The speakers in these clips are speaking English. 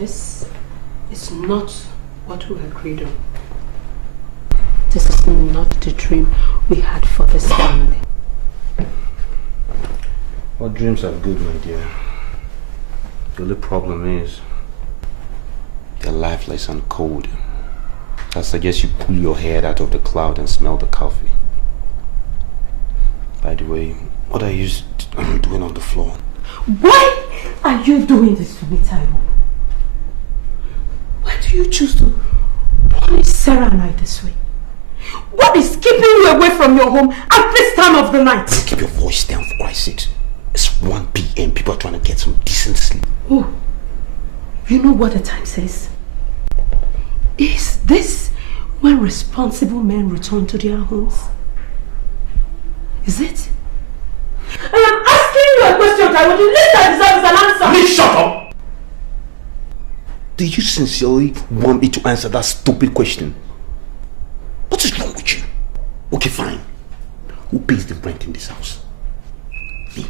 This is not what we agreed on. This is not the dream we had for this family. Well, dreams are good, my dear. The only problem is they're lifeless and cold. I suggest you pull your head out of the cloud and smell the coffee. By the way, what are you doing on the floor? Why are you doing this to me, Taiwo? Why do you choose to punish Sarah and I this way? What is keeping you away from your home at this time of the night? Keep your voice down, for Christ's sake. It's 1 p.m. People are trying to get some decent sleep. Oh, you know what the time says? Is this when responsible men return to their homes? Is it? I am asking you a question, Taiwo. The least I deserve is an answer. Please shut up! Do you sincerely want me to answer that stupid question? What is wrong with you? Okay, fine. Who pays the rent in this house? Me.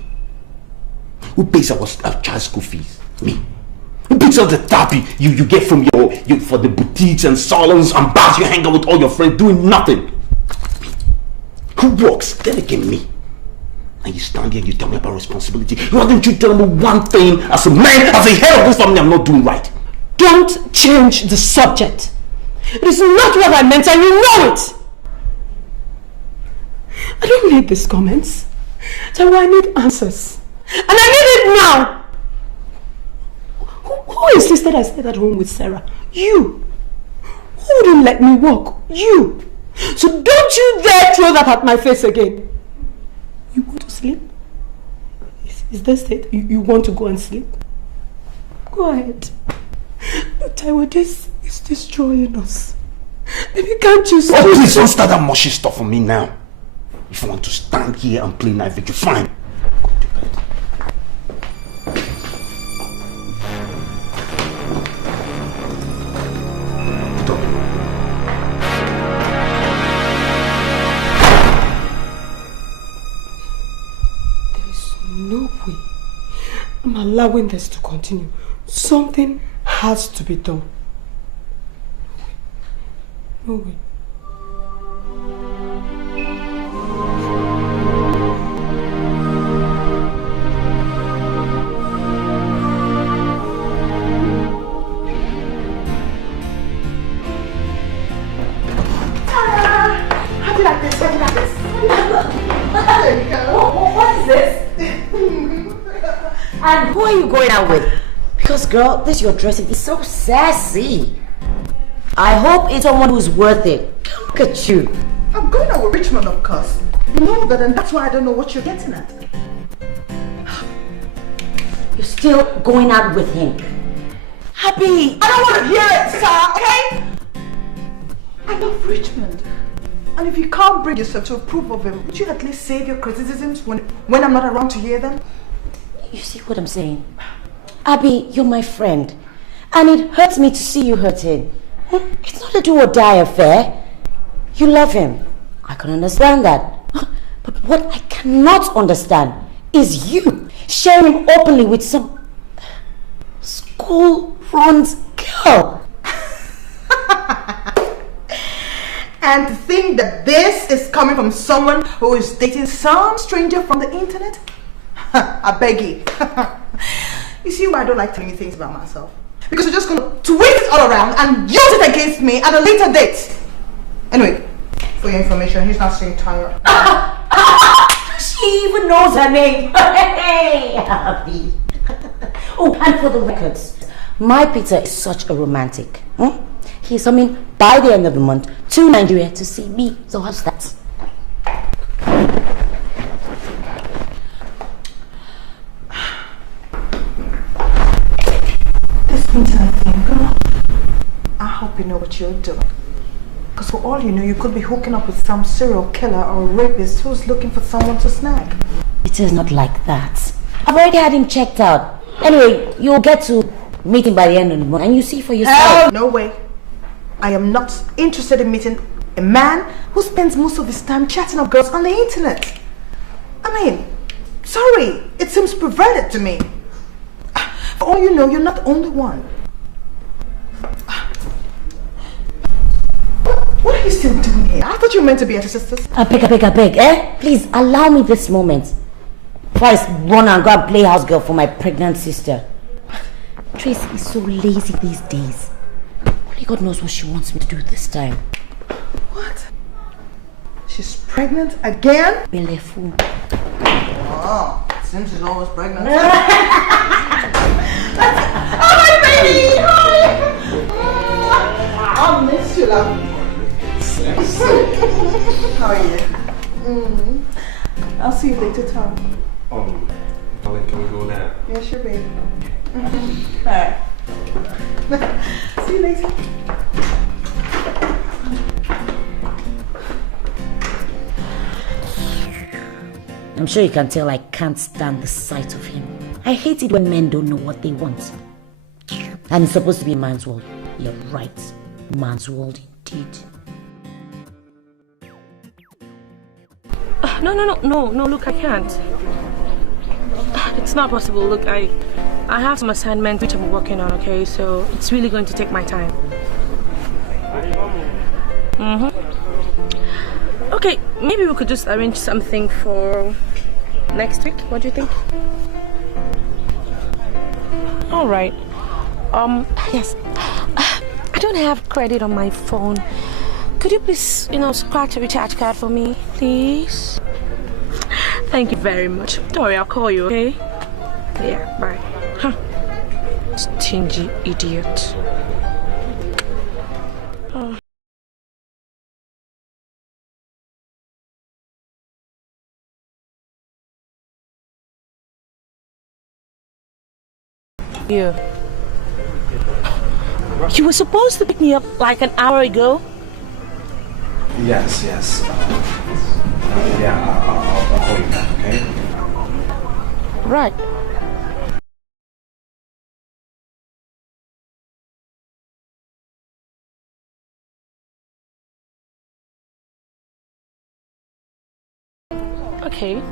Who pays our child school fees? Me. Who picks up the tab you get from your for the boutiques and salons and bars you hang out with all your friends doing nothing? Me. Who works? Then again, me. And you stand here and you tell me about responsibility. Why don't you tell me one thing as a man, as a head of this family I'm not doing right? Don't change the subject. It is not what I meant and you know it. I don't need these comments. So I need answers. And I need it now. Who insisted I stayed at home with Sarah? You. Who wouldn't let me walk? You. So don't you dare throw that at my face again. You want to sleep? Is this it? You want to go and sleep? Go ahead. But Taiwo, this is destroying us. Baby, can't you stop? Oh, please don't start that mushy stuff on me now. If you want to stand here and play night vigil, fine. Go to bed. Get up. There is no way I'm allowing this to continue. Something has to be done. No way. How do you like this? How do you like this? There you go. What is this? And who are you going out with? Because girl, this you're dressing is so sassy. I hope it's someone who's worth it. Look at you. I'm going out with Richmond, of course. You know that, and that's why I don't know what you're getting at. You're still going out with him. Happy! I don't want to hear it, sir, okay? I love Richmond. And if you can't bring yourself to approve of him, would you at least save your criticisms when I'm not around to hear them? You see what I'm saying? Abby, you're my friend. And it hurts me to see you hurting. It's not a do or die affair. You love him. I can understand that. But what I cannot understand is you sharing him openly with some school-runs girl. And to think that this is coming from someone who is dating some stranger from the internet? I beg you. You see why I don't like telling you things about myself? Because you're just going to twist it all around and use it against me at a later date. Anyway, for your information, he's not saying Tyra. She even knows her name. Hey, Abby. Oh, and for the records, my Peter is such a romantic. He's coming by the end of the month to Nigeria to see me. So how's that? This internet thing, girl, I hope you know what you're doing. Because for all you know, you could be hooking up with some serial killer or rapist who's looking for someone to snag. It is not like that. I've already had him checked out. Anyway, you'll get to meet him by the end of the month and you see for yourself. Hell, no way. I am not interested in meeting a man who spends most of his time chatting up girls on the internet. I mean, sorry, it seems perverted to me. For all you know, you're not the only one. What are you still doing here? I thought you were meant to be at your sister's. I beg, eh? Please, allow me this moment. First, run and go and play house girl for my pregnant sister. Tracy is so lazy these days. Only God knows what she wants me to do this time. What? She's pregnant again? Belefu. Oh, seems she's always pregnant. Oh, my baby! Hi! I'll miss you, love. How are you? I'll see you later, Tom. Darling, can we go now? Yeah, sure, babe. Alright. See you later. I'm sure you can tell I can't stand the sight of him. I hate it when men don't know what they want. And it's supposed to be a man's world. You're right. Man's world indeed. No, look, I can't. It's not possible. Look, I have some assignments which I'm working on, okay? So it's really going to take my time. Okay, maybe we could just arrange something for next week. What do you think? All right. Yes. I don't have credit on my phone. Could you please, scratch a recharge card for me, please? Thank you very much. Don't worry, I'll call you, okay? Yeah, bye. Huh. Stingy idiot. Oh. You were supposed to pick me up like an hour ago. Yes. I'll call you back, okay? Right. Okay.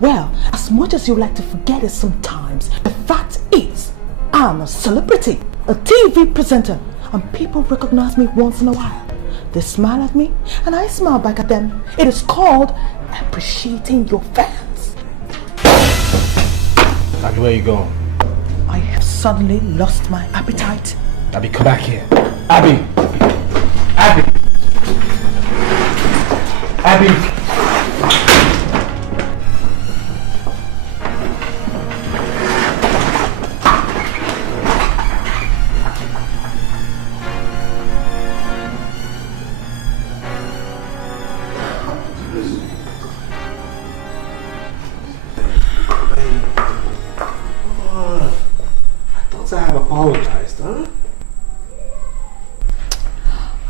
Well, as much as you like to forget it sometimes, the fact is, I'm a celebrity, a TV presenter, and people recognize me once in a while. They smile at me, and I smile back at them. It is called appreciating your fans. Abby, where you going? I have suddenly lost my appetite. Abby, come back here. Abby!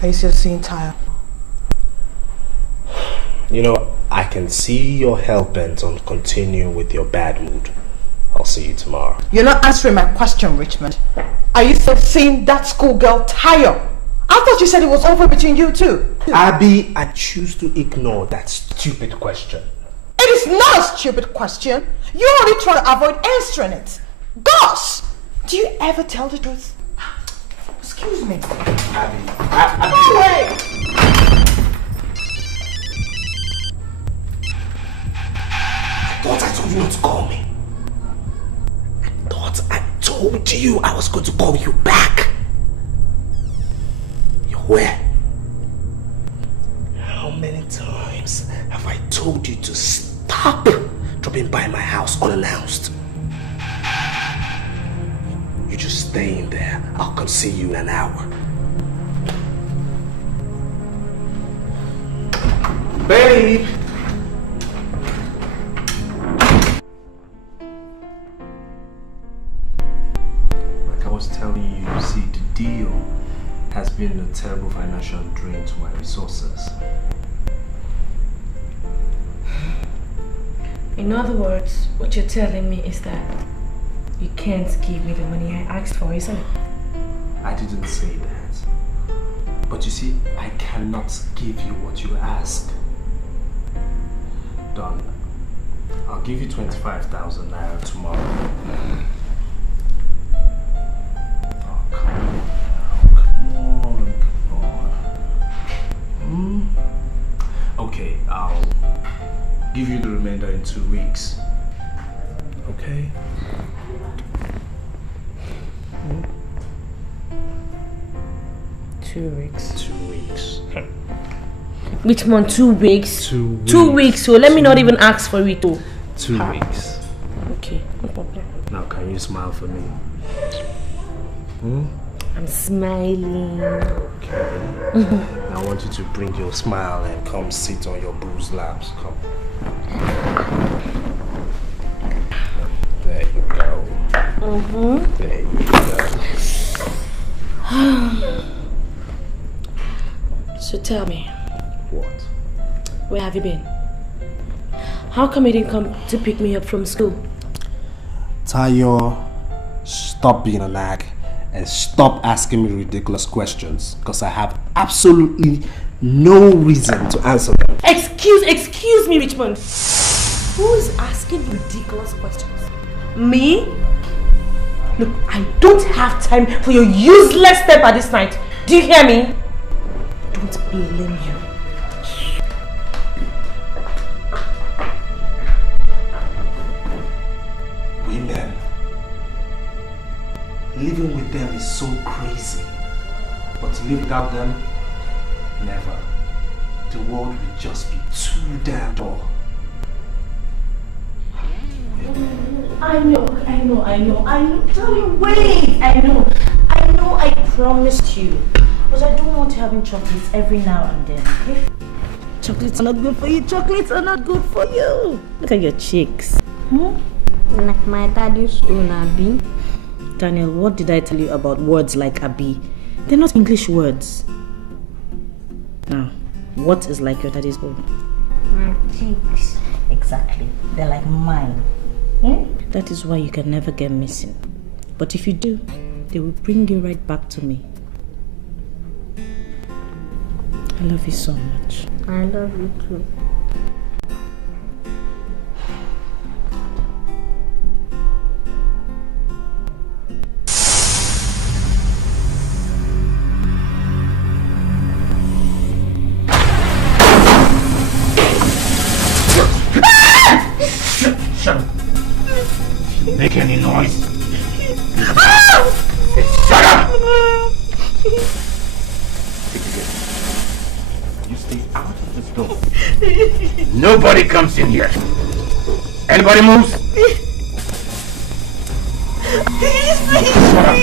Are you still seeing tired? You know, I can see you're hell-bent on continuing with your bad mood. I'll see you tomorrow. You're not answering my question, Richmond. Are you still seeing that schoolgirl Tayo? I thought you said it was over between you two. Abby, I choose to ignore that stupid question. It is not a stupid question. You're only trying to avoid answering it. Gosh! Do you ever tell the truth? Excuse me. Abby, No way! I thought I told you not to call me. I thought I told you I was going to call you back. You're where? How many times have I told you to stop dropping by my house unannounced? You're just staying there. I'll come see you in an hour. Babe! Like I was telling you, see, the deal has been a terrible financial drain to my resources. In other words, what you're telling me is that you can't give me the money I asked for, isn't it? I didn't say that. But you see, I cannot give you what you ask. Done. I'll give you 25,000 naira tomorrow. Oh, come on. Okay, I'll give you the remainder in 2 weeks. Okay? 2 weeks. 2 weeks. Which month? 2 weeks? 2 weeks. 2 weeks, so let me not even ask for it too. 2 weeks. Okay, no problem. Now can you smile for me? I'm smiling. Okay. Now I want you to bring your smile and come sit on your bruised laps. Come. There you go. There you go. So tell me, What? where have you been? How come you didn't come to pick me up from school? Tayo, stop being a nag and stop asking me ridiculous questions because I have absolutely no reason to answer them. Excuse me, Richmond. Who is asking ridiculous questions? Me? Look, I don't have time for your useless temper this night. Do you hear me? Don't blame you. Women, living with them is so crazy, but to live without them, never. The world will just be too damn dull. I know. Darling, wait. I know, I promised you. But I don't want you having chocolates every now and then, okay? Chocolates are not good for you. Chocolates are not good for you. Look at your cheeks. Like my daddy's own Abby. Daniel, what did I tell you about words like Abi? They're not English words. Now, what is like your daddy's own? My cheeks. Exactly. They're like mine. That is why you can never get missing. But if you do, they will bring you right back to me. I love you so much. I love you too. Shut up! If you make any noise, shut up! You stay out of this door. Nobody comes in here. Anybody moves? Shut up.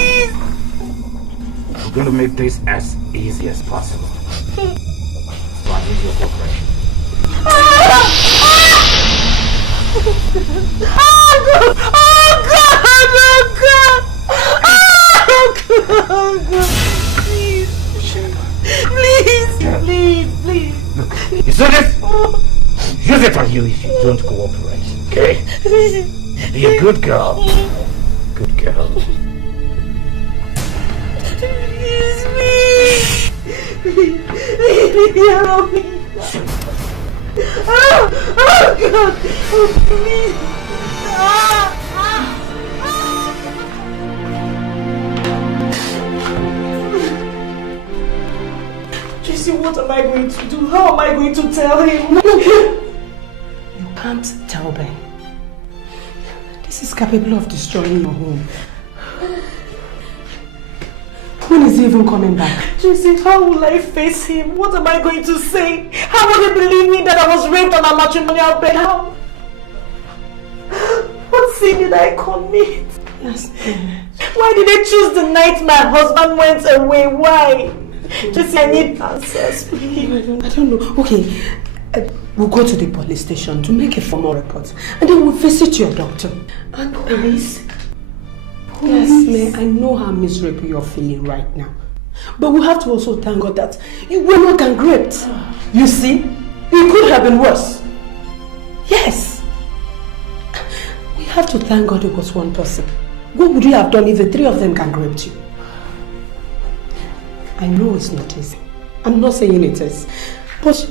I'm going to make this as easy as possible. So I need your cooperation. Oh God! Please, please. see this? Use it on you if you don't cooperate, okay? Be a good girl. Good girl. Please, please. Help me. Oh, God. Oh, please. Tracy, what am I going to do? How am I going to tell him? No. You can't tell Ben. This is capable of destroying your home. When is he even coming back? Tracy, how will I face him? What am I going to say? How will he believe me that I was raped on a matrimonial bed? How? What sin did I commit? Yes. Why did they choose the night my husband went away? Why? Tracy, I need answers, please. I don't know. Okay, we'll go to the police station to make a formal report. And then we'll visit your doctor. And police? Yes, May, I know how miserable you're feeling right now. But we have to also thank God that you were not gang raped. You see? It could have been worse. Yes. We have to thank God it was one person. What would you have done if the three of them gang raped you? I know it's not easy. I'm not saying it is. But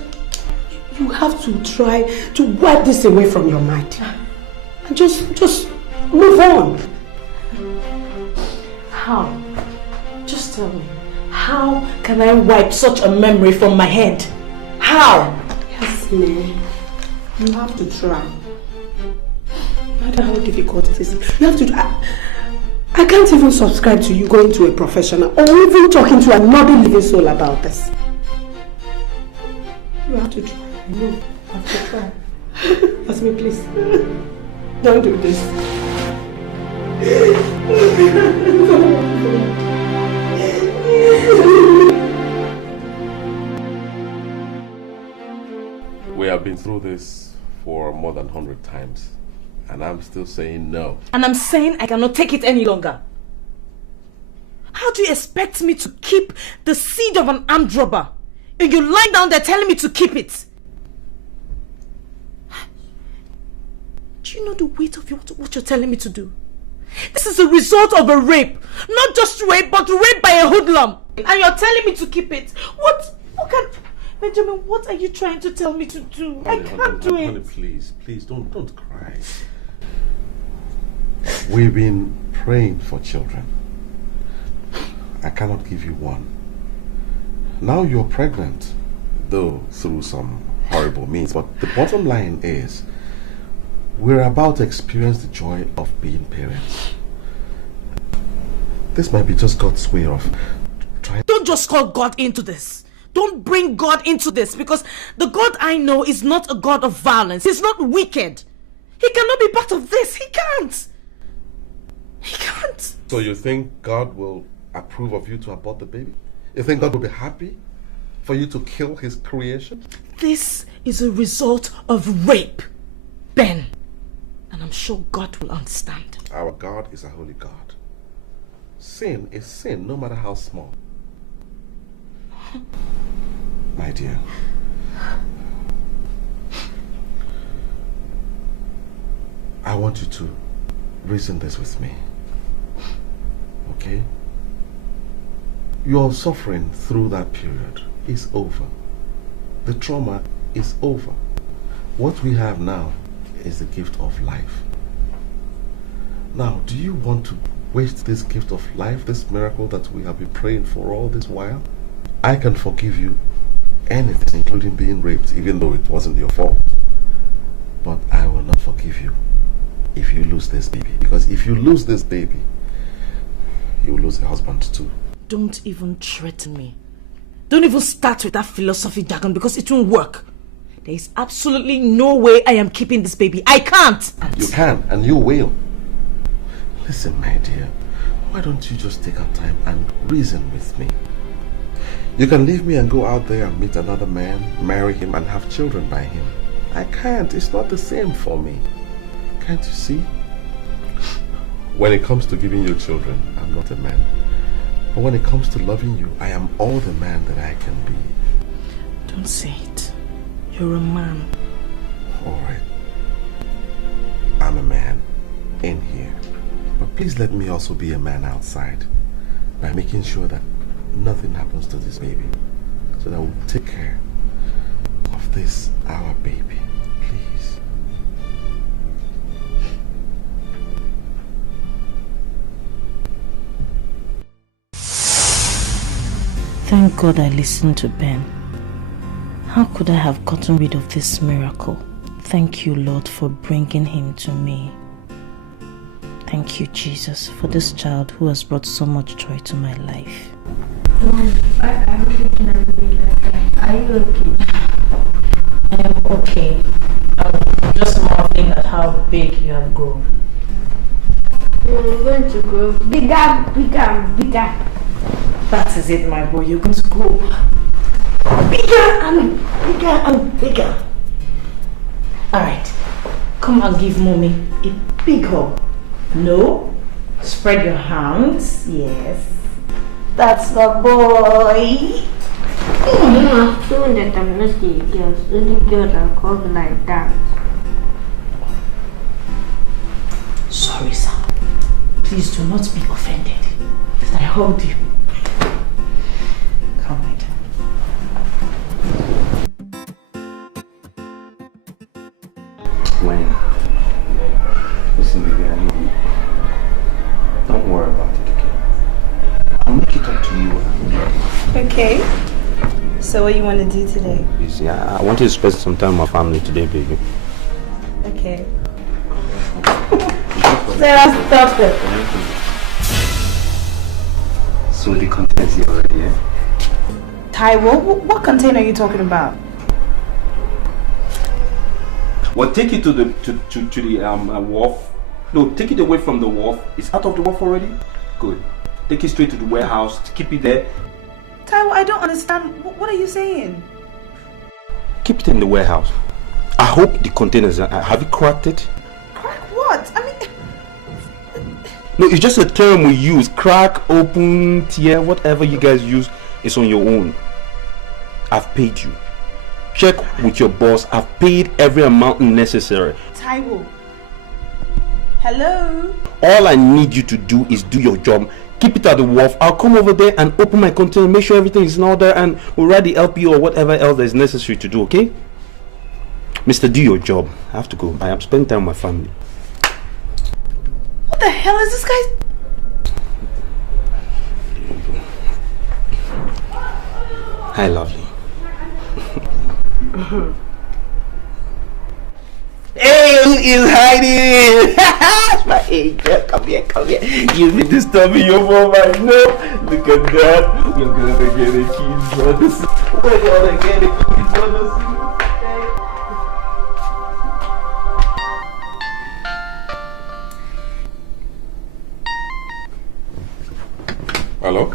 you have to try to wipe this away from your mind. And just move on. How? Just tell me. How can I wipe such a memory from my head? How? Yes, May. You have to try. No matter how difficult it is, you have to. I can't even subscribe to you going to a professional or even talking to another living soul about this. You have to try. I know. You have to try. Jasmine, please. Don't do this. We have been through this for more than 100 times. And I'm still saying no. And I'm saying I cannot take it any longer. How do you expect me to keep the seed of an armed robber? And you lie down there telling me to keep it? Do you know the weight of what you're telling me to do? This is a result of a rape. Not just rape, but rape by a hoodlum. And you're telling me to keep it. What kind... Benjamin, what are you trying to tell me to do? I can't do it. Honey, please, don't cry. We've been praying for children. I cannot give you one. Now you're pregnant, though through some horrible means. But the bottom line is, we're about to experience the joy of being parents. This might be just God's way of trying. Don't just call God into this. Don't bring God into this, because the God I know is not a God of violence. He's not wicked. He cannot be part of this. He can't. He can't. So you think God will approve of you to abort the baby? You think God will be happy for you to kill his creation? This is a result of rape, Ben. And I'm sure God will understand. Our God is a holy God. Sin is sin, no matter how small. My dear, I want you to reason this with me. Okay? Your suffering through that period is over. The trauma is over. What we have now is the gift of life. Now, do you want to waste this gift of life, this miracle that we have been praying for all this while? I can forgive you anything, including being raped, even though it wasn't your fault. But I will not forgive you if you lose this baby. Because if you lose this baby, you will lose a husband too. Don't even threaten me. Don't even start with that philosophy jargon, because it won't work. There is absolutely no way I am keeping this baby. I can't. You can, and you will. Listen, my dear, why don't you just take our time and reason with me? You can leave me and go out there and meet another man, marry him, and have children by him. I can't. It's not the same for me. Can't you see? When it comes to giving you children, I'm not a man. But when it comes to loving you, I am all the man that I can be. Don't say it. You're a man. Alright. I'm a man in here. But please let me also be a man outside by making sure that nothing happens to this baby. So that we'll take care of this, our baby. Please. Thank God I listened to Ben. How could I have gotten rid of this miracle? Thank you, Lord, for bringing him to me. Thank you, Jesus, for this child who has brought so much joy to my life. Mom, I'm looking at me like that. Are you okay? I am okay. I'm just marveling at how big you have grown. You're going to grow bigger, bigger, and bigger. That is it, my boy. You're going to grow bigger and bigger and bigger. Alright, come and give mommy a big hug. No, spread your hands. Yes, that's the boy. I'm sure that I'm not the girls. Only girls are called like that. Sorry, sir. Please do not be offended that I hugged you. Come, my dear. When? Listen, baby, I love you. Don't worry about it, okay? I'll make it up to you. Okay. So what you want to do today? Busy. I want you to spend some time with my family today, baby. Okay. Sarah, stop it. So the content's here already, eh? Taiwo, what container are you talking about? Well, take it to the wharf. No, take it away from the wharf. It's out of the wharf already? Good. Take it straight to the warehouse. Keep it there. Taiwo, I don't understand. What are you saying? Keep it in the warehouse. I hope the containers have you cracked it? Crack what? I mean... No, it's just a term we use. Crack, open, tear, whatever you guys use, it's on your own. I've paid you. Check with your boss. I've paid every amount necessary. Taiwo. Hello? All I need you to do is do your job. Keep it at the wharf. I'll come over there and open my container, make sure everything is in order, and we'll write the LPO or whatever else that is necessary to do, okay? Mister, do your job. I have to go. I am spending time with my family. What the hell is this guy? Hi, lovely. Hey, who is hiding? My angel, come here, come here. You've been disturbing your mom, I know. Look at that. We're gonna get a kid, brothers. We're gonna get a kid, brothers. Hello?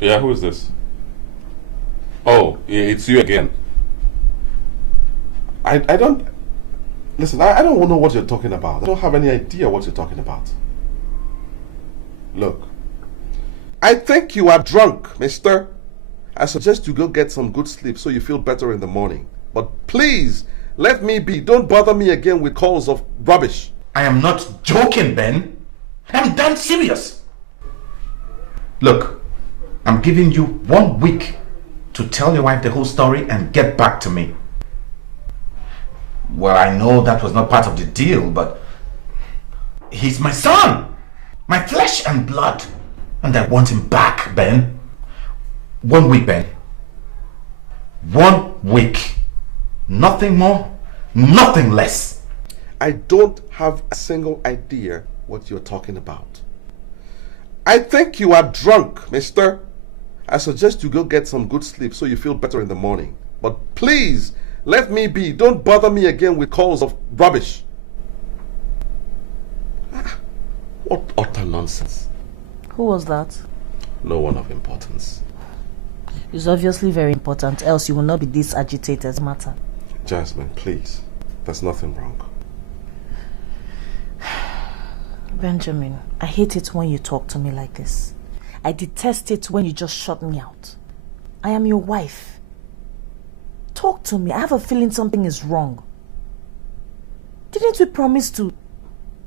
Yeah, who is this? Oh, yeah, it's you again. I don't... Listen, I don't know what you're talking about. I don't have any idea what you're talking about. Look, I think you are drunk, mister. I suggest you go get some good sleep so you feel better in the morning. But please, let me be. Don't bother me again with calls of rubbish. I am not joking, Ben. I'm damn serious. Look, I'm giving you 1 week to tell your wife the whole story and get back to me. Well, I know that was not part of the deal, but he's my son, my flesh and blood, and I want him back, Ben. 1 week, Ben. 1 week. Nothing more, nothing less. I don't have a single idea what you're talking about. I think you are drunk, mister. I suggest you go get some good sleep so you feel better in the morning. But please, let me be. Don't bother me again with calls of rubbish. What utter nonsense. Who was that? No one of importance. It's obviously very important, else you will not be this agitated matter. Jasmine, please. There's nothing wrong. Benjamin, I hate it when you talk to me like this. I detest it when you just shut me out. I am your wife. Talk to me. I have a feeling something is wrong. Didn't we promise to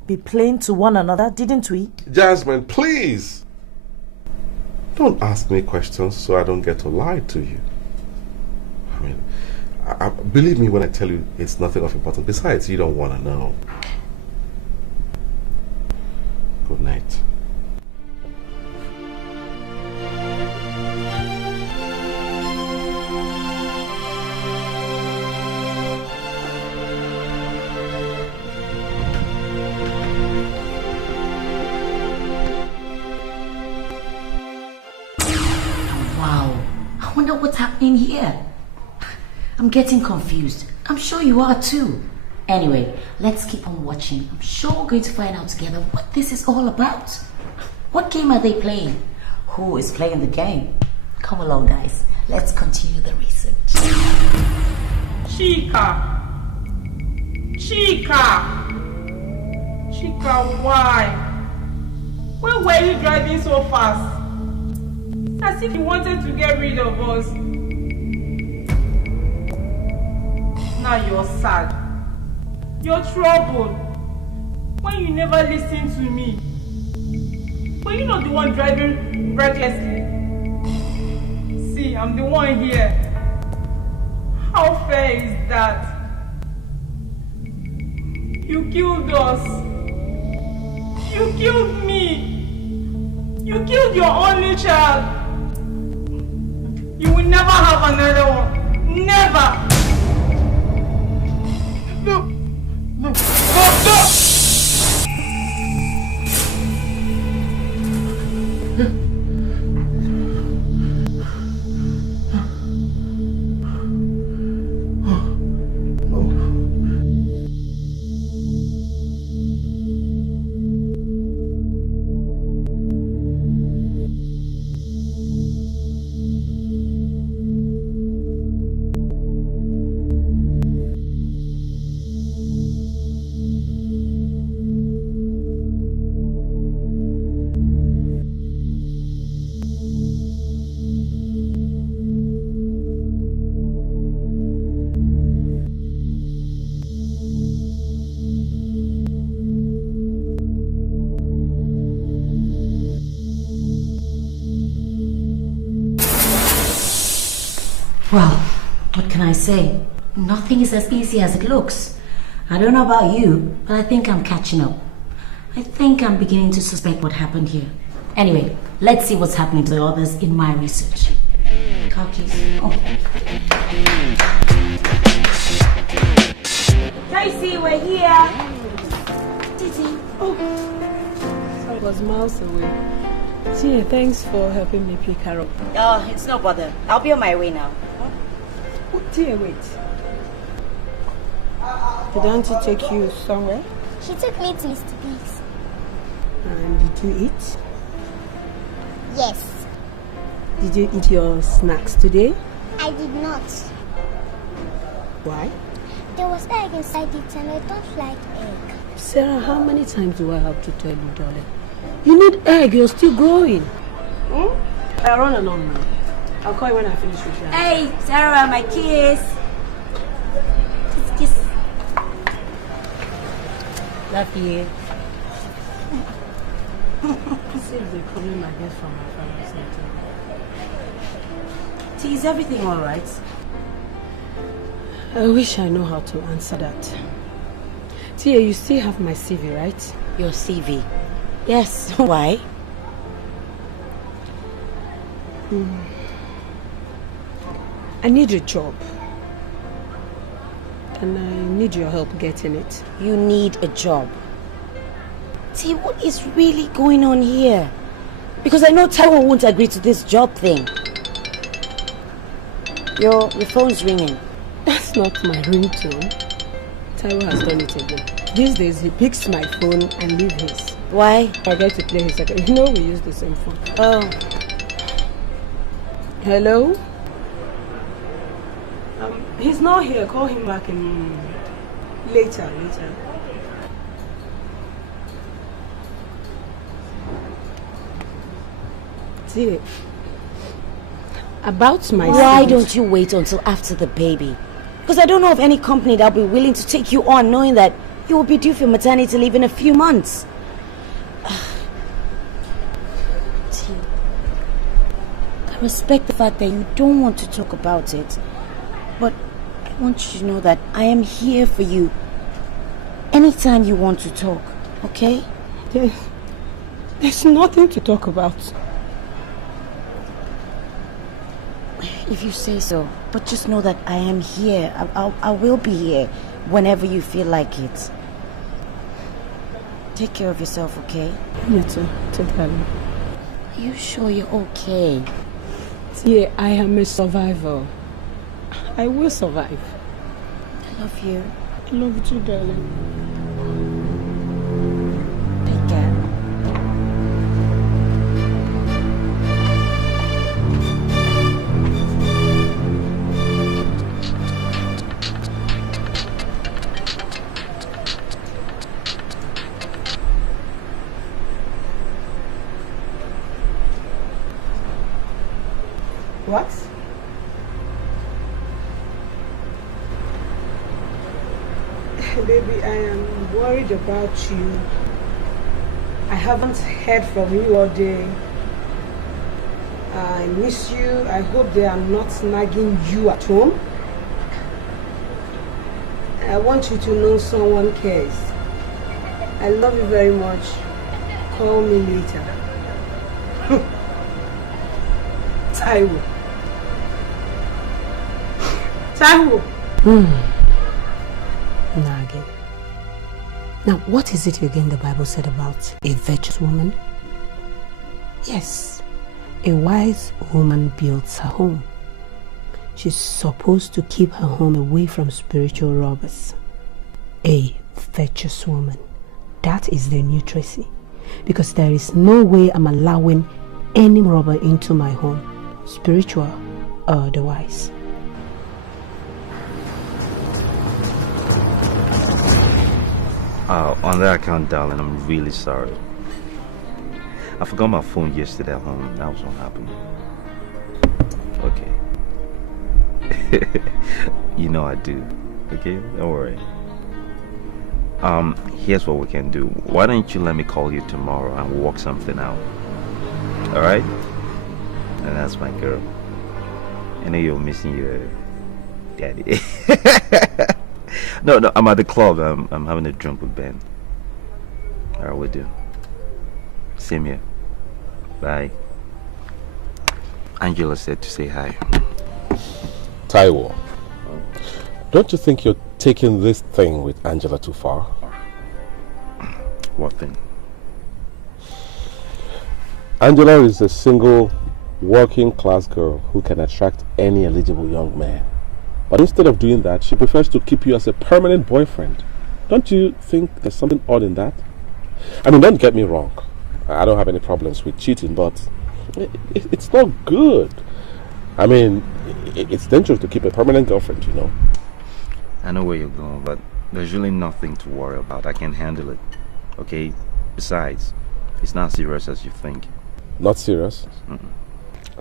be plain to one another, didn't we? Jasmine, please! Don't ask me questions so I don't get to lie to you. I mean, believe me when I tell you it's nothing of importance. Besides, you don't want to know. Good night. I wonder what's happening here. I'm getting confused. I'm sure you are too. Anyway, let's keep on watching. I'm sure we're going to find out together what this is all about. What game are they playing? Who is playing the game? Come along, guys. Let's continue the research. Chika, why? Why were you driving so fast? As if you wanted to get rid of us. Now you're sad. You're troubled. When you never listen to me. But you're not the one driving recklessly. See, I'm the one here. How fair is that? You killed us. You killed me. You killed your only child. You will never have another one. Never! No! No! No! Well, what can I say? Nothing is as easy as it looks. I don't know about you, but I think I'm catching up. I think I'm beginning to suspect what happened here. Anyway, let's see what's happening to the others in my research. Car keys. Oh. Tracy, we're here. Titi. Oh. So I was miles away. Tia, thanks for helping me pick her up. Oh, it's no bother. I'll be on my way now. Oh, Tia, wait. Did Auntie take you somewhere? She took me to Mr. Biggs. And did you eat? Yes. Did you eat your snacks today? I did not. Why? There was egg inside it and I don't like egg. Sarah, how many times do I have to tell you, darling? You need egg, you're still growing. I run along now. I'll call you when I finish with you. Hey, Sarah, my kiss. Kiss. Love you. See if they're coming my head from my father's center. T, is everything all right? I wish I know how to answer that. Tia, you still have my CV, right? Your CV? Yes. Why? I need a job. And I need your help getting it. You need a job. See, what is really going on here? Because I know Taiwo won't agree to this job thing. Your phone's ringing. That's not my ringtone. Taiwo has done it again. These days he picks my phone and leaves his. Why? I get to play his second. You know we use the same phone. Oh. Hello? He's not here. Call him back in later. See, About my Why seat. don't you wait until after the baby? Because I don't know of any company that will be willing to take you on knowing that you will be due for maternity leave in a few months. I respect the fact that you don't want to talk about it, but I want you to know that I am here for you anytime you want to talk, okay? There's nothing to talk about. If you say so, but just know that I am here. I will be here whenever you feel like it. Take care of yourself, okay? Me too. Take care. Are you sure you're okay? Yeah, I am a survivor. I will survive. I love you. I love you too, darling. Take care. What? Baby, I am worried about you. I haven't heard from you all day. I miss you. I hope they are not nagging you at home. I want you to know someone cares. I love you very much. Call me later. Taiwo. Taiwo. Nagging. Now, what is it again the Bible said about a virtuous woman? Yes, a wise woman builds her home. She's supposed to keep her home away from spiritual robbers. A virtuous woman. That is the new Tracy. Because there is no way I'm allowing any robber into my home, spiritual or otherwise. On that account, darling, I'm really sorry. I forgot my phone yesterday at home. That was what happened. Okay. You know I do. Okay? Don't worry. Here's what we can do. Why don't you let me call you tomorrow and we'll work something out? Alright? And that's my girl. I know you're missing your daddy. No, I'm at the club. I'm having a drink with Ben. Alright, we'll do. Same here. Bye. Angela said to say hi. Taiwo, don't you think you're taking this thing with Angela too far? What thing? Angela is a single, working class girl who can attract any eligible young man. But instead of doing that, she prefers to keep you as a permanent boyfriend. Don't you think there's something odd in that? I mean, don't get me wrong. I don't have any problems with cheating, but it's not good. I mean, it's dangerous to keep a permanent girlfriend, you know. I know where you're going, but there's really nothing to worry about. I can handle it. Okay? Besides, it's not serious as you think. Not serious?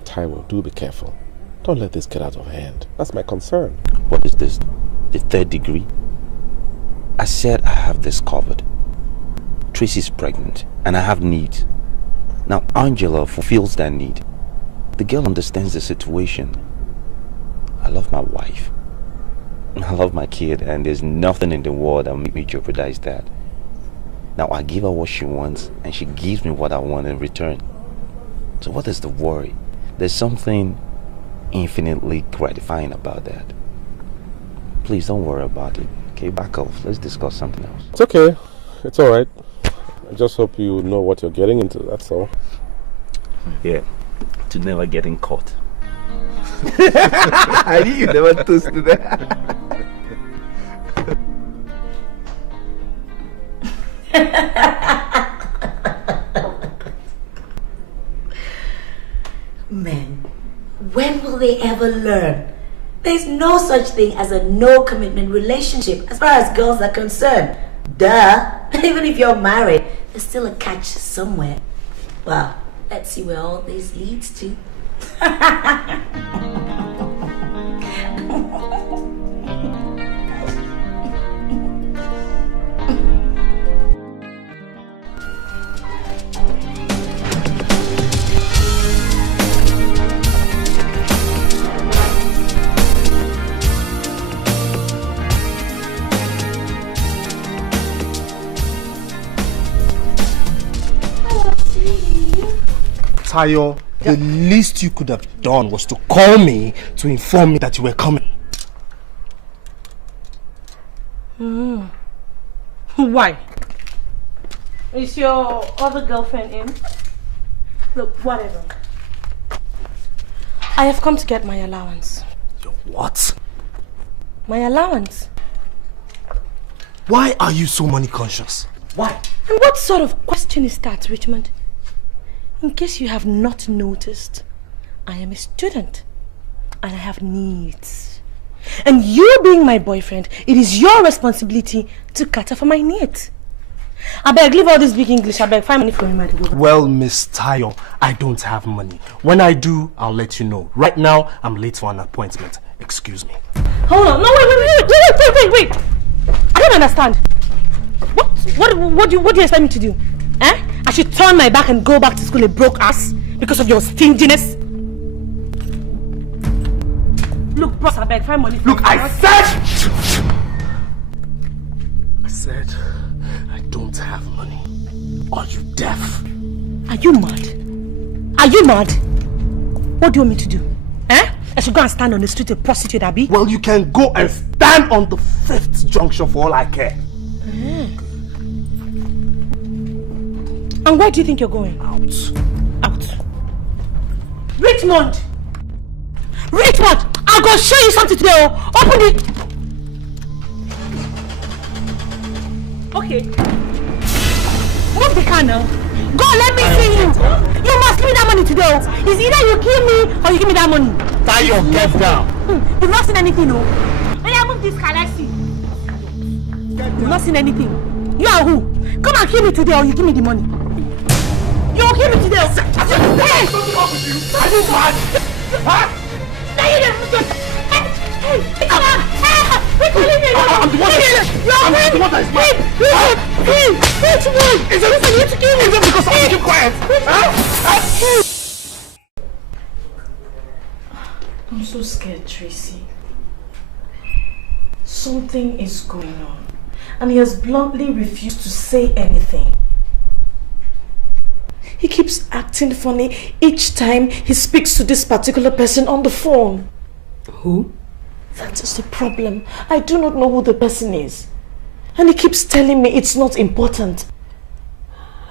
Taiwo, do be careful. Don't let this get out of hand. That's my concern. What is this? The third degree? I said I have this covered. Tracy's pregnant and I have needs. Now Angela fulfills that need. The girl understands the situation. I love my wife. I love my kid, and there's nothing in the world that will make me jeopardize that. Now I give her what she wants and she gives me what I want in return. So what is the worry? There's something infinitely gratifying about that. Please don't worry about it. Okay, back off. Let's discuss something else. It's okay. It's alright. I just hope you know what you're getting into, that's all. Yeah, to never getting caught. I knew you never toasted that. Men, when will they ever learn? There's no such thing as a no-commitment relationship as far as girls are concerned. Duh. Even if you're married, there's still a catch somewhere. Well, let's see where all this leads to. Tayo, the least you could have done was to call me to inform me that you were coming. Why? Is your other girlfriend in? Look, whatever. I have come to get my allowance. Your what? My allowance. Why are you so money conscious? Why? And what sort of question is that, Richmond? In case you have not noticed, I am a student and I have needs. And you being my boyfriend, it is your responsibility to cater for my needs. I beg, leave all this big English. I beg, find money for me, my dear. Well, Miss Tayo, I don't have money. When I do, I'll let you know. Right now, I'm late for an appointment. Excuse me. Hold on. No, wait. I don't understand. What do you expect me to do? Eh? I should turn my back and go back to school a broke ass because of your stinginess? Look, bros, I beg, find money. Look, I said I don't have money. Are you deaf? Are you mad? Are you mad? What do you want me to do? Eh? I should go and stand on the street a prostitute, Abby? Well, you can go and stand on the 5th junction for all I care. And where do you think you're going? Out. Richmond! I'm gonna show you something today. Open it! Okay. Move the car now. Go, let me see you. You must give me that money today. It's either you kill me or you give me that money. Tayo, get down. You've not seen anything, no? When I move this car, let's see. You've not seen anything. You are who? Come and kill me today or you give me the money. You'll kill me today. Hey! What's wrong with you? Are you mad? Huh? I'm the one that is mad. Is it because I keep quiet? I'm so scared, Tracy. Something is going on, and he has bluntly refused to say anything. He keeps acting funny each time he speaks to this particular person on the phone. Who? That is the problem. I do not know who the person is. And he keeps telling me it's not important.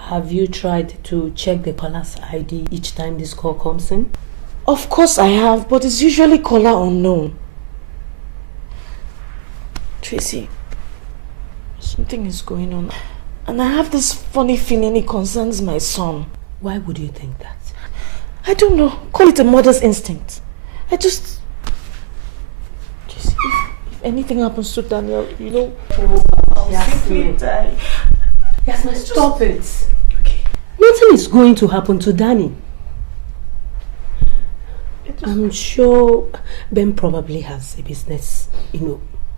Have you tried to check the caller's ID each time this call comes in? Of course I have, but it's usually caller unknown. Tracy, something is going on. And I have this funny feeling it concerns my son. Why would you think that? I don't know. Call it a mother's instinct. Just if anything happens to Daniel, you know, I'll simply die. Jasmine, stop it. Okay. Nothing is going to happen to Danny. I'm sure Ben probably has a business,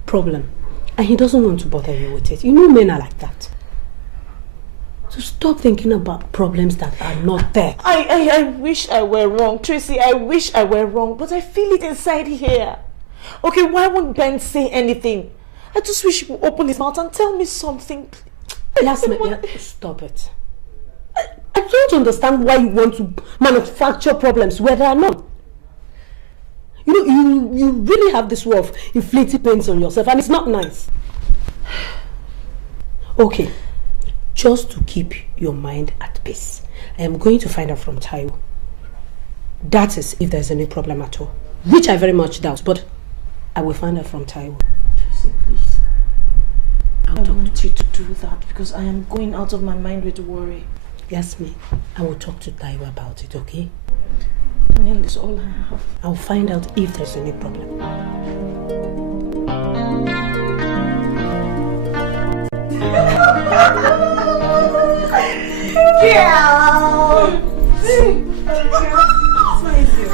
problem. And he doesn't want to bother you with it. You know men are like that. So stop thinking about problems that are not there. I wish I were wrong, Tracy. I wish I were wrong, but I feel it inside here. Okay, why won't Ben say anything? I just wish he would open his mouth and tell me something. Jasmine, stop it. I don't understand why you want to manufacture problems where there are none. You really have this way of inflicting pains on yourself, and it's not nice. Okay. Just to keep your mind at peace, I am going to find out from Tayo. That is, if there's any problem at all. Which I very much doubt, but I will find out from Tayo. Tracy, please. I want you to do that because I am going out of my mind with worry. Jasmine, I will talk to Tayo about it, okay? Daniel is all I have. I'll find out if there's any problem.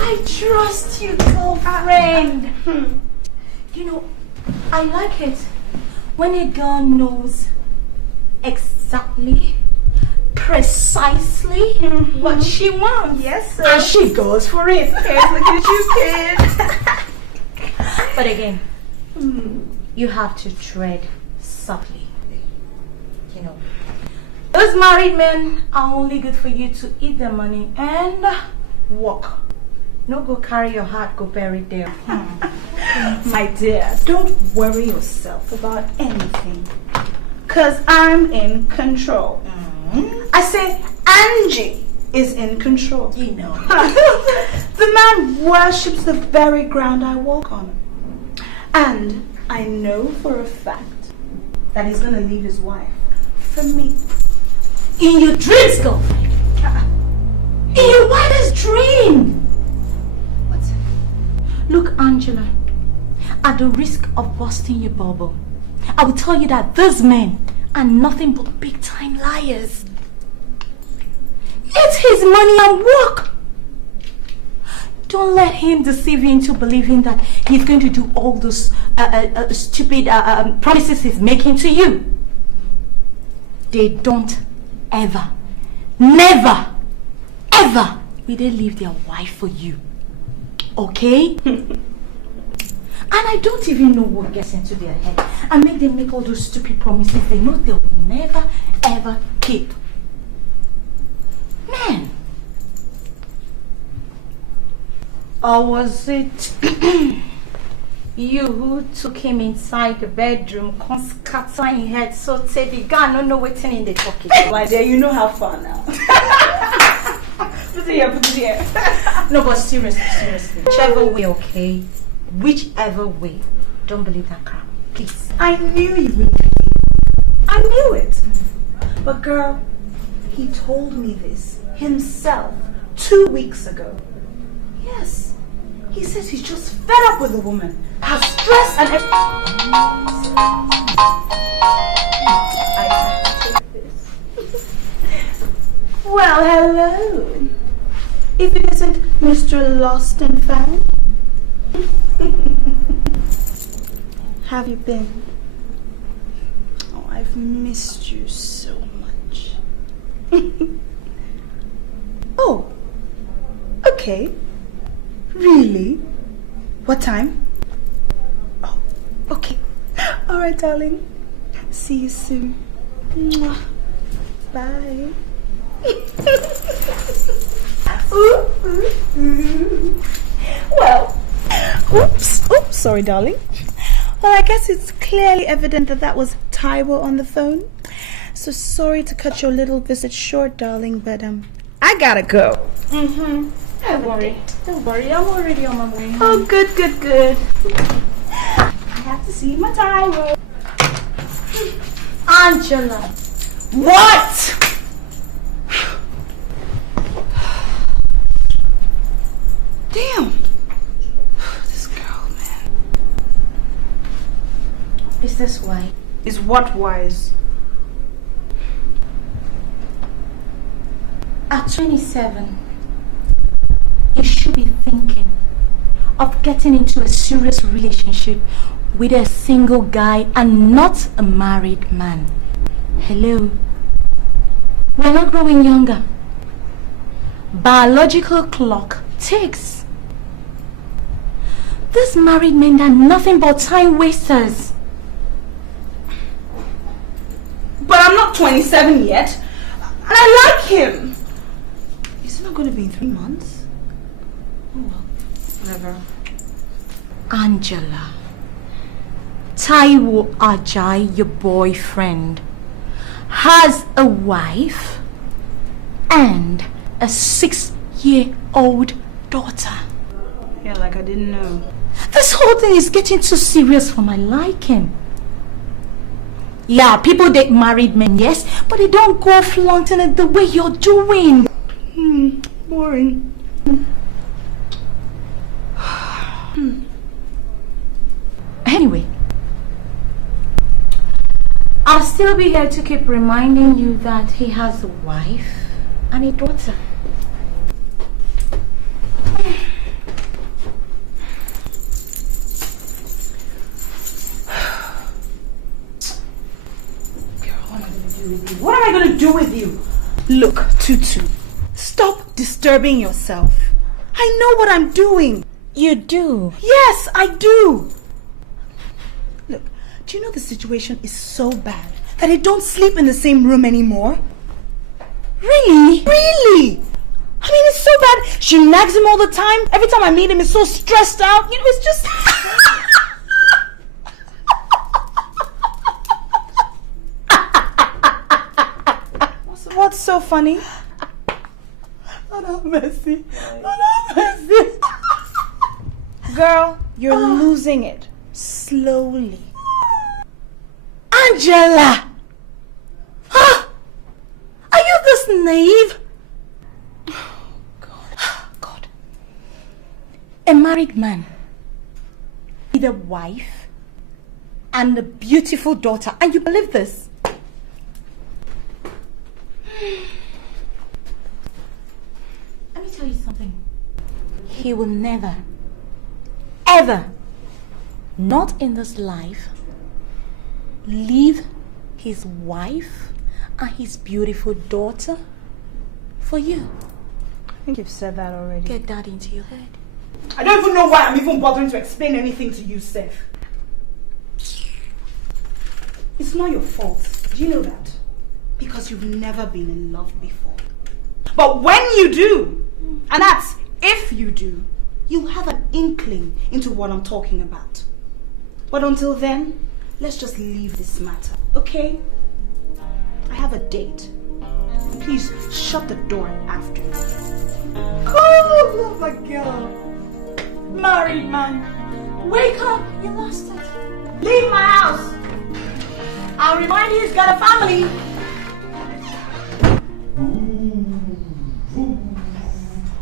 I trust you, girlfriend. You know, I like it when a girl knows exactly, precisely what she wants. Yes, sir. And she goes for it. Yes, look at you, kid. But again, you have to tread softly. You know, those married men are only good for you to eat their money and walk. No, go carry your heart, go bury it there. My dear, don't worry yourself about anything. Cause I'm in control. I say Angie is in control. You know. The man worships the very ground I walk on. And I know for a fact that he's gonna leave his wife for me. In your dreams, girlfriend. In your wildest dream. What? Look, Angela, at the risk of busting your bubble, I will tell you that these men are nothing but big-time liars. It's his money and work. Don't let him deceive you into believing that he's going to do all those stupid promises he's making to you. They don't ever, never, ever will they leave their wife for you. Okay? And I don't even know what gets into their head and make them make all those stupid promises they know they will never, ever keep. Man. Or was it you who took him inside the bedroom, scattering head so the guy don't know what's in the pocket? My dear, you know how far now. Put it here. No, but seriously. Whichever way, okay? Whichever way. Don't believe that crap. Please. I knew you wouldn't believe me. I knew it. But girl, he told me this himself 2 weeks ago. Yes. He says he's just fed up with the woman. Her stress and everything. I have to take this. Well, hello. If it isn't Mr. Lost and Found. Have you been? Oh, I've missed you so much. Oh, okay. Really? What time? Oh, okay. All right, darling. See you soon. Mwah. Bye. Well, oops, sorry, darling. Well, I guess it's clearly evident that was Taiwo on the phone. So sorry to cut your little visit short, darling, but I gotta go. Don't worry, I'm already on my way. Oh, good. I have to see my Taiwo. Angela. What? Damn. This girl, man. Is this why? Is what wise? At 27, you should be thinking of getting into a serious relationship with a single guy and not a married man. Hello? We're not growing younger. Biological clock ticks. These married men are nothing but time wasters. But I'm not 27 yet. And I like him. Is it not going to be in 3 months? Oh well, whatever. Angela. Taiwo Ajay, your boyfriend, has a wife and a 6-year-old daughter. Yeah, like I didn't know. This whole thing is getting too serious for my liking. Yeah, people date married men, yes, but they don't go flaunting it the way you're doing. Boring. Anyway, I'll still be here to keep reminding you that he has a wife and a daughter. Look, Tutu, stop disturbing yourself. I know what I'm doing. You do? Yes, I do. Look, do you know the situation is so bad that I don't sleep in the same room anymore? Really? Really? I mean, it's so bad. She nags him all the time. Every time I meet him, he's so stressed out. You know, it's just... What's so funny? Lord have mercy. Lord have mercy. Girl, you're losing it. Slowly. Angela! Huh? Are you this naive? God. A married man with a wife and a beautiful daughter, and you believe this? Let me tell you something. He will never, ever, not in this life, leave his wife and his beautiful daughter for you. I think you've said that already. Get that into your head. I don't even know why I'm even bothering to explain anything to you, Seth. It's not your fault. Do you know that? Because you've never been in love before. But when you do, and that's if you do, you'll have an inkling into what I'm talking about. But until then, let's just leave this matter, okay? I have a date. Please shut the door after me. Oh, love my girl. Married man. Wake up! You lost it. Leave my house. I'll remind you he's got a family.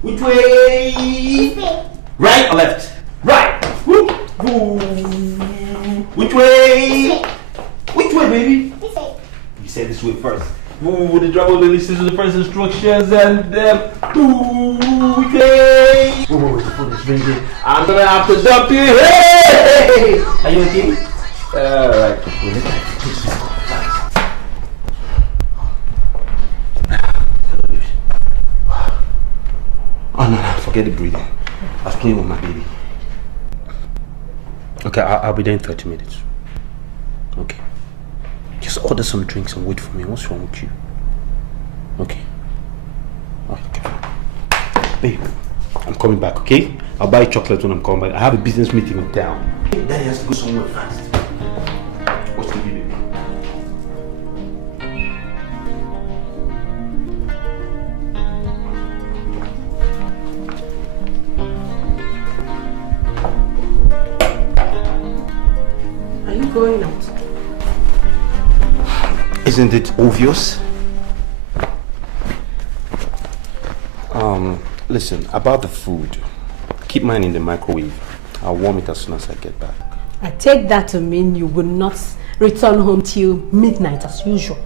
Which way? Right or left? Right. Which way? Which way, baby? You said this way first. The driver will listen to the first instructions and which way? The phone is ringing. I'm gonna have to dump you. Hey! Are you okay? Alright. Oh no, forget the breathing. I was playing with my baby. Okay, I'll be there in 30 minutes. Okay. Just order some drinks and wait for me. What's wrong with you? Okay. Okay. Babe, I'm coming back, okay? I'll buy chocolate when I'm coming back. I have a business meeting in town. Daddy has to go somewhere fast. What's the baby? Going out. Isn't it obvious? Listen, about the food, keep mine in the microwave. I'll warm it as soon as I get back. I take that to mean you will not return home till midnight as usual.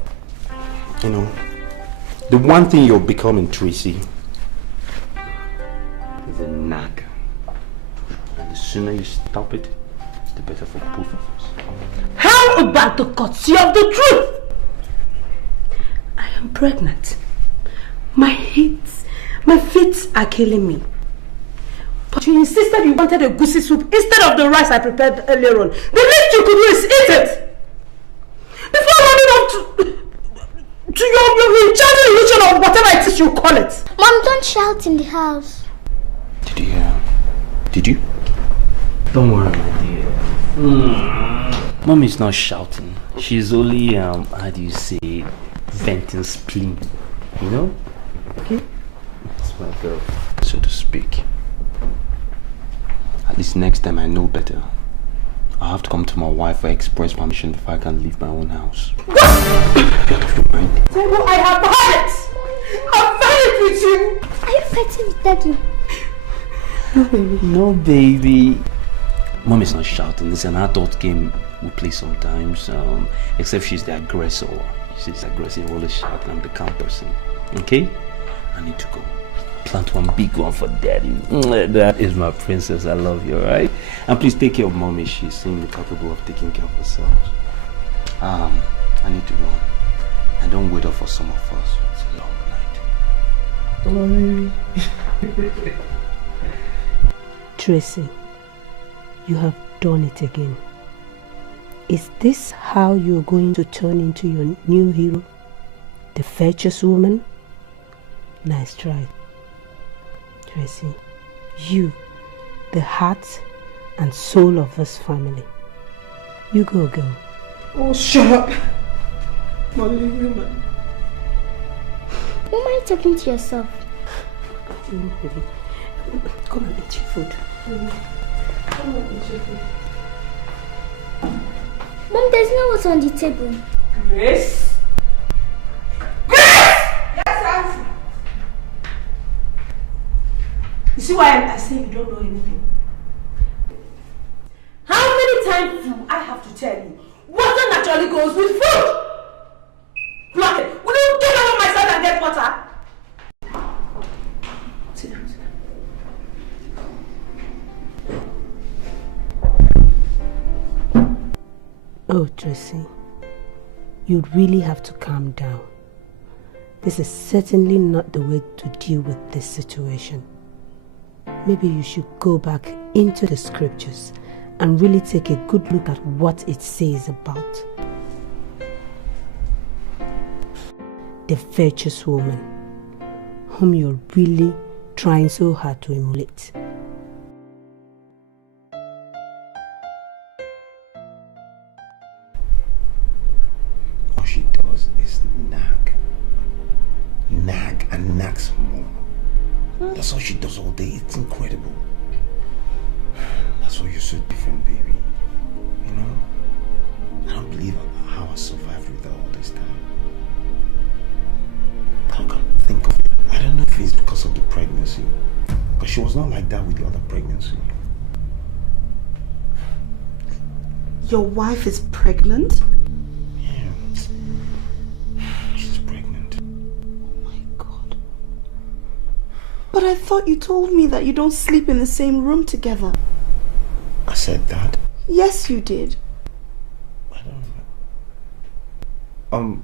You know, the one thing you're becoming, Tracy, is a nag. And the sooner you stop it, the better for both of us. How about the courtesy of the truth? I am pregnant. My feet are killing me. But you insisted you wanted a goosey soup instead of the rice I prepared earlier on. The least you could do is eat it. Before running off to your child illusion or whatever it is you call it. Mom, don't shout in the house. Did you? Don't worry, my dear. Mommy's not shouting. She's only, how do you say, venting spleen. You know? Okay? That's my girl, so to speak. At least next time I know better. I'll have to come to my wife for express permission before I can leave my own house. What? Mind? I have had it! I've had it with you! Are you fighting with Daddy? No, baby. No, baby. Mom is not shouting. It's an adult game we play sometimes. Except she's the aggressor. She's aggressive, always shouting. I'm the calm person. Okay? I need to go. Plant one big one for Daddy. That is my princess. I love you, alright? And please take care of Mommy. She's seemingly capable of taking care of herself. I need to run. And don't wait up for some of us. It's a long night. Tracy, you have done it again. Is this how you're going to turn into your new hero? The virtuous woman? Nice try. Tracy, you, the heart and soul of this family. You go, girl. Oh, shut up. Molly woman. Why am I talking to yourself? Come and eat your food. Come and eat your food. Mom, there's no what's on the table. Grace? Yes, Auntie. You see why I say you don't know anything? How many times do I have to tell you? Water naturally goes with food! Block it! Will you get out of my side and get water? Sit down, sit down. Oh, Tracy, you'd really have to calm down. This is certainly not the way to deal with this situation. Maybe you should go back into the scriptures and really take a good look at what it says about the virtuous woman whom you're really trying so hard to emulate. All she does is nag. Nag and nag some more. That's all she does all day. It's incredible. That's why you're so different, baby. You know? I don't believe how I survived with her all this time. I can't think of it. I don't know if it's because of the pregnancy. But she was not like that with the other pregnancy. Your wife is pregnant? Yeah. She's pregnant. Oh my God. But I thought you told me that you don't sleep in the same room together. I said that? Yes, you did. I don't know.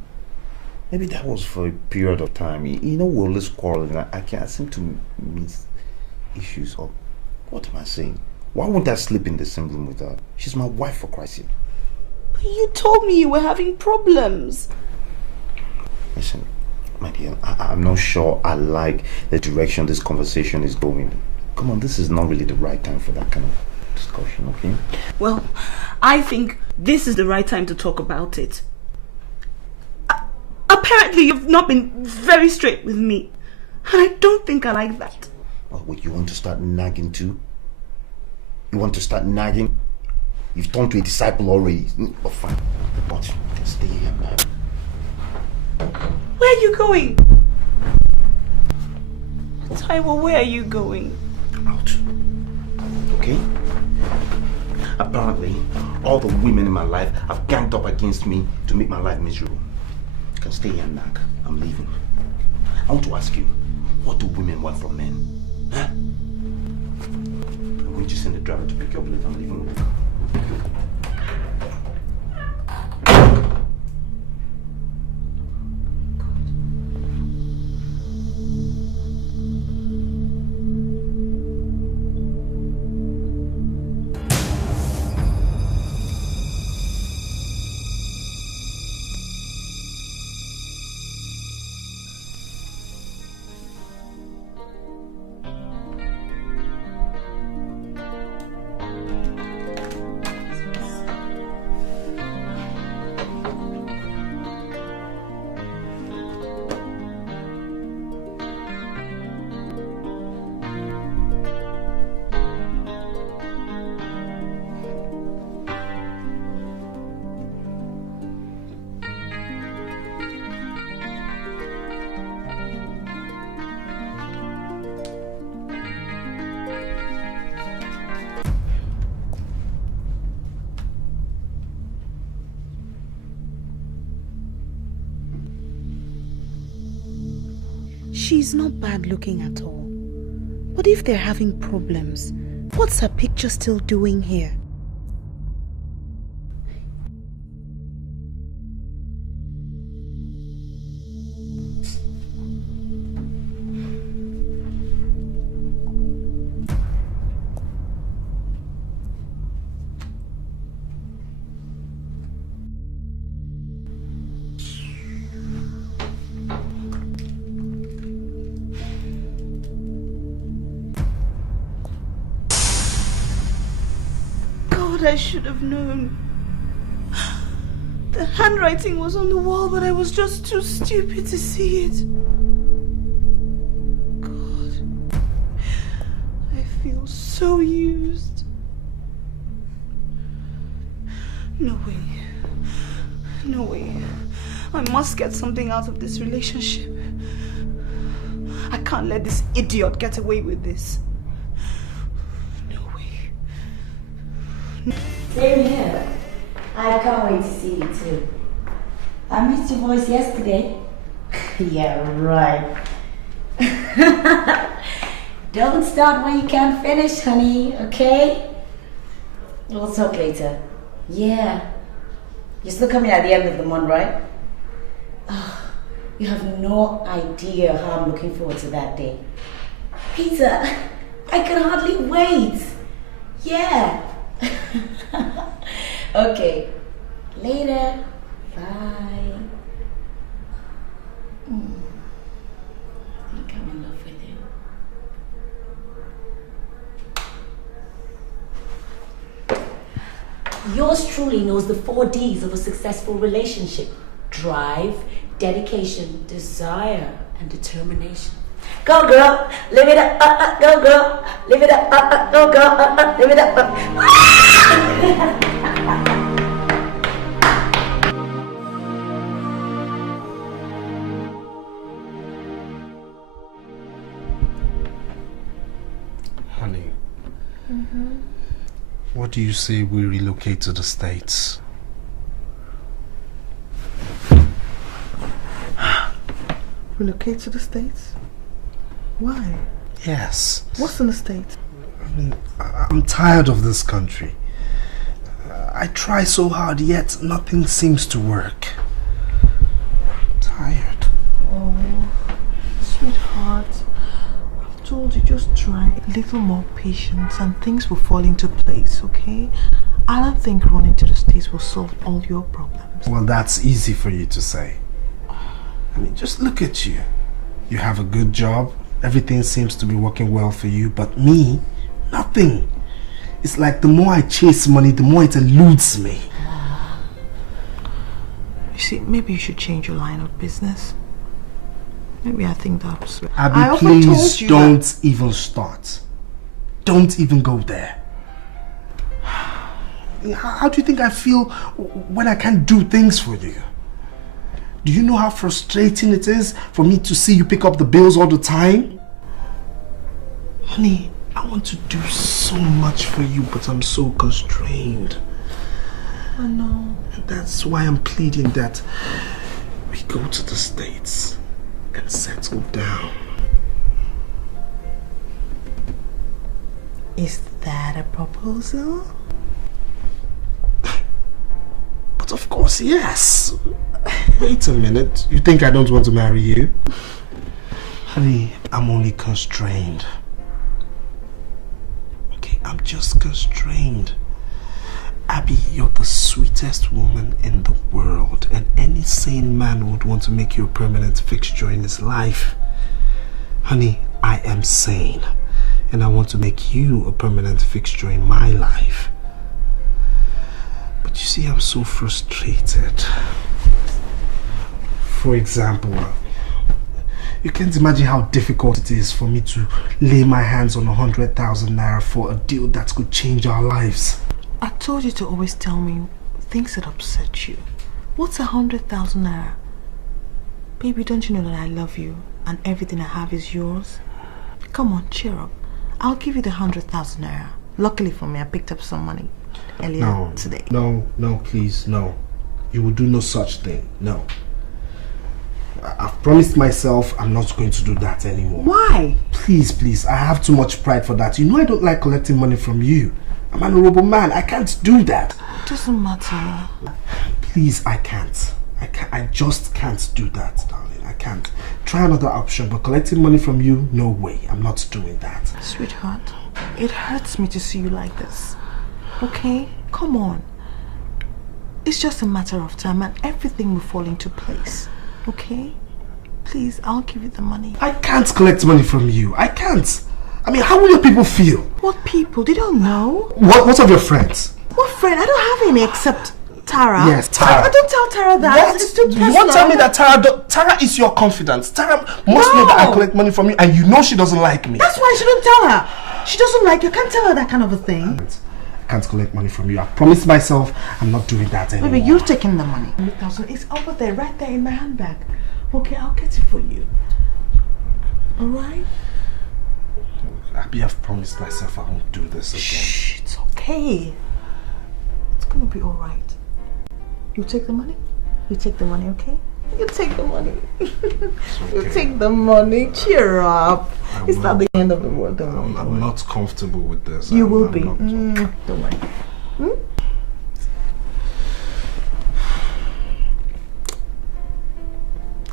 Maybe that was for a period of time. You know, we're always quarreling. I seem to miss issues. Or what am I saying? Why won't I sleep in the same room with her? She's my wife, for Christ's sake. But you told me you were having problems. Listen, my dear, I'm not sure I like the direction this conversation is going. Come on, this is not really the right time for that kind of discussion, okay? Well, I think this is the right time to talk about it. Apparently, you've not been very straight with me. And I don't think I like that. Oh, wait, you want to start nagging too? You want to start nagging? You've turned to a disciple already. Oh, fine. But you can stay here, man. Where are you going? Taiwo, where are you going? Out. Okay? Apparently, all the women in my life have ganged up against me to make my life miserable. You can stay here and nag. I'm leaving. I want to ask you, what do women want from men? Huh? I'm going to send the driver to pick you up later. I'm leaving. She's not bad looking at all. But if they're having problems, what's her picture still doing here? But I should have known. The handwriting was on the wall, but I was just too stupid to see it. God, I feel so used. No way. No way. I must get something out of this relationship. I can't let this idiot get away with this. No way. Same here. I can't wait to see you too. I missed your voice yesterday. Yeah, right. Don't start when you can't finish, honey, okay? We'll talk later. Yeah. You're still coming at the end of the month, right? Oh, you have no idea how I'm looking forward to that day. Peter, I can hardly wait. Yeah. Okay. Later. Bye. I think I'm in love with you. Yours truly knows the 4 Ds of a successful relationship. Drive, dedication, desire, and determination. Go girl, live it up, go girl, live it up, go girl, live it up. Honey, what do you say we relocate to the States? Relocate to the States? Why? Yes. What's in the States? I mean, I'm tired of this country. I try so hard, yet nothing seems to work. I'm tired. Oh, sweetheart. I've told you, just try a little more patience and things will fall into place, okay? I don't think running to the States will solve all your problems. Well, that's easy for you to say. I mean, just look at you. You have a good job. Everything seems to be working well for you. But me, nothing. It's like the more I chase money, the more it eludes me. You see, maybe you should change your line of business. Maybe I think that's... Abby, please don't even start. Don't even go there. How do you think I feel when I can't do things for you? Do you know how frustrating it is for me to see you pick up the bills all the time? Honey, I want to do so much for you, but I'm so constrained. I know. And that's why I'm pleading that we go to the States and settle down. Is that a proposal? But of course, yes. Wait a minute. You think I don't want to marry you? Honey, I'm only constrained. Okay, I'm just constrained. Abby, you're the sweetest woman in the world, and any sane man would want to make you a permanent fixture in his life. Honey, I am sane, and I want to make you a permanent fixture in my life. But you see, I'm so frustrated. For example, you can't imagine how difficult it is for me to lay my hands on 100,000 naira for a deal that could change our lives. I told you to always tell me things that upset you. What's 100,000 naira? Baby, don't you know that I love you and everything I have is yours? Come on, cheer up. I'll give you the 100,000 naira. Luckily for me, I picked up some money earlier today. No, please, no. You will do no such thing, no. I've promised myself I'm not going to do that anymore. Why? Please, I have too much pride for that. You know I don't like collecting money from you. I'm an honorable man. I can't do that. It doesn't matter. Please, I can't. I just can't do that, darling. I can't. Try another option, but collecting money from you, no way. I'm not doing that. Sweetheart, it hurts me to see you like this. Okay? Come on. It's just a matter of time and everything will fall into place. Okay? Please, I'll give you the money. I can't collect money from you. I can't. I mean, how will your people feel? What people? They don't know. What of your friends? What friend? I don't have any except Tara. Yes, Tara. Don't tell Tara that. What? It's too personal. You want to tell me that Tara is your confidant? Tara must know that I collect money from you, and you know she doesn't like me. That's why you shouldn't tell her. She doesn't like you. Can't tell her that kind of a thing. I can't collect money from you. I promised myself I'm not doing that anymore. Baby, you're taking the money. 100,000. It's over there, right there in my handbag. Okay, I'll get it for you. Alright? Abby, I've promised myself I won't do this again. Shh, it's okay. It's gonna be alright. You take the money? You take the money, okay? You take the money. You take the money. Cheer up. It's not the end of the world. Don't worry. I'm not comfortable with this. You will be. Don't worry.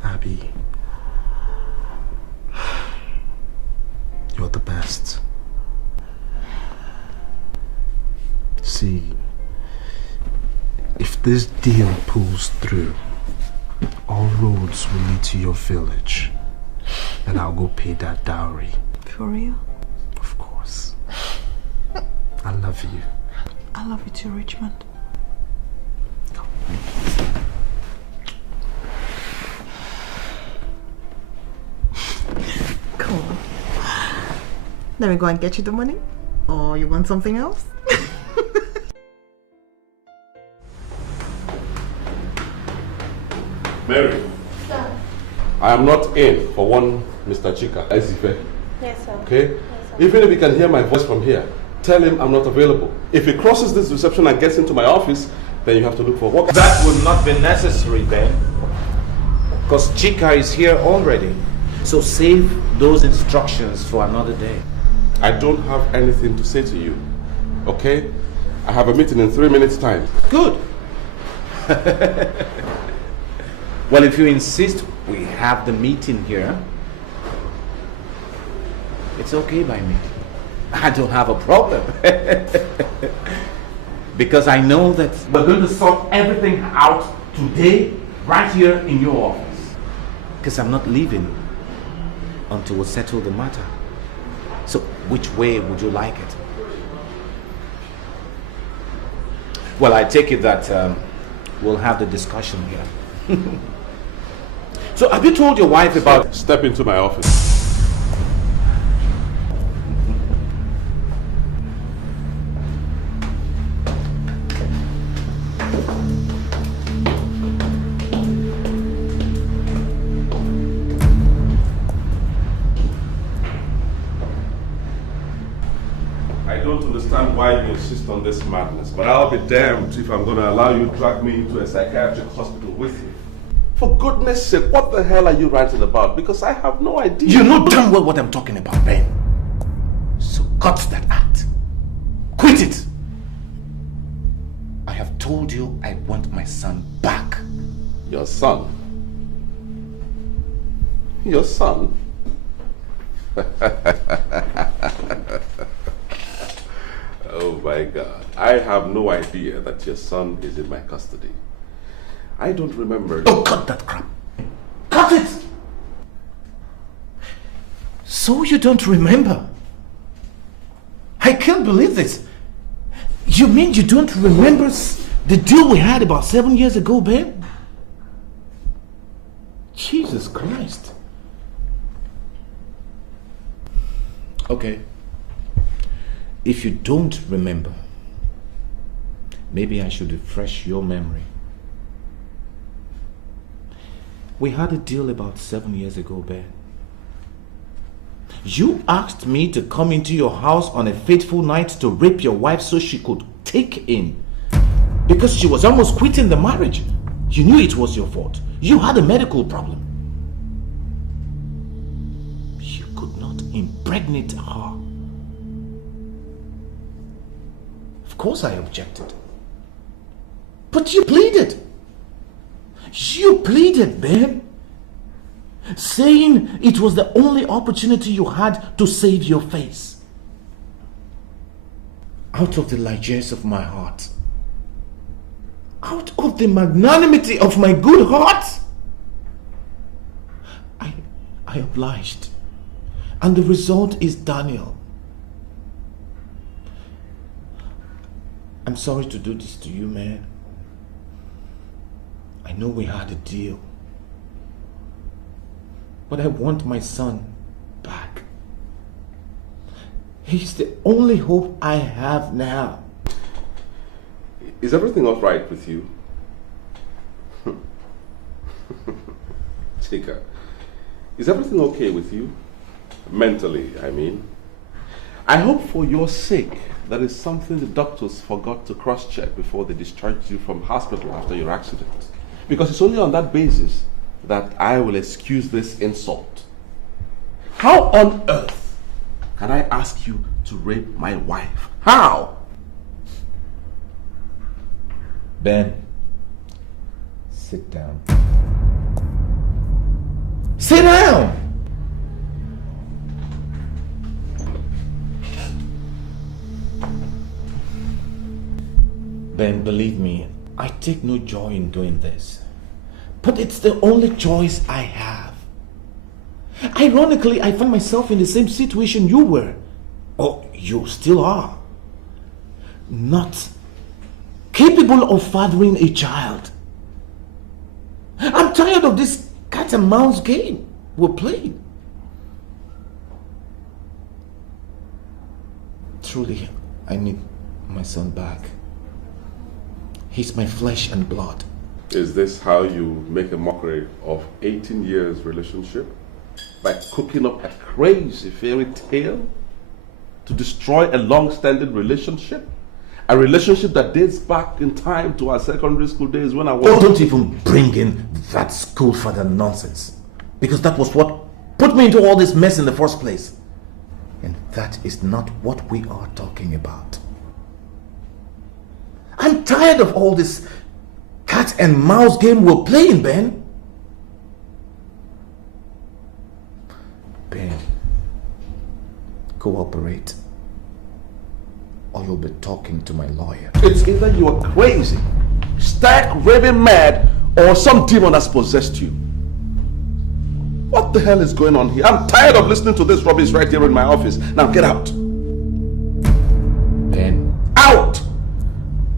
Abby, you're the best. See, if this deal pulls through, all roads will lead to your village, and I'll go pay that dowry. For real? Of course. I love you. I love you too, Richmond. Come on. Let me go and get you the money. Or you want something else? Mary. Sir. I am not in for one Mr. Chika. Yes, sir. Okay? Yes, sir. Even if he can hear my voice from here, tell him I'm not available. If he crosses this reception and gets into my office, then you have to look for work. That will not be necessary, Ben. Because Chika is here already. So save those instructions for another day. I don't have anything to say to you. Okay? I have a meeting in 3 minutes' time. Good. Well, if you insist we have the meeting here, it's okay by me. I don't have a problem. Because I know that we're going to sort everything out today, right here in your office. Because I'm not leaving until we settle the matter. So, which way would you like it? Well, I take it that we'll have the discussion here. So, have you told your wife about... Step into my office. I don't understand why you insist on this madness, but I'll be damned if I'm going to allow you to drag me into a psychiatric hospital with you. For goodness sake, what the hell are you ranting about? Because I have no idea. You know damn well what I'm talking about, Ben. So cut that act. Quit it. I have told you I want my son back. Your son? Your son? Oh my God. I have no idea that your son is in my custody. I don't remember. Oh, cut that crap. Cut it! So you don't remember? I can't believe this. You mean you don't remember the deal we had about 7 years ago, Ben? Jesus Christ. Okay. If you don't remember, maybe I should refresh your memory. We had a deal about 7 years ago, Ben. You asked me to come into your house on a fateful night to rape your wife so she could take in. Because she was almost quitting the marriage. You knew it was your fault. You had a medical problem. You could not impregnate her. Of course I objected. But you pleaded. You pleaded, Ben. Saying it was the only opportunity you had to save your face. Out of the largesse of my heart. Out of the magnanimity of my good heart. I obliged. And the result is Daniel. I'm sorry to do this to you, man. I know we had a deal. But I want my son back. He's the only hope I have now. Is everything all right with you? Chika, is everything okay with you? Mentally, I mean. I hope for your sake that is something the doctors forgot to cross-check before they discharged you from hospital after your accident. Because it's only on that basis that I will excuse this insult. How on earth can I ask you to rape my wife? How? Ben, sit down. Sit down! Ben, believe me, I take no joy in doing this. But it's the only choice I have. Ironically, I find myself in the same situation you were. Or you still are. Not capable of fathering a child. I'm tired of this cat and mouse game we're playing. Truly, I need my son back. He's my flesh and blood. Is this how you make a mockery of 18 years relationship? By cooking up a crazy fairy tale to destroy a long-standing relationship? A relationship that dates back in time to our secondary school days when I was... Don't even bring in that school father nonsense. Because that was what put me into all this mess in the first place. And that is not what we are talking about. I'm tired of all this cat and mouse game we're playing, Ben. Ben, cooperate, or you'll be talking to my lawyer. It's either you are crazy, stark raving mad, or some demon has possessed you. What the hell is going on here? I'm tired of listening to this rubbish right here in my office. Now get out. Ben. Out!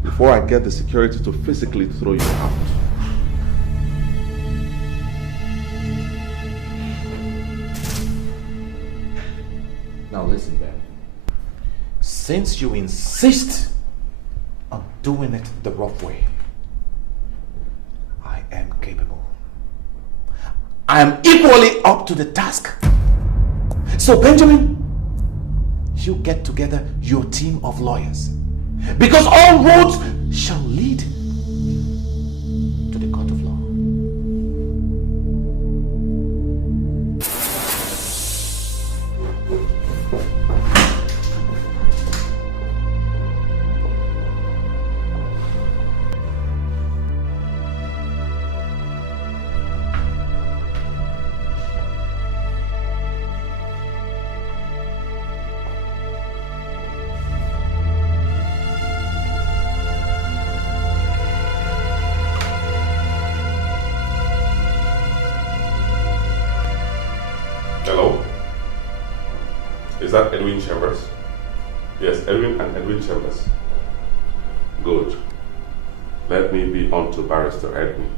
Before I get the security to physically throw you out. Now listen, Ben. Since you insist on doing it the rough way, I am capable. I am equally up to the task. So Benjamin, you get together your team of lawyers. Because all roads shall lead to the court of law. Hello? Is that Edwin Chambers? Yes, Edwin and Edwin Chambers. Good. Let me be on to Barrister Edwin.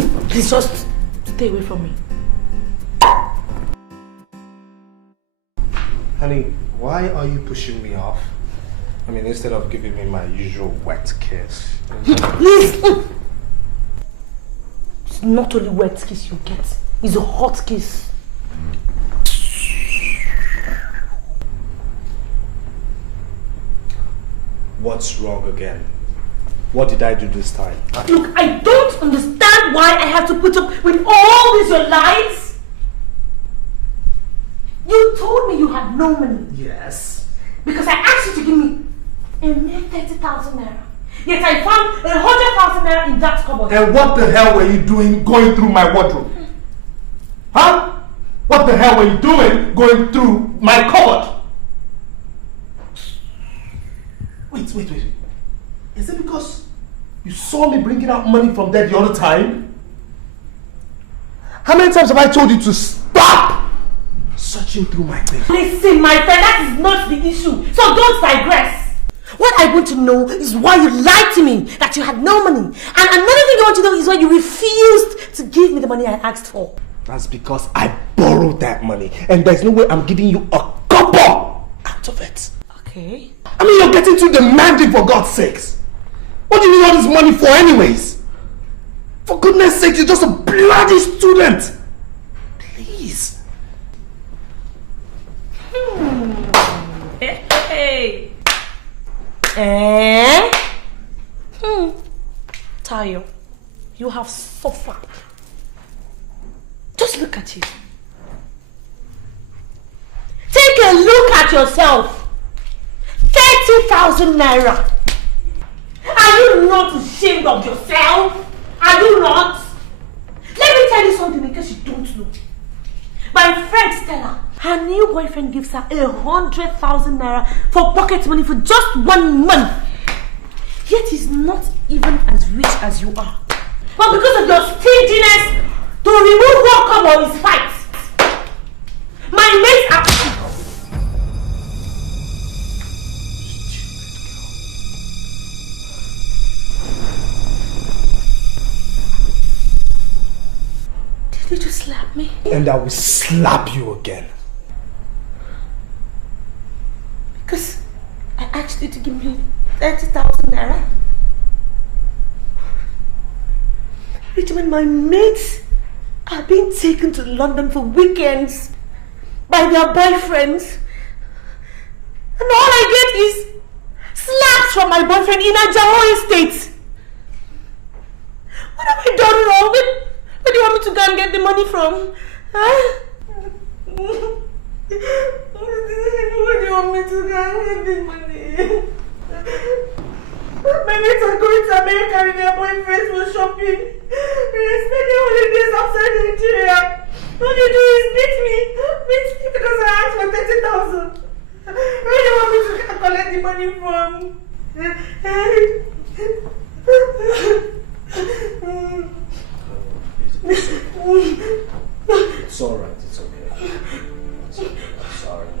Please just stay away from me. Honey, why are you pushing me off? I mean, instead of giving me my usual wet kiss. Please! It's not only wet kiss you get, it's a hot kiss. What's wrong again? What did I do this time? Look, I don't understand why I have to put up with all these your lies. You told me you had no money. Yes. Because I asked you to give me a mere 30,000 naira. Yet I found 100,000 naira in that cupboard. And what the hell were you doing going through my wardrobe? Huh? What the hell were you doing going through my cupboard? Wait. Is it because you saw me bringing out money from there the other time? How many times have I told you to stop searching through my things? Listen, my friend, that is not the issue. So don't digress. What I want to know is why you lied to me that you had no money. And another thing I want to know is why you refused to give me the money I asked for. That's because I borrowed that money. And there's no way I'm giving you a copper out of it. Okay. I mean, you're getting too demanding, for God's sakes. What do you need all this money for anyways? For goodness sake, you're just a bloody student. Please. Hey. Tayo, you have suffered. Just look at you. Take a look at yourself. 30,000 naira. Are you not ashamed of yourself? Are you not? Let me tell you something in case you don't know. My friend Stella, her new boyfriend gives her 100,000 naira for pocket money for just 1 month. Yet he's not even as rich as you are. But because of your stinginess, to remove one cover is fight. My mates are... Did you just slap me? And I will slap you again. Because I asked you to give me 30,000 naira. Richmond, my mates are being taken to London for weekends by their boyfriends. And all I get is slaps from my boyfriend in a Jaho estate. What have I done wrong? Where do you want me to go and get the money from? Huh? Where do you want me to go and get the money? My mates are going to America with their boyfriends for shopping. We're spending holidays outside Nigeria. All you do is beat me because I asked for 30,000. Where do you want me to collect the money from? It's alright, it's okay.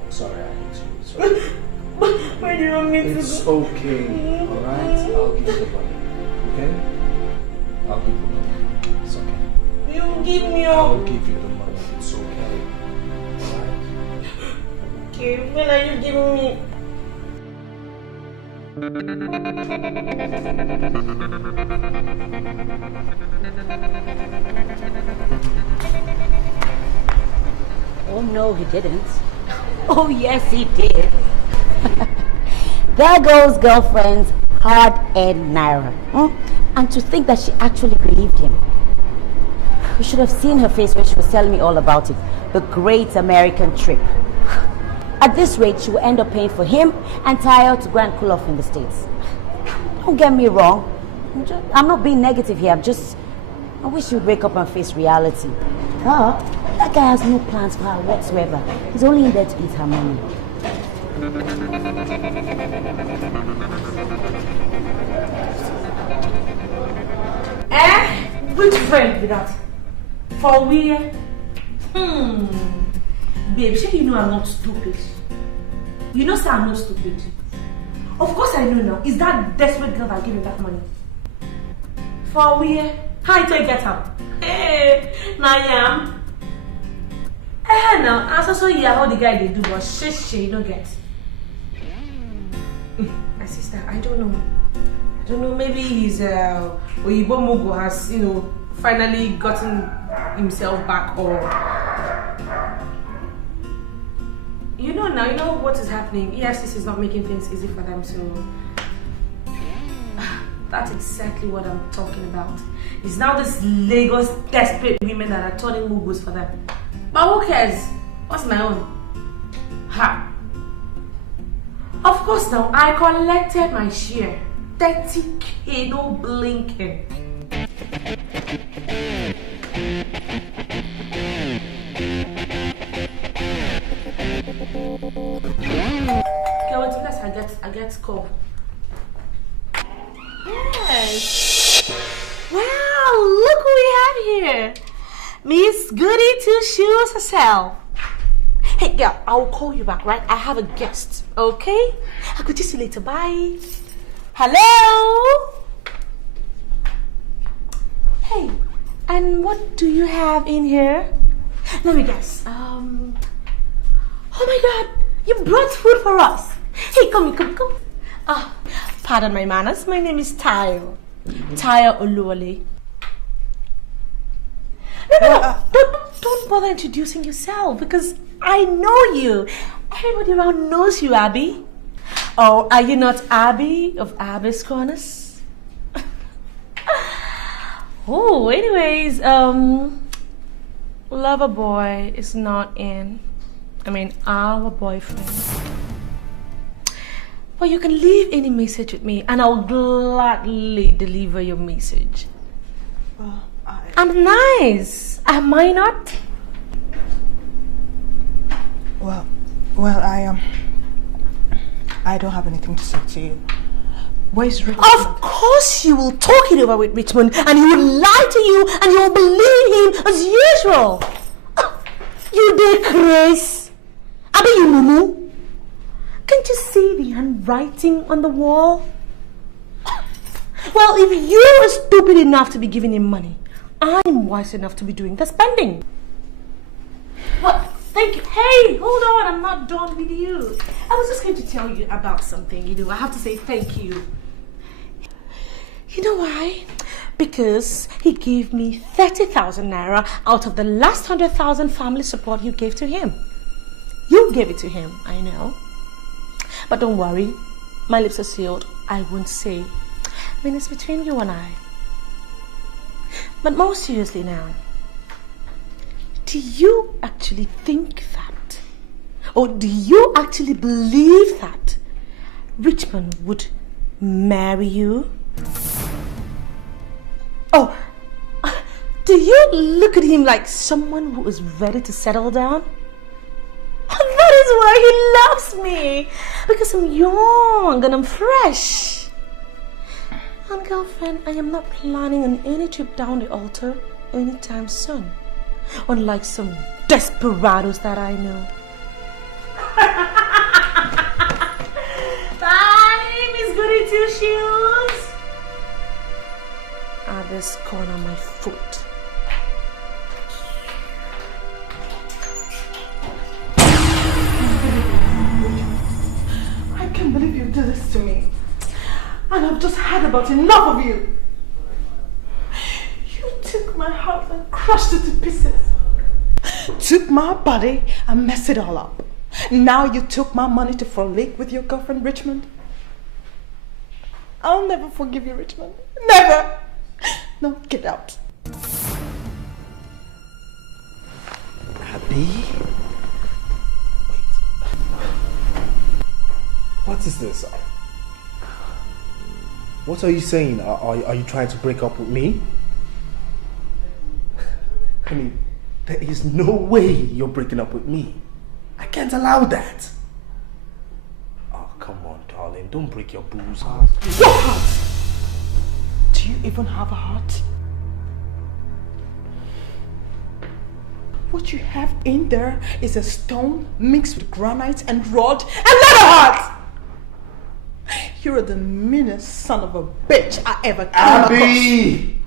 I'm sorry I hate you. It's okay. Where do you want me to go? It's okay, alright? I'll give you the money, okay? I'll give you the money. It's okay. You give me I'll give you the money. It's okay. Alright? Okay, when are you giving me? Oh no, he didn't. Oh yes, he did. There goes girlfriend's hard-earned naira. And to think that she actually believed him. You should have seen her face when she was telling me all about it. The great American trip. At this rate, she will end up paying for him and Tayo to go and cool off in the States. Don't get me wrong. I'm not being negative here. I wish she would wake up and face reality. That guy has no plans for her whatsoever. He's only in there to eat her money. Which friend be that? For where? Babe, sure you know I'm not stupid. You know, sir, I'm not stupid. Of course I know now. Is that desperate girl that gave me that money? For where? How you take get up? Hey, Nayam. Hey, now, I also hear how the guy they do, but she you don't get. My sister, I don't know. Maybe he's Oyibo Mugo has, finally gotten himself back, or now you know what is happening. EFCC is not making things easy for them, so that's exactly what I'm talking about. It's now this Lagos desperate women that are turning Mugos for them. But who cares? What's my own? Ha! Of course now, I collected my share. 30k, no blinking. Okay, wait, I get call. Yes. Wow, look who we have here. Miss Goody Two Shoes herself. Hey girl, I'll call you back, right? I have a guest, okay? I could just see you later. Bye. Hello? Hey, and what do you have in here? Let me guess. Oh my god, you brought food for us. Hey, come. Pardon my manners. My name is Tayo Oluwole. No, don't bother introducing yourself because I know you. Everybody around knows you, Abby. Oh, are you not Abby of Abby's Corners? Oh, anyways, lover boy is not in. Our boyfriend. But you can leave any message with me and I'll gladly deliver your message. Well, I'm nice. Am I not? Well, I don't have anything to say to you. Where's Richmond? Of course you will talk it over with Richmond and he will lie to you and you will believe him as usual. You did, Chris. Abi, you mumu. Can't you see the handwriting on the wall? Well, if you are stupid enough to be giving him money, I'm wise enough to be doing the spending. What? Thank you. Hey, hold on. I'm not done with you. I was just going to tell you about something. I have to say thank you. You know why? Because he gave me 30,000 naira out of the last 100,000 family support you gave to him. You gave it to him, I know. But don't worry. My lips are sealed. I won't say. It's between you and I. But more seriously now. Do you actually think that, or do you actually believe that Richmond would marry you? Oh, do you look at him like someone who is ready to settle down? That is why he loves me, because I'm young and I'm fresh. And girlfriend, I am not planning on any trip down the altar anytime soon. Unlike some desperados that I know. Bye, Miss Goody Two Shoes. At this corner of my foot. I can't believe you did this to me. And I've just had about enough of you. You took my heart and crushed it to pieces. Took my body and messed it all up. Now you took my money to frolic with your girlfriend Richmond. I'll never forgive you, Richmond. Never. No, get out. Abby? Wait. What is this? What are you saying? Are you trying to break up with me? There is no way you're breaking up with me. I can't allow that. Oh, come on, darling. Don't break your boo's heart. What heart? Do you even have a heart? What you have in there is a stone mixed with granite and rod and not a heart! You're the meanest son of a bitch I ever came across.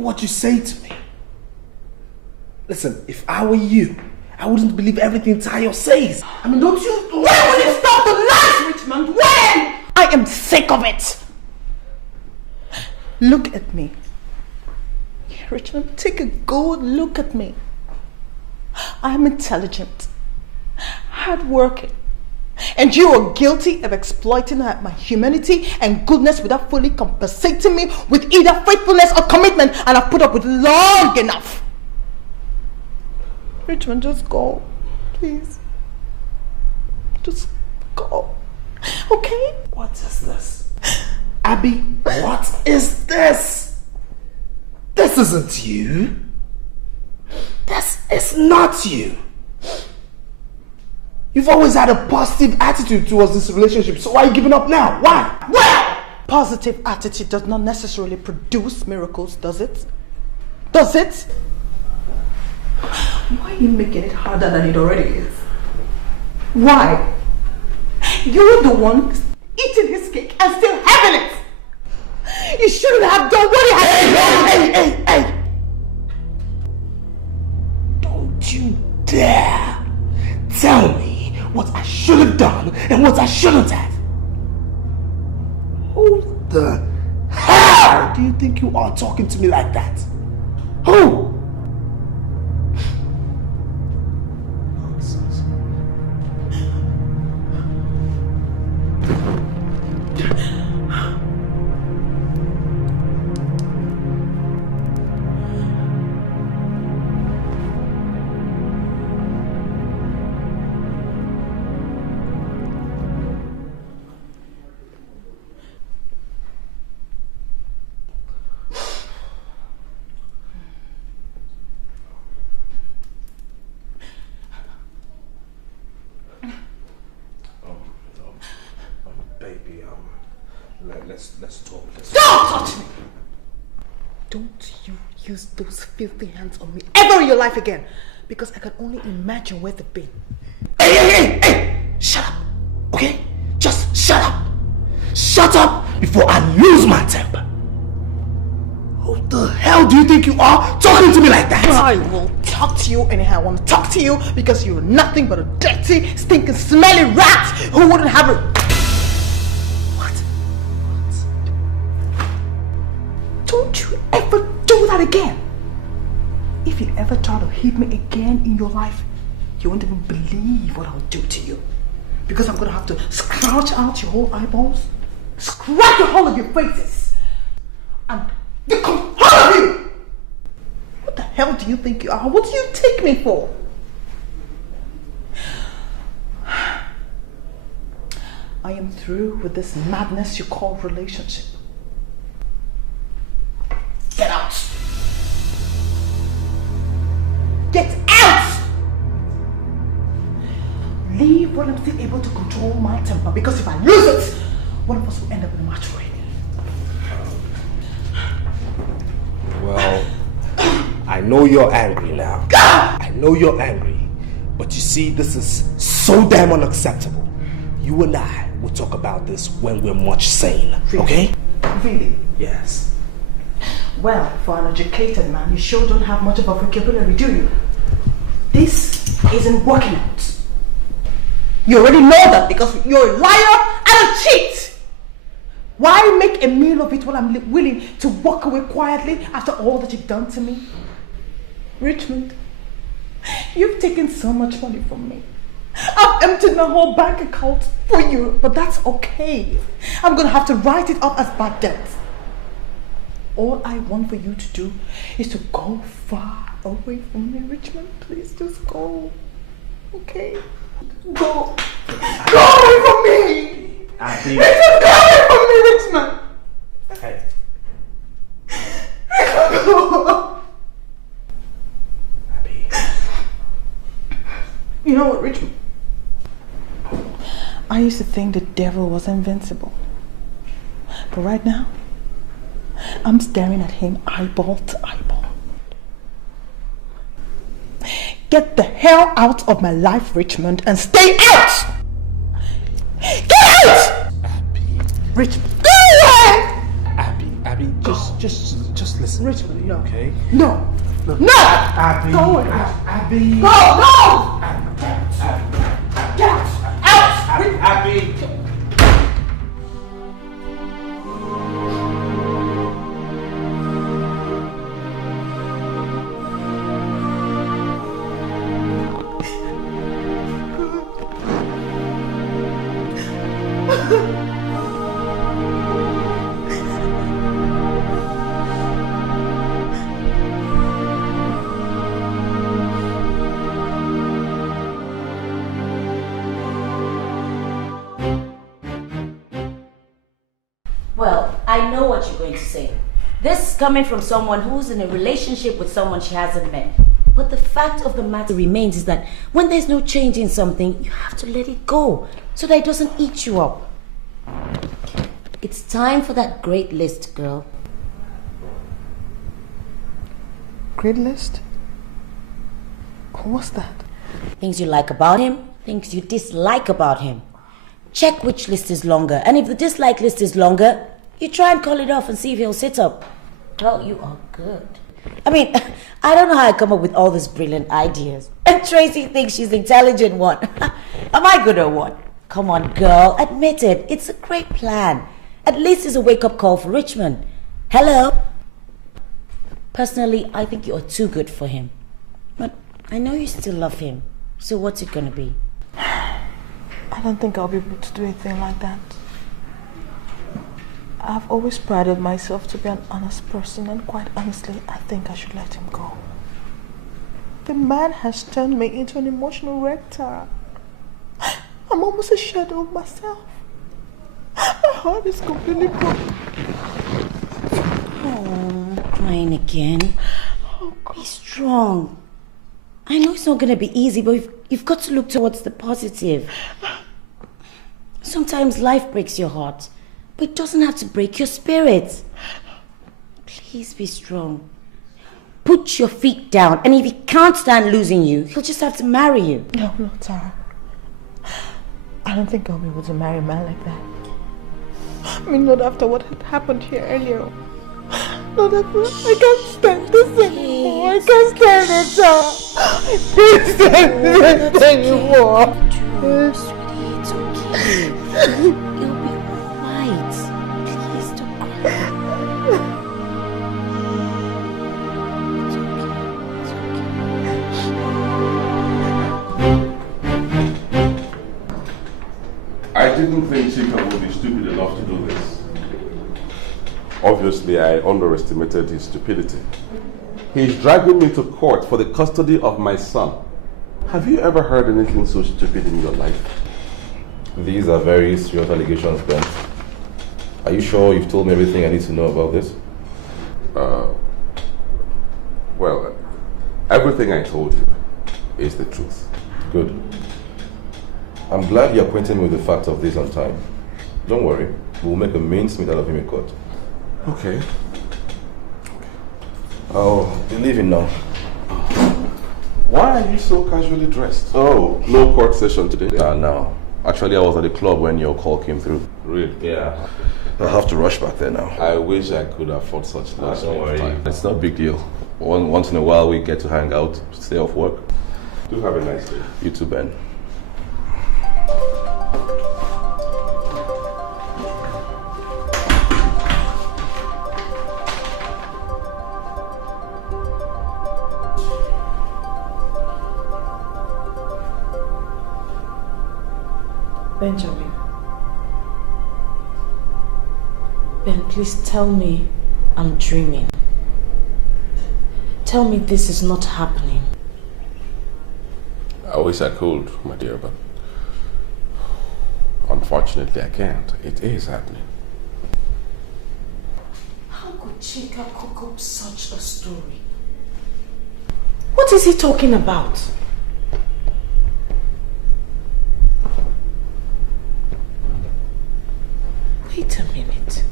careful what you say to me. Listen, if I were you, I wouldn't believe everything Tayo says. I mean, don't you... When will you stop the lies, Richmond? When? I am sick of it. Look at me. Richmond, take a good look at me. I am intelligent, hardworking, and you are guilty of exploiting my humanity and goodness without fully compensating me with either faithfulness or commitment, and I've put up with long enough. Richmond, just go, please. Just go, okay? What is this? Abby, what is this? This isn't you. This is not you. You've always had a positive attitude towards this relationship, so why are you giving up now? Why? Well, positive attitude does not necessarily produce miracles, does it? Does it? Why are you making it harder than it already is? Why? You're the one eating his cake and still having it. You shouldn't have done what he had. Hey! Don't you dare tell me what I should have done and what I shouldn't have. Who the hell do you think you are talking to me like that? Who? Let's talk. Don't touch me! Don't you use those filthy hands on me ever in your life again, because I can only imagine where they've been. Hey! Shut up, okay? Just shut up. Shut up before I lose my temper. Who the hell do you think you are talking to me like that? I will talk to you anyhow I want to talk to you, because you're nothing but a dirty, stinking, smelly rat who wouldn't have a... Don't you ever do that again. If you ever try to hit me again in your life, you won't even believe what I'll do to you. Because I'm gonna have to scratch out your whole eyeballs, scratch the whole of your faces, and become all of you. What the hell do you think you are? What do you take me for? I am through with this madness you call relationship. Get out! Get out! Leave when I'm still able to control my temper, because if I lose it, one of us will end up in a match ring. Well, I know you're angry now. I know you're angry. But you see, this is so damn unacceptable. You and I will talk about this when we're much sane, okay? Really? Yes. Well, for an educated man, you sure don't have much of a vocabulary, do you? This isn't working out. You already know that because you're a liar and a cheat. Why make a meal of it when I'm willing to walk away quietly after all that you've done to me? Richmond, you've taken so much money from me. I've emptied my whole bank account for you, but that's okay. I'm gonna have to write it off as bad debt. All I want for you to do is to go far away from me, Richmond. Please just go. Okay? Go. Go away from me! Richmond, go away from me, Richmond! Hey. Richmond, go! Abby. You know what, Richmond? I used to think the devil was invincible. But right now, I'm staring at him eyeball to eyeball. Get the hell out of my life, Richmond, and stay out! Get out! Abby. Richmond, go away! Abby, just listen. Richmond, no. Okay? No. No! Abby. Go away. Abby. Go! Go! Get out! Abby. Well, I know what you're going to say. This is coming from someone who's in a relationship with someone she hasn't met. But the fact of the matter remains is that when there's no change in something, you have to let it go so that it doesn't eat you up. It's time for that great list, girl. Great list? What's that? Things you like about him, things you dislike about him. Check which list is longer, and if the dislike list is longer, you try and call it off and see if he'll sit up. Well, you are good. I mean, I don't know how I come up with all these brilliant ideas. And Tracy thinks she's the intelligent one. Am I good or what? Come on, girl, admit it. It's a great plan. At least it's a wake-up call for Richmond. Hello? Personally, I think you're too good for him. But I know you still love him. So what's it gonna be? I don't think I'll be able to do anything like that. I've always prided myself to be an honest person, and quite honestly, I think I should let him go. The man has turned me into an emotional wreck, Tara. I'm almost a shadow of myself. My heart is completely broken. Oh, crying again. Be strong. I know it's not going to be easy, but you've got to look towards the positive. Sometimes life breaks your heart, but it doesn't have to break your spirit. Please be strong. Put your feet down, and if he can't stand losing you, he'll just have to marry you. No, Tara. I don't think I'll be able to marry a man like that. I mean, not after what had happened here earlier. Not after. I can't stand this anymore. I can't stand it, Tara. I can't stand this anymore. Sweetie, it's okay. You'll be alright. Please don't cry. I didn't think Chika would be stupid enough to do this. Obviously, I underestimated his stupidity. He's dragging me to court for the custody of my son. Have you ever heard anything so stupid in your life? These are very serious allegations, Ben. Are you sure you've told me everything I need to know about this? Well, everything I told you is the truth. Good. I'm glad you're acquainted me with the facts of this on time. Don't worry, we'll make a mincemeat out of him in court. Okay. I'll be leaving now. Why are you so casually dressed? Oh, no court session today? No. Actually, I was at the club when your call came through. Really? Yeah. I'll have to rush back there now. I wish I could afford such last Don't worry. time. It's not a big deal. Once in a while, we get to hang out, stay off work. Do have a nice day. You too, Ben. Benjamin. Ben, please tell me I'm dreaming. Tell me this is not happening. I wish I could, my dear, but unfortunately I can't. It is happening. How could Chika cook up such a story? What is he talking about? Wait a minute.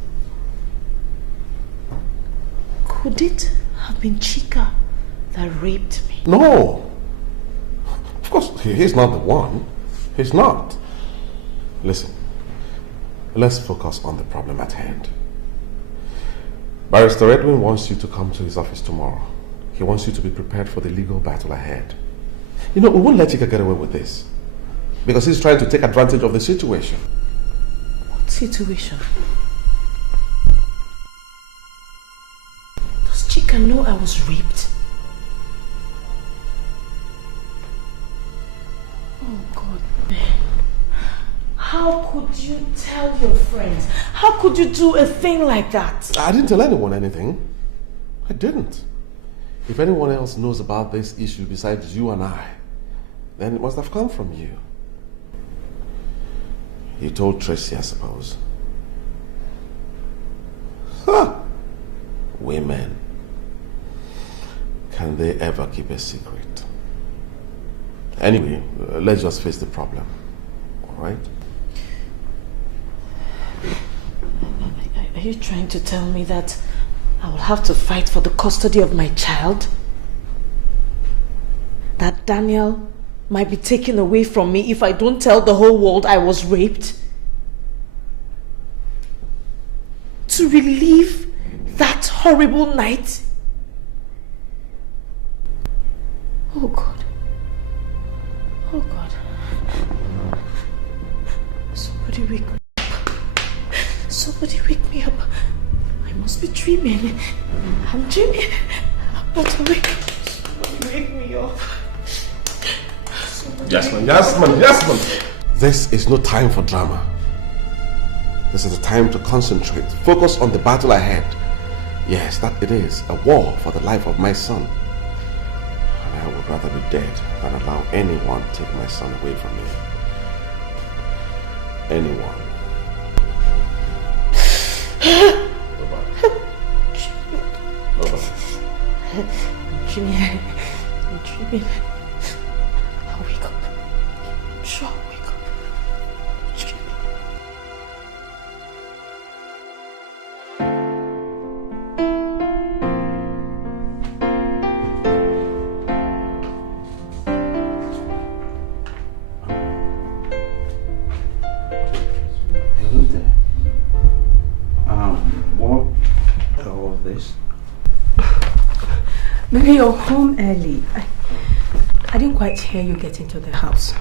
Could it have been Chika that raped me? No! Of course, he's not the one. He's not. Listen, let's focus on the problem at hand. Barrister Edwin wants you to come to his office tomorrow. He wants you to be prepared for the legal battle ahead. You know, we won't let you get away with this. Because he's trying to take advantage of the situation. What situation? Does Chika know I was raped? Oh God, man. How could you tell your friends? How could you do a thing like that? I didn't tell anyone anything. I didn't. If anyone else knows about this issue besides you and I, then it must have come from you. You told Tracy, I suppose. Huh. Women. Can they ever keep a secret? Anyway, let's just face the problem. All right? Are you trying to tell me that I will have to fight for the custody of my child? That Daniel might be taken away from me if I don't tell the whole world I was raped? To relive that horrible night? Oh God. Oh God. Somebody wake me up. Somebody wake me up. I must be dreaming. I'm dreaming. I'm not awake. Somebody wake me up. Jasmine. This is no time for drama. This is a time to concentrate. Focus on the battle ahead. Yes, that it is. A war for the life of my son. And I would rather be dead than allow anyone to take my son away from me. Anyone. I'm dreaming. I'll wake up. I'm sure I'll wake up. Hello there. What all this? Maybe you're home early. I didn't quite hear you get into the house.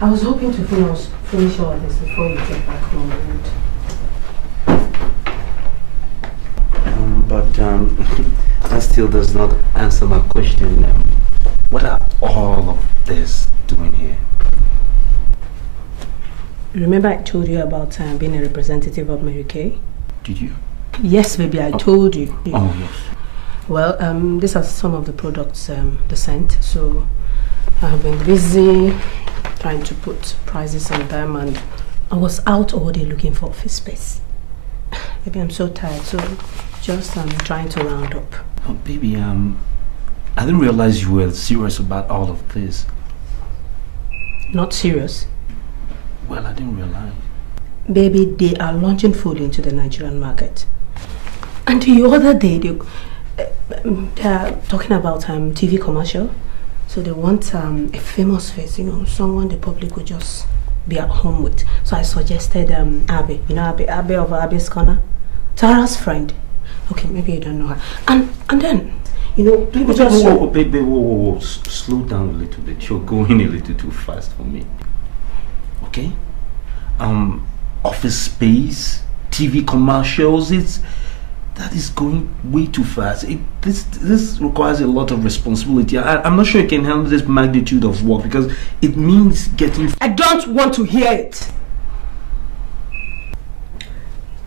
I was hoping to finish all this before you get back home. But that still does not answer my question. What are all of this doing here? Remember I told you about being a representative of Mary Kay? Did you? Yes, baby, I told you. Oh, yes. Well, these are some of the products they sent, so I've been busy trying to put prices on them, and I was out all day looking for office space. Maybe I'm so tired, so just trying to round up. Oh, baby, I didn't realize you were serious about all of this. Not serious? Well, I didn't realize. Baby, they are launching food into the Nigerian market. And the other day, they're talking about TV commercial. So they want a famous face, someone the public would just be at home with. So I suggested Abby, Abby of Abby's Corner, Tara's friend. Okay, maybe you don't know her. And then, people just... Whoa. Slow down a little bit. You're going a little too fast for me. Okay? Office space, TV commercials, that is going way too fast. This requires a lot of responsibility. I'm not sure you can handle this magnitude of work because it means getting... I don't want to hear it.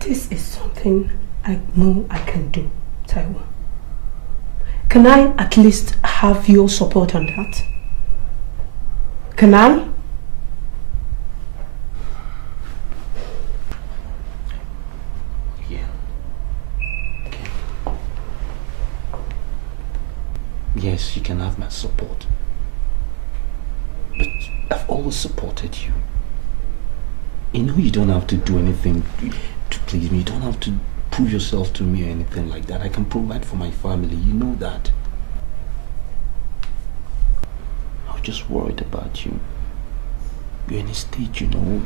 This is something I know I can do, Taiwo. Can I at least have your support on that? Can I? Yes, you can have my support. But I've always supported you. You don't have to do anything to please me. You don't have to prove yourself to me or anything like that. I can provide for my family. You know that. I was just worried about you. You're in a state, you're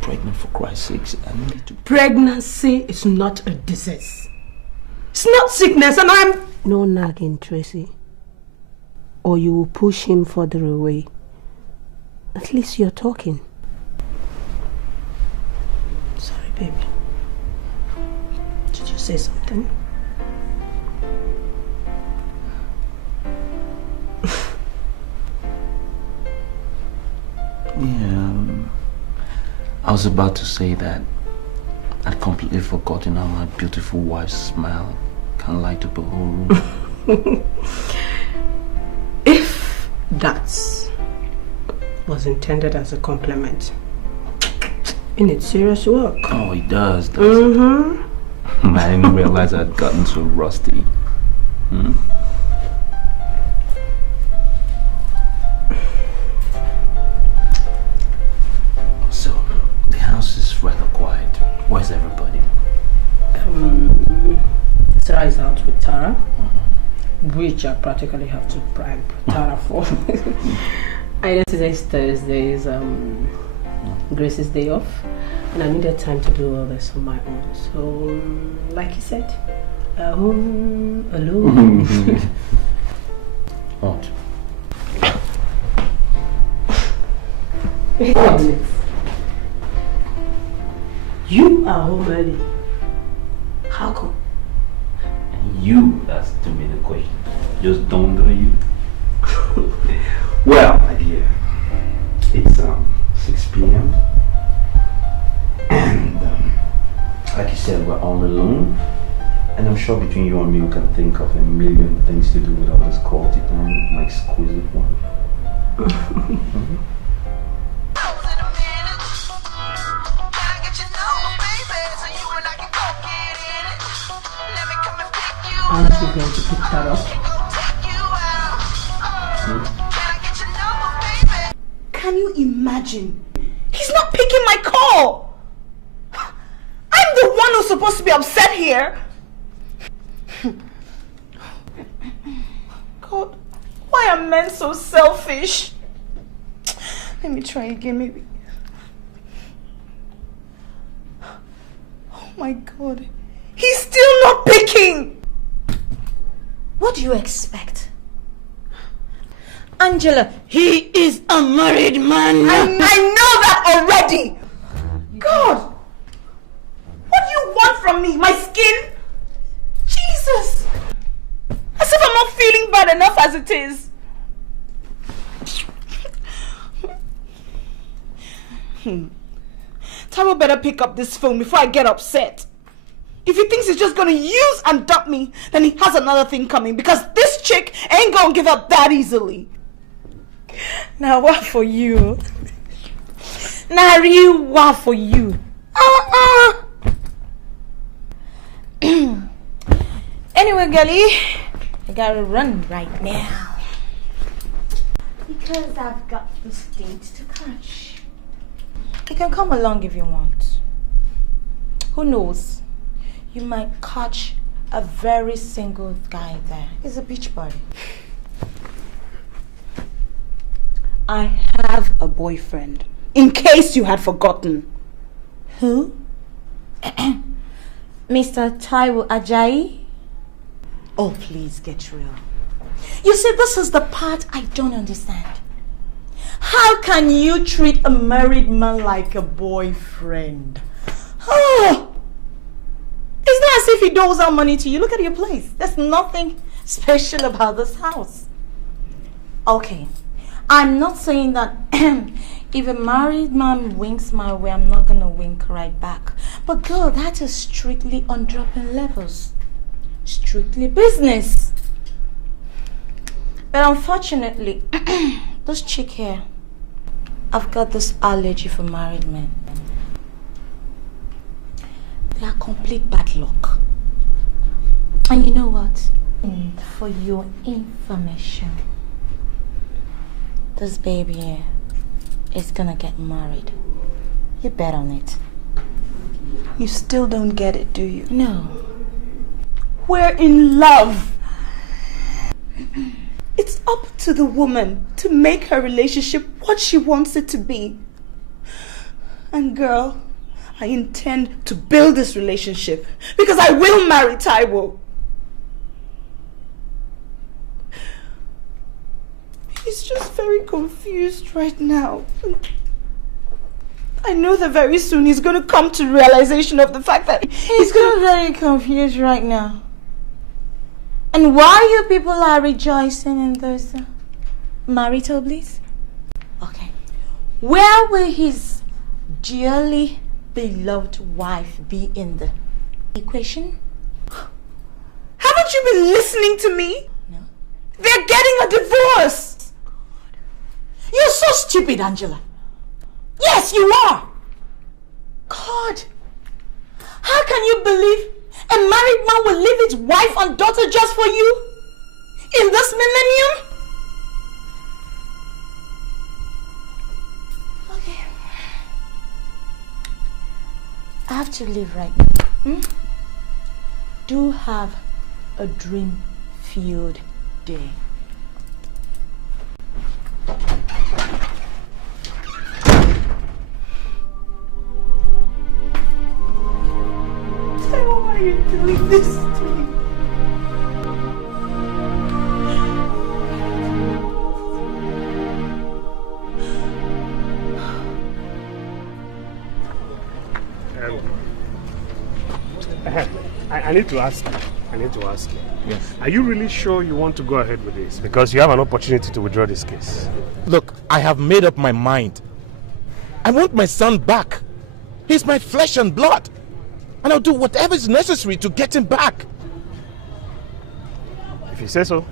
pregnant for Christ's sakes. I need to... Pregnancy is not a disease. It's not sickness and I'm... No nagging, Tracy. Or you will push him further away. At least you're talking. Sorry, baby. Did you say something? Yeah, I was about to say that I'd completely forgotten how my beautiful wife's smile can light up a whole room. If that was intended as a compliment, it needs serious work. Oh, it does, doesn't it? I didn't realize I'd gotten so rusty. So, the house is rather quiet. Where's everybody? Sarah is out with Tara, which I practically have to bribe Tara for. I know today's Thursday is Grace's day off, and I needed time to do all this on my own. So, like you said, home alone. What? Wait a minute. You are home early. How come? And you asked me the question. Just dawned on you. Well, my dear, it's 6 p.m. And like you said, we're all alone. And I'm sure between you and me, we can think of a million things to do with all this quality time, my exquisite one. Aren't you going to pick that up? Can you imagine? He's not picking my call. I'm the one who's supposed to be upset here. God, why are men so selfish? Let me try again, maybe. Oh my God. He's still not picking. What do you expect? Angela, he is a married man. I know that already. God, what do you want from me? My skin? Jesus. As if I'm not feeling bad enough as it is. Taro better pick up this phone before I get upset. If he thinks he's just gonna use and dump me, then he has another thing coming, because this chick ain't gonna give up that easily. Now what for you? Now you what for you? Anyway, girlie, I gotta run right now. Because I've got this date to catch. You can come along if you want. Who knows? You might catch a very single guy there. It's a beach party. I have a boyfriend. In case you had forgotten. Who? Mr. Taiwo Ajayi? Oh, please get real. You see, this is the part I don't understand. How can you treat a married man like a boyfriend? Oh! It's not as if he doles out money to you. Look at your place. There's nothing special about this house. Okay, I'm not saying that if a married man winks my way, I'm not gonna wink right back. But girl, that is strictly on dropping levels. Strictly business. But unfortunately, this chick here, I've got this allergy for married men. They are complete bad luck. And you know what? For your information, this baby here is gonna get married. You bet on it. You still don't get it, do you? No. We're in love. It's up to the woman to make her relationship what she wants it to be. And girl, I intend to build this relationship because I will marry Taiwo. He's just very confused right now. I know that very soon he's going to come to realization of the fact that he's very confused right now. And while you people are rejoicing in this marital bliss, okay, where will his dearly beloved wife be in the equation? Haven't you been listening to me? No. They're getting a divorce. You're so stupid, Angela. Yes, you are. God, how can you believe a married man will leave his wife and daughter just for you? In this millennium? Okay. I have to leave right now. Do have a dream-filled day. Why are you doing this to me? I need to ask you. Yes. Are you really sure you want to go ahead with this? Because you have an opportunity to withdraw this case. Look, I have made up my mind. I want my son back. He's my flesh and blood. And I'll do whatever is necessary to get him back. If you say so,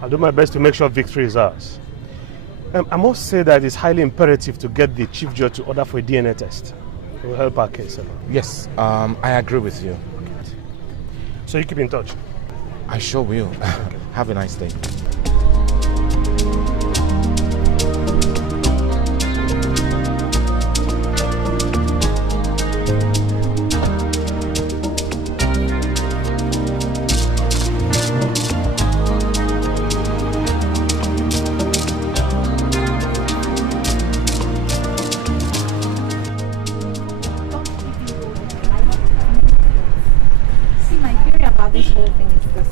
I'll do my best to make sure victory is ours. I must say that it's highly imperative to get the chief judge to order for a DNA test. It will help our case a lot. Yes, I agree with you. So you keep in touch? I sure will. Have a nice day. This whole thing is this: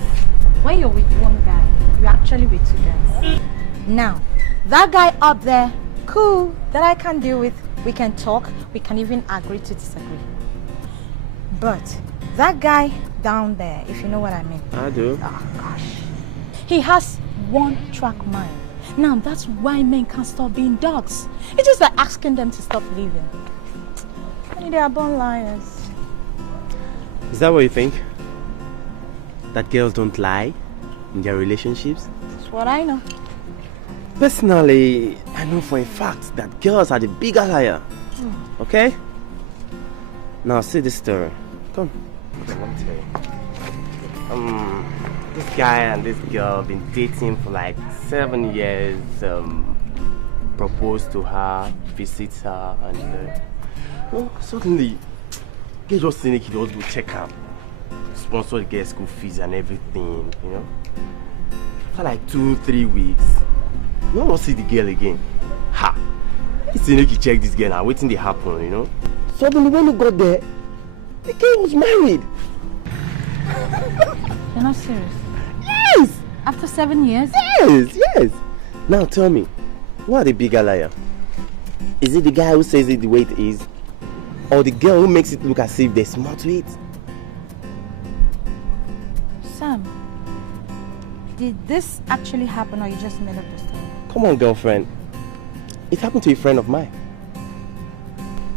when you're with one guy, you're actually with two guys. Now, that guy up there, cool, that I can deal with. We can talk, we can even agree to disagree. But that guy down there, if you know what I mean. I do. Oh gosh. He has one-track mind. Now that's why men can't stop being dogs. It's just like asking them to stop living. They are born liars. Is that what you think? That girls don't lie in their relationships? That's what I know. Personally, I know for a fact that girls are the bigger liar. Okay? Now see this story. Come. Let me tell you. This guy and this girl have been dating for like 7 years. Proposed to her, visit her, and suddenly, get just saying he just go check her. Sponsor the girl's school fees and everything, you know. For like 2-3 weeks, no one see the girl again. Ha! He's saying he check this girl and waiting to happen, you know. Suddenly when he got there, the girl was married. You're not serious? Yes! After 7 years? Yes! Now tell me, who are the bigger liar? Is it the guy who says it the way it is? Or the girl who makes it look as if there's more to it? Sam, did this actually happen or you just made up the story? Come on, girlfriend. It happened to a friend of mine.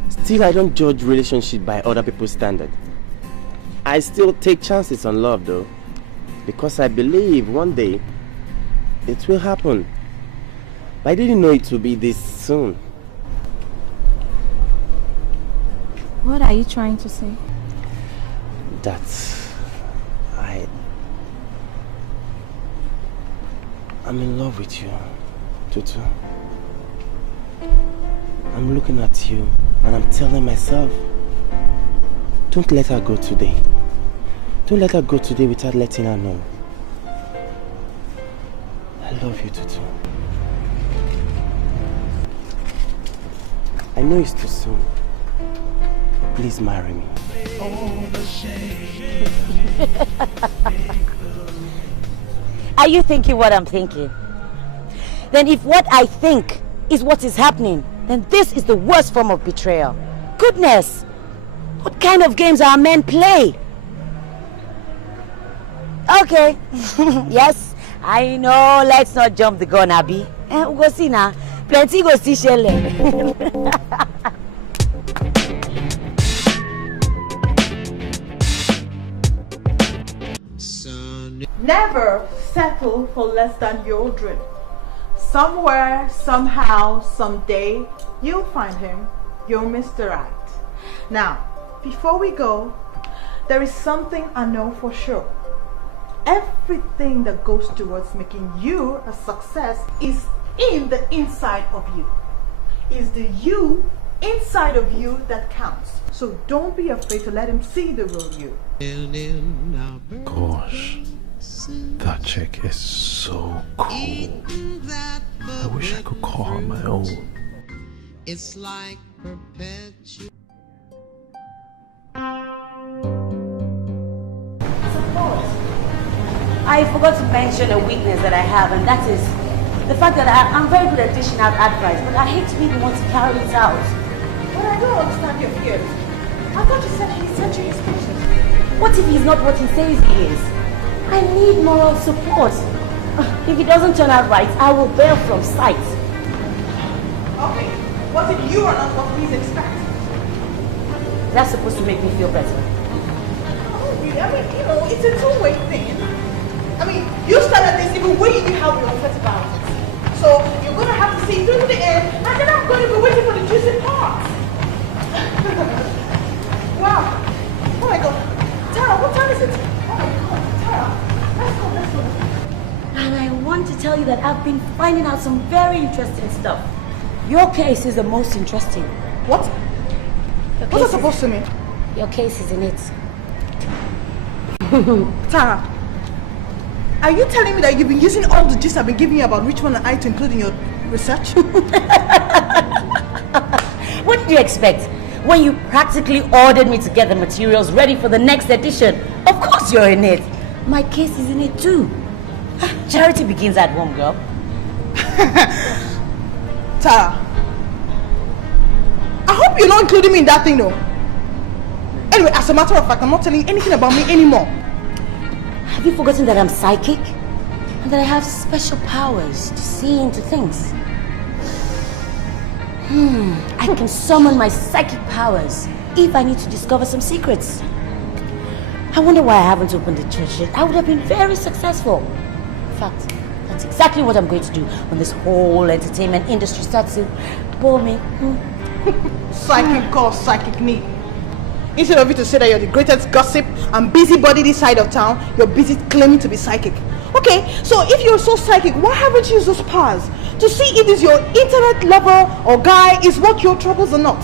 Still, I don't judge relationship by other people's standard. I still take chances on love though, because I believe one day it will happen. But I didn't know it would be this soon. What are you trying to say? That I'm in love with you, Tutu. I'm looking at you and I'm telling myself, don't let her go today. Don't let her go today without letting her know. I love you, Tutu. I know it's too soon. Please marry me. Are you thinking what I'm thinking? then if what I think is what is happening, then this is the worst form of betrayal. Goodness! What kind of games are men play? Okay. Yes, I know. Let's not jump the gun, Abby. We go see now. Plenty go see Shelley. Never settle for less than your dream. Somewhere, somehow, someday, you'll find him. You'll Mr. Right. Now, before we go, there is something I know for sure. Everything that goes towards making you a success is in the inside of you. It's the you inside of you that counts. So don't be afraid to let him see the real you. Gosh, that chick is so cool. I wish I could call her my own. It's like perpetual. I forgot to mention a weakness that I have, and that is the fact that I'm very good at dishing out advice, but I hate to be the one to carry it out. But I don't understand your fears. I thought you said he sent you his pictures. What if he's not what he says he is? I need moral support. If it doesn't turn out right, I will bail from sight. Okay, what if you are not what he's expecting? That's supposed to make me feel better. Oh, really? I mean, you know, it's a two-way thing. I mean, you started this even when you didn't have your thoughts about it. So you're going to have to see through to the end, and then I'm going to be waiting for the juicy part. Wow. Oh my God. Tara, what time is it? Oh my God. Tara, let's go. And I want to tell you that I've been finding out some very interesting stuff. Your case is the most interesting. What? What's that supposed to mean? Your case is in it. Tara, are you telling me that you've been using all the gist I've been giving you about Richmond and I to include in your research? What did you expect? When you practically ordered me to get the materials ready for the next edition, of course you're in it. My case is in it too. Charity begins at home, girl. Tara, I hope you're not including me in that thing though. Anyway, as a matter of fact, I'm not telling you anything about me anymore. Have you forgotten that I'm psychic? And that I have special powers to see into things? I can summon my psychic powers if I need to discover some secrets. I wonder why I haven't opened the church yet. I would have been very successful. In fact, that's exactly what I'm going to do when this whole entertainment industry starts to bore me. Psychic cause psychic need. Instead of you to say that you're the greatest gossip and busybody this side of town, you're busy claiming to be psychic. Okay, so if you're so psychic, why haven't you used those powers to see if this your internet lover or guy is worth your troubles or not?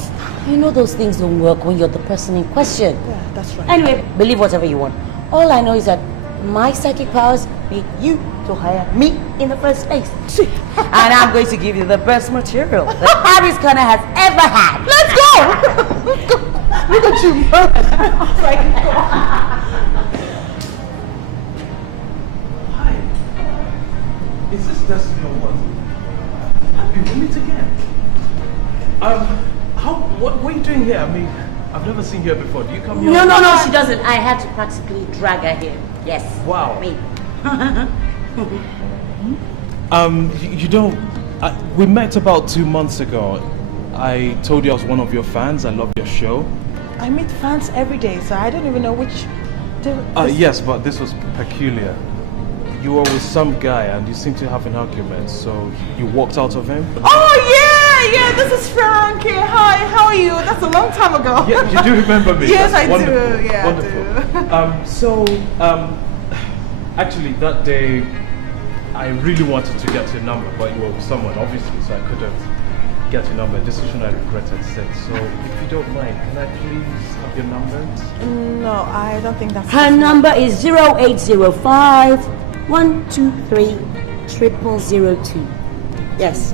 You know those things don't work when you're the person in question. Yeah, that's right. Anyway, believe whatever you want. All I know is that my psychic powers made you to hire me in the first place. And I'm going to give you the best material that Abby's Corner has ever had. Let's go! Look at you. Psychic Hi. Is this Destiny or what? Happy, we meet again. What are you doing here? I mean, I've never seen you here before. Do you come here? No, she doesn't. I had to practically drag her here. Yes. Wow. Me. You don't. We met about 2 months ago. I told you I was one of your fans. I love your show. I meet fans every day, so I don't even know which. Yes, but this was peculiar. You were with some guy and you seemed to have an argument, so you walked out of him? Oh, yeah, this is Frank. Hi, how are you? That's a long time ago. Yeah, you do remember me. Yes, That's I wonderful. do. Yeah, Wonderful. I do. Actually, that day, I really wanted to get your number, but you were with someone, obviously, so I couldn't get your number. A decision I regretted since. So, if you don't mind, can I please have your number? No, I don't think that's... Her number is 0805 123 0002. Yes.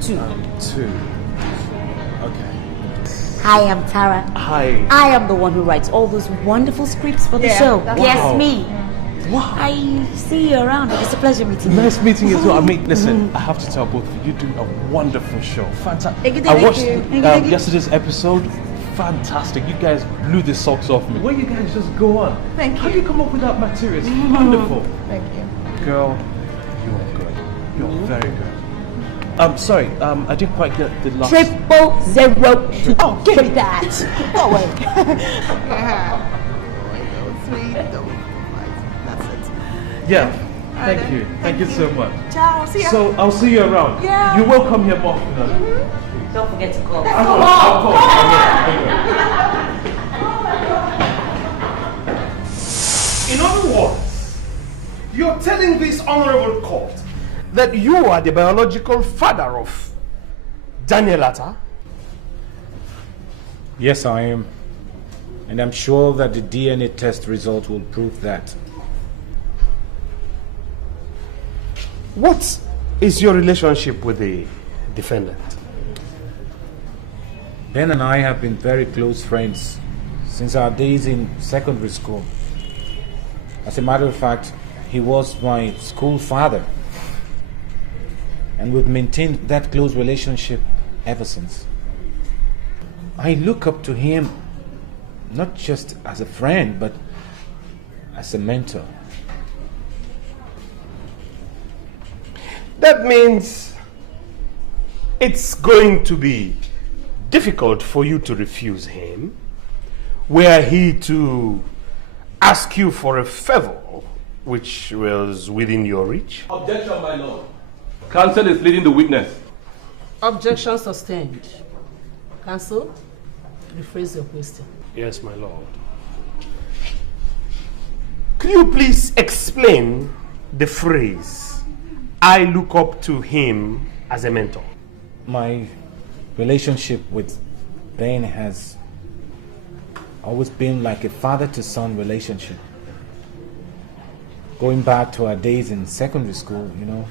002. Okay. Hi, I'm Tara. Hi. I am the one who writes all those wonderful scripts for the show. Wow. Yes, me. Wow. I see you around. It's a pleasure meeting you. Nice meeting you too. I mean, listen, I have to tell both of you, you do a wonderful show. Fantastic. I watched yesterday's episode. Fantastic. You guys blew the socks off me. Where you guys just go on? Thank you. How do you come up with that material? It's wonderful. Thank you. Girl, you're good. You're very good. Sorry, I didn't quite get the last... 000. Oh, give me that. Go away. That's it. Yeah, thank you. Thank you so much. Ciao. See ya. So, I'll see you around. Yeah. You will come here more often. Don't forget to call. I'll call. In other words, you're telling this honorable court that you are the biological father of Daniel Atta? Yes, I am. And I'm sure that the DNA test result will prove that. What is your relationship with the defendant? Ben and I have been very close friends since our days in secondary school. As a matter of fact, he was my school father. And we've maintained that close relationship ever since. I look up to him not just as a friend, but as a mentor. That means it's going to be difficult for you to refuse him were he to ask you for a favor which was within your reach. Objection, my lord. Counsel is leading the witness. Objection sustained. Counsel, rephrase your question. Yes, my lord. Could you please explain the phrase, I look up to him as a mentor? My relationship with Ben has always been like a father-to-son relationship. Going back to our days in secondary school, you know.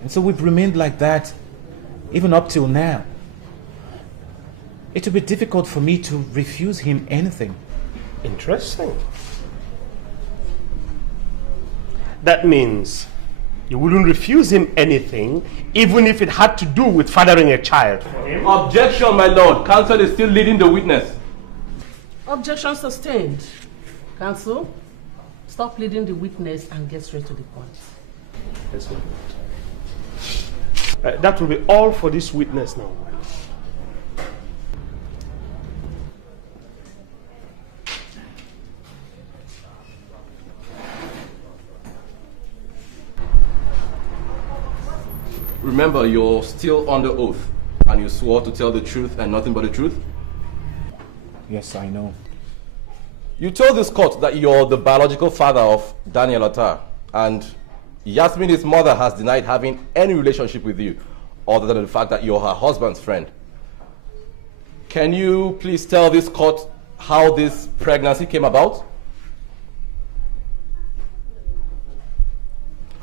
And so we've remained like that even up till now. It would be difficult for me to refuse him anything. Interesting. That means you wouldn't refuse him anything, even if it had to do with fathering a child. Objection, my lord. Counsel is still leading the witness. Objection sustained. Counsel, stop leading the witness and get straight to the point. Yes, my lord. That will be all for this witness now. Remember, you're still under oath, and you swore to tell the truth and nothing but the truth? Yes, I know. You told this court that you're the biological father of Daniel Atta, and Jasmine, his mother, has denied having any relationship with you, other than the fact that you're her husband's friend. Can you please tell this court how this pregnancy came about?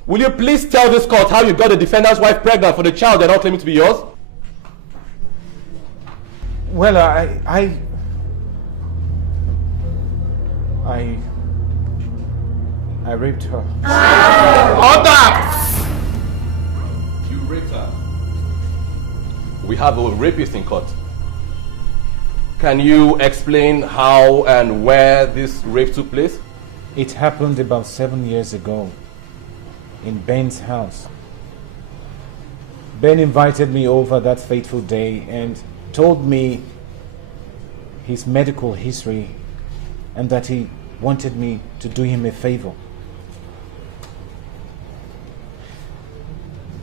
Will you please tell this court how you got the defendant's wife pregnant for the child they're not claiming to be yours? Well, I raped her. Order! You raped her. We have a rapist in court. Can you explain how and where this rape took place? It happened about 7 years ago in Ben's house. Ben invited me over that fateful day and told me his medical history and that he wanted me to do him a favor.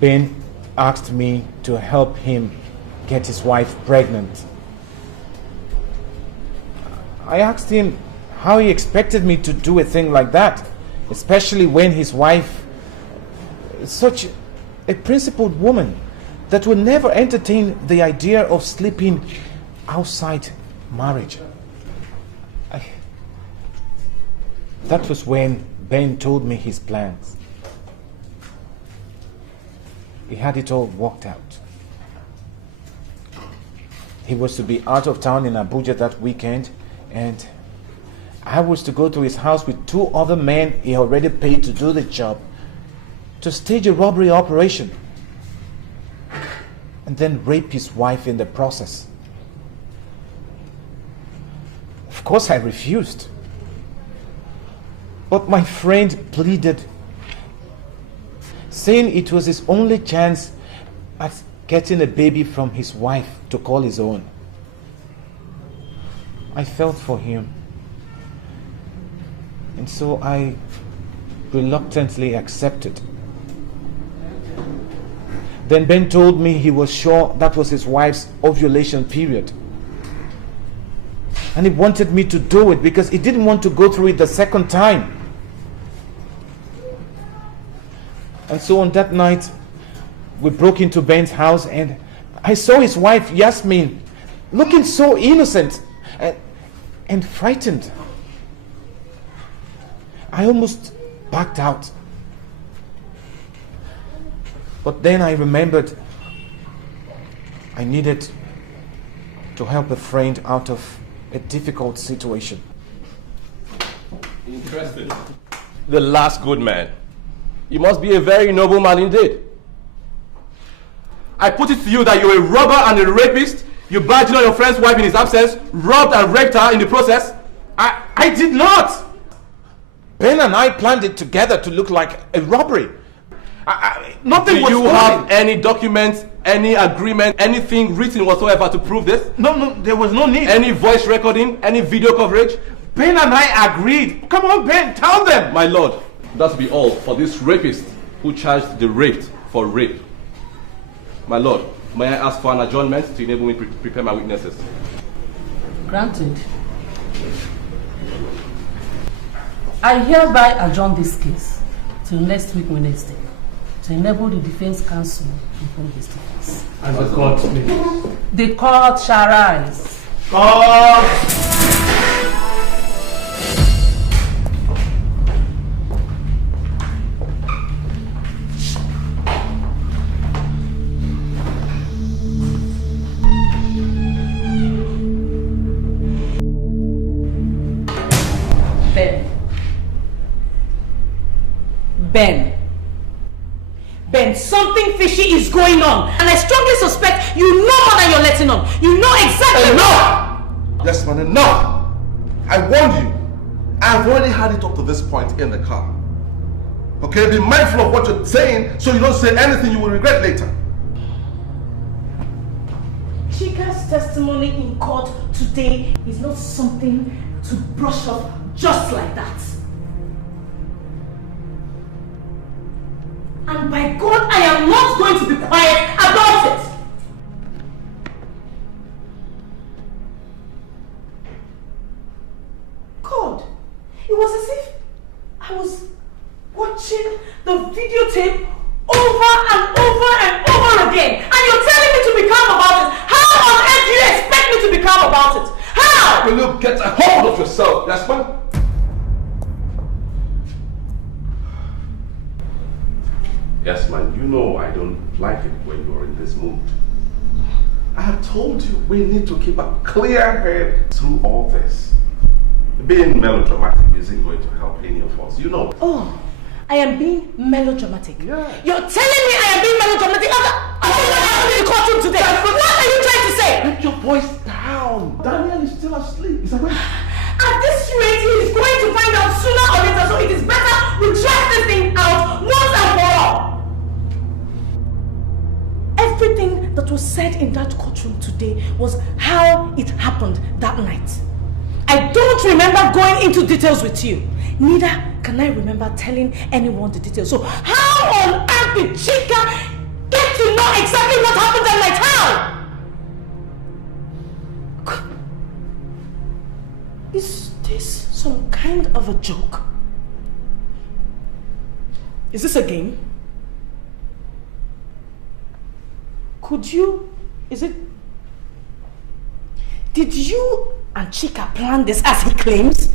Ben asked me to help him get his wife pregnant. I asked him how he expected me to do a thing like that, especially when his wife is such a principled woman that would never entertain the idea of sleeping outside marriage. That was when Ben told me his plans. He had it all worked out. He was to be out of town in Abuja that weekend, and I was to go to his house with 2 other men he already paid to do the job, to stage a robbery operation, and then rape his wife in the process. Of course, I refused. But my friend pleaded, saying it was his only chance at getting a baby from his wife to call his own. I felt for him, and so I reluctantly accepted. Then Ben told me he was sure that was his wife's ovulation period, and he wanted me to do it because he didn't want to go through it the second time. And so on that night, we broke into Ben's house, and I saw his wife, Jasmine, looking so innocent and frightened. I almost backed out. But then I remembered I needed to help a friend out of a difficult situation. Interesting. The last good man. You must be a very noble man indeed. I put it to you that you're a robber and a rapist. You badged on your friend's wife in his absence, robbed and raped her in the process. I did not. Ben and I planned it together to look like a robbery. Nothing was Do you have any documents, any agreement, anything written whatsoever to prove this? No, there was no need. Any voice recording, any video coverage? Ben and I agreed. Come on, Ben, tell them. My lord, that will be all for this rapist who charged the raped for rape. My lord, may I ask for an adjournment to enable me to prepare my witnesses? Granted. I hereby adjourn this case till next week Wednesday to enable the defense counsel to inform his defense. And the court, please. The court shall rise. Ben, something fishy is going on, and I strongly suspect you know more than you're letting on. You know exactly. Enough! Yes, man, enough! I warned you. I've already had it up to this point in the car. Okay, be mindful of what you're saying so you don't say anything you will regret later. Chika's testimony in court today is not something to brush off just like that. And by God, I am not going to be quiet about it. God, it was as if I was watching the videotape over and over and over again. And you're telling me to be calm about it. How on earth do you expect me to be calm about it? How? Will you get a hold of yourself, Jasmine? Yes, man, you know I don't like it when you're in this mood. I have told you we need to keep a clear head through all this. Being melodramatic isn't going to help any of us, you know. Oh, I am being melodramatic. Yeah. You're telling me I am being melodramatic after what happened in the courtroom today. What are you trying to say? Put your voice down. Daniel is still asleep. He's awake. At this rate, he is going to find out sooner or later, so it is better we track this thing out once and for all. Everything that was said in that courtroom today was how it happened that night. I don't remember going into details with you. Neither can I remember telling anyone the details. So how on earth did Chika get to know exactly what happened that night? How? Is this some kind of a joke? Is this a game? Did you and Chika plan this as he claims?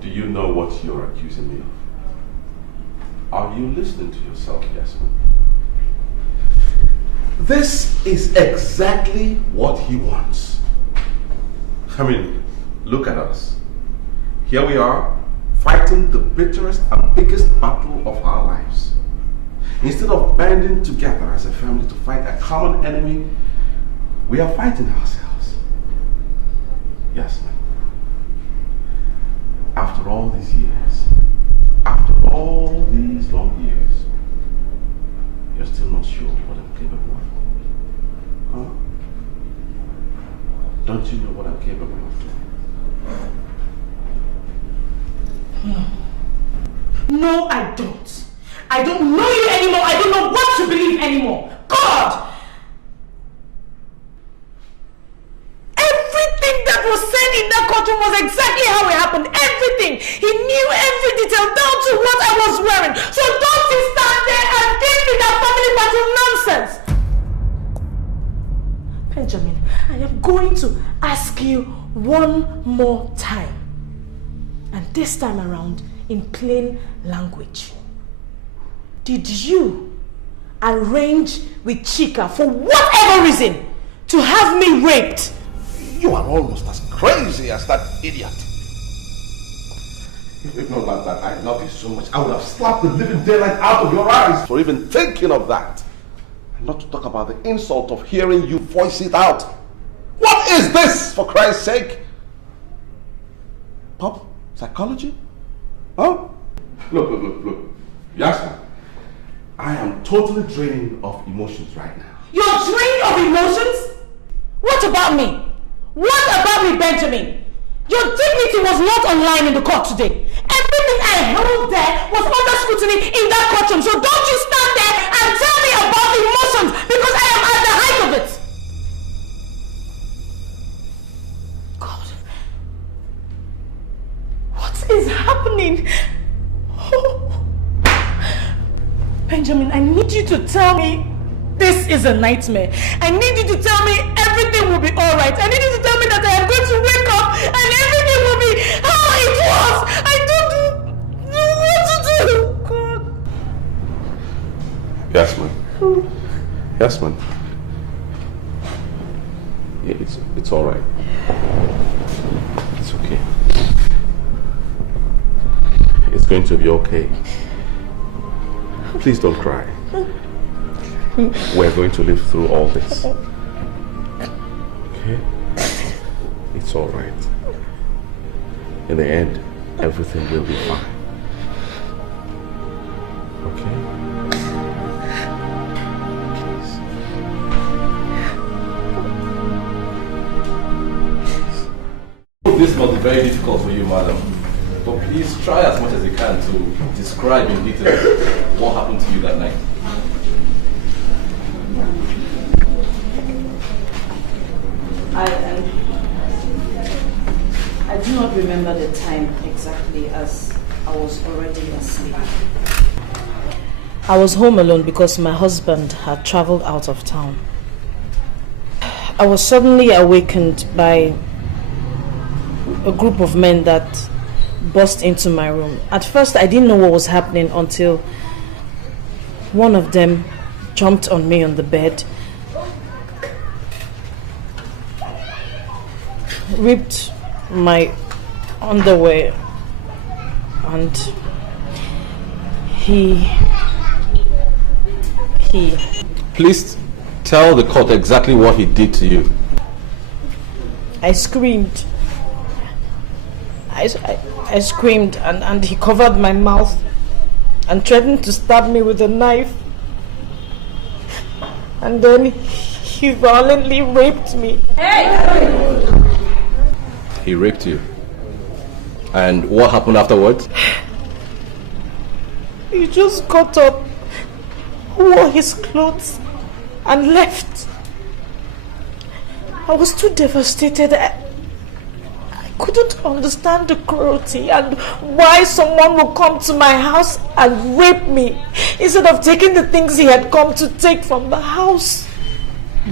Do you know what you're accusing me of? Are you listening to yourself, Jasmine? This is exactly what he wants. I mean, look at us. Here we are, fighting the bitterest and biggest battle of our lives. Instead of banding together as a family to fight a common enemy, we are fighting ourselves. Yes, ma'am. After all these years, after all these long years, you're still not sure what I'm capable of? Huh? Don't you know what I'm capable of doing? No, I don't. I don't know you anymore. I don't know what to believe anymore. God! Everything that was said in that courtroom was exactly how it happened. Everything. He knew every detail down to what I was wearing. So don't you stand there and give me that family battle nonsense. Benjamin, I am going to ask you one more time. And this time around, in plain language. Did you arrange with Chika for whatever reason to have me raped? You are almost as crazy as that idiot. If not like that, I love you so much, I would have slapped the living daylight out of your eyes for even thinking of that. And not to talk about the insult of hearing you voice it out. What is this, for Christ's sake? Pop? Psychology? Huh? Look. Jasmine, I am totally drained of emotions right now. You're drained of emotions? What about me? What about me, Benjamin? Your dignity was not online in the court today. Everything I held there was under scrutiny in that courtroom. So don't you stand there and tell me about emotions because I am at the height of it. God. What is happening? Oh. Benjamin, I need you to tell me this is a nightmare. I need you to tell me everything will be alright. I need you to tell me that I am going to wake up and everything will be how it was. I don't know what to do. God. Jasmine. Yeah, it's alright. It's okay. It's going to be okay. Please don't cry. We're going to live through all this. Okay? It's all right. In the end, everything will be fine. Okay? This must be very difficult for you, madam. But please try as much as you can to describe in detail what happened to you that night. I do not remember the time exactly as I was already asleep. I was home alone because my husband had traveled out of town. I was suddenly awakened by a group of men that burst into my room. At first, I didn't know what was happening until one of them jumped on me on the bed, ripped my underwear, and he... Please tell the court exactly what he did to you. I screamed. I screamed and he covered my mouth and threatened to stab me with a knife. And then he violently raped me. Hey! He raped you. And what happened afterwards? He just got up, wore his clothes and left. I was too devastated. I couldn't understand the cruelty and why someone would come to my house and rape me instead of taking the things he had come to take from the house.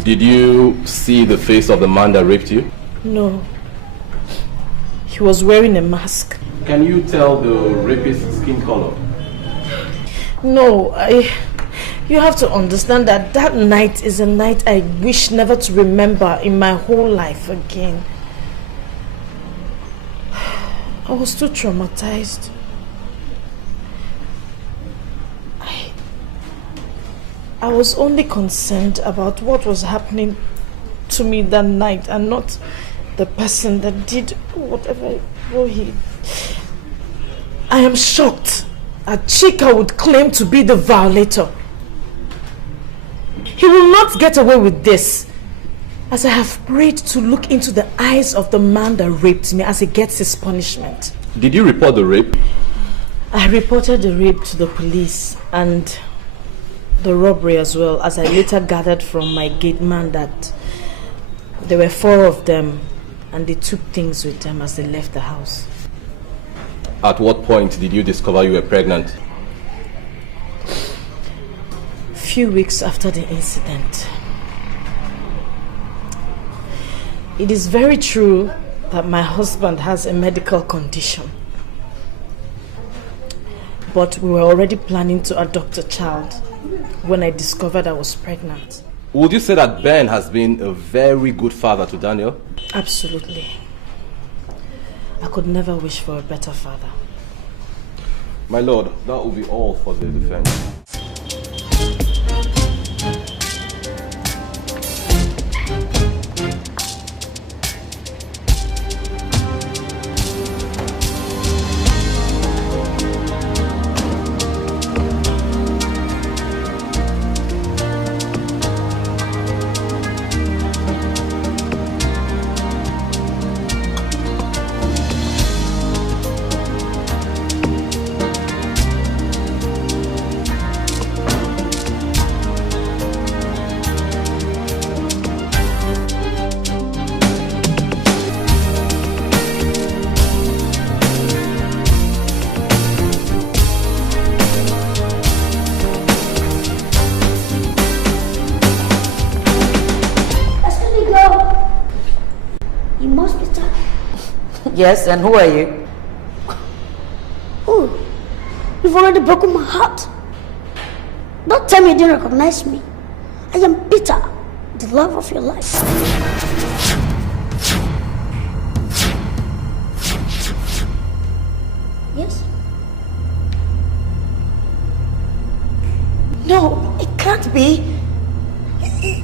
Did you see the face of the man that raped you? No. He was wearing a mask. Can you tell the rapist's skin color? No, you have to understand that that night is a night I wish never to remember in my whole life again. I was too traumatized. I was only concerned about what was happening to me that night and not the person that did whatever he... I am shocked that Chika would claim to be the violator. He will not get away with this, as I have prayed to look into the eyes of the man that raped me as he gets his punishment. Did you report the rape? I reported the rape to the police and the robbery as well, as I later gathered from my gate man that there were 4 of them and they took things with them as they left the house. At what point did you discover you were pregnant? Few weeks after the incident. It is very true that my husband has a medical condition, but we were already planning to adopt a child when I discovered I was pregnant. Would you say that Ben has been a very good father to Daniel? Absolutely. I could never wish for a better father. My lord, that will be all for the defense. Yes, and who are you? Oh, you've already broken my heart. Don't tell me you didn't recognize me. I am Peter, the love of your life. Yes? No, it can't be.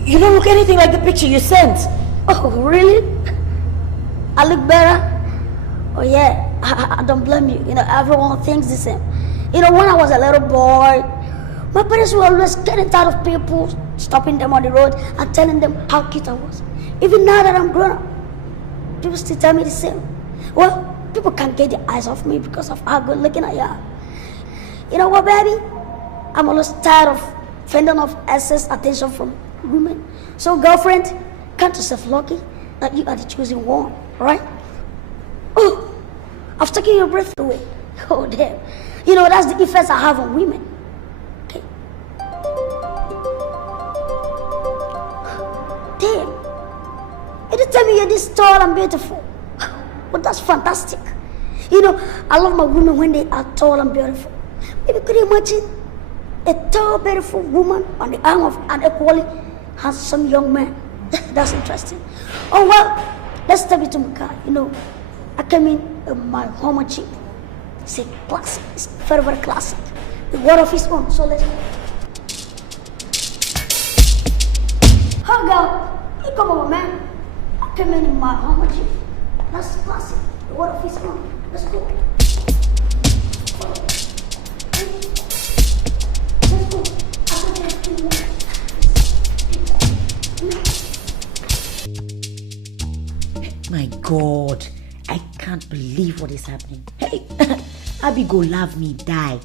You don't look anything like the picture you sent. Oh, really? I look better? Oh yeah, I don't blame you. You know, everyone thinks the same. You know, when I was a little boy, my parents were always getting tired of people stopping them on the road and telling them how cute I was. Even now that I'm grown up, people still tell me the same. Well, people can't get their eyes off me because of how good looking I am. You know what, baby? I'm always tired of fending off excess attention from women. So, girlfriend, count yourself lucky that you are the chosen one, right? Oh, I've taken your breath away. Oh, damn. You know, that's the effects I have on women. Okay. Damn. You didn't tell me you're this tall and beautiful. But that's fantastic. You know, I love my women when they are tall and beautiful. Maybe could you imagine a tall, beautiful woman on the arm of an equally handsome young man? That's interesting. Oh, well, let's step into my car. You know, I came in my Homer Jeep. It's a classic. It's very, very classic. The word of his own. So let's go. Hey, girl. You come over, man. I came in my Homer Jeep. That's classic. The word of his own. Let's go. Let's go. My God, I can't believe what is happening. Hey, Abby go love me, die.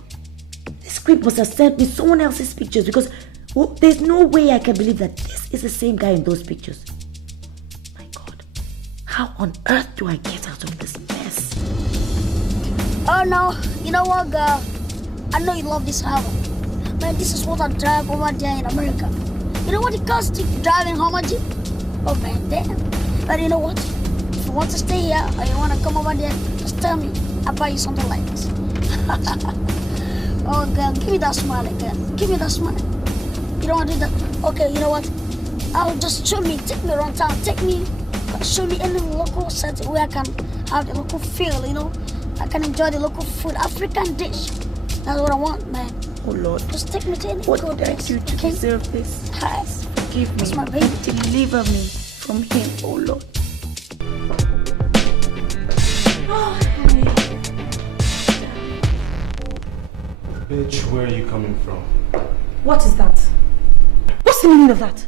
The script must have sent me someone else's pictures because there's no way I can believe that this is the same guy in those pictures. My God, how on earth do I get out of this mess? Oh no, you know what, girl? I know you love this album. Man, this is what I drive over there in America. You know what it costs to drive in Homer Jeep? Oh man, damn. But you know what? If you want to stay here or you want to come over there, just tell me. I'll buy you something like this. Oh girl, give me that smile again. Give me that smile. You don't want to do that? Okay, you know what? I'll just take me around town. Show me any local setting where I can have the local feel, you know? I can enjoy the local food, African dish. That's what I want, man. Oh Lord, just take me to any what good did I do to deserve this? Please forgive me. That's my baby. Deliver me from him, oh Lord. Bitch, where are you coming from? What is that? What's the meaning of that?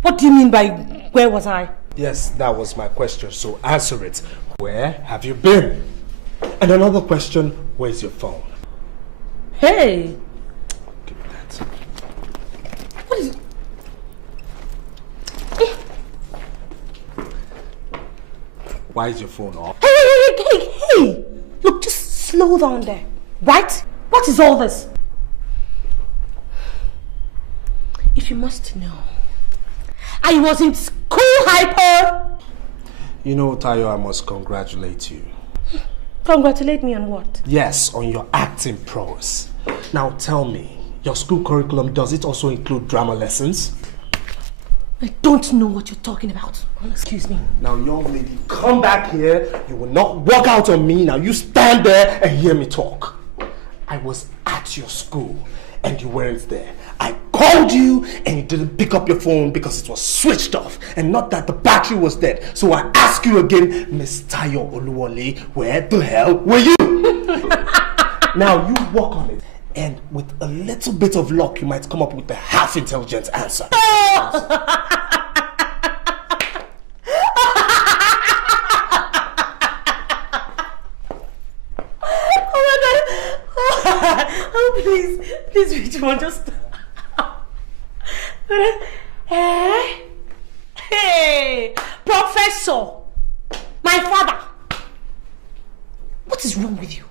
What do you mean by where was I? Yes, that was my question, so answer it. Where have you been? And another question, where's your phone? Hey! Give me that. What is... Why is your phone off? Hey! Look, just slow down there, right? What is all this? If you must know, I was in school hyper. You know, Tayo, I must congratulate you. Congratulate me on what? Yes, on your acting prowess. Now tell me, your school curriculum, does it also include drama lessons? I don't know what you're talking about. Excuse me. Now, young lady, come back here. You will not walk out on me. Now, you stand there and hear me talk. I was at your school and you weren't there. I called you and you didn't pick up your phone because it was switched off and not that the battery was dead. So I ask you again, Miss Tayo Oluwole, where the hell were you? Now, you work on it. And with a little bit of luck, you might come up with a half-intelligent answer. Oh, please, Richmond, just... Hey, Professor, my father, what is wrong with you?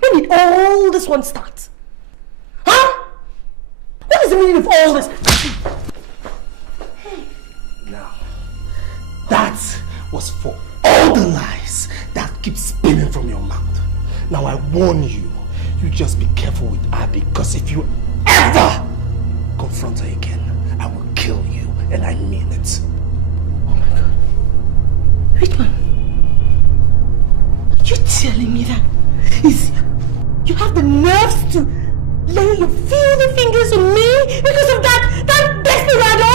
When did all this one start? Huh? What is the meaning of all this? Now, that was for all the lies that keep spinning from your mouth. Now I warn you, you just be careful with Abby, because if you ever confront her again, I will kill you, and I mean it. Oh my God. Richmond, are you telling me that you have the nerves to lay your filthy fingers on me because of that desperado?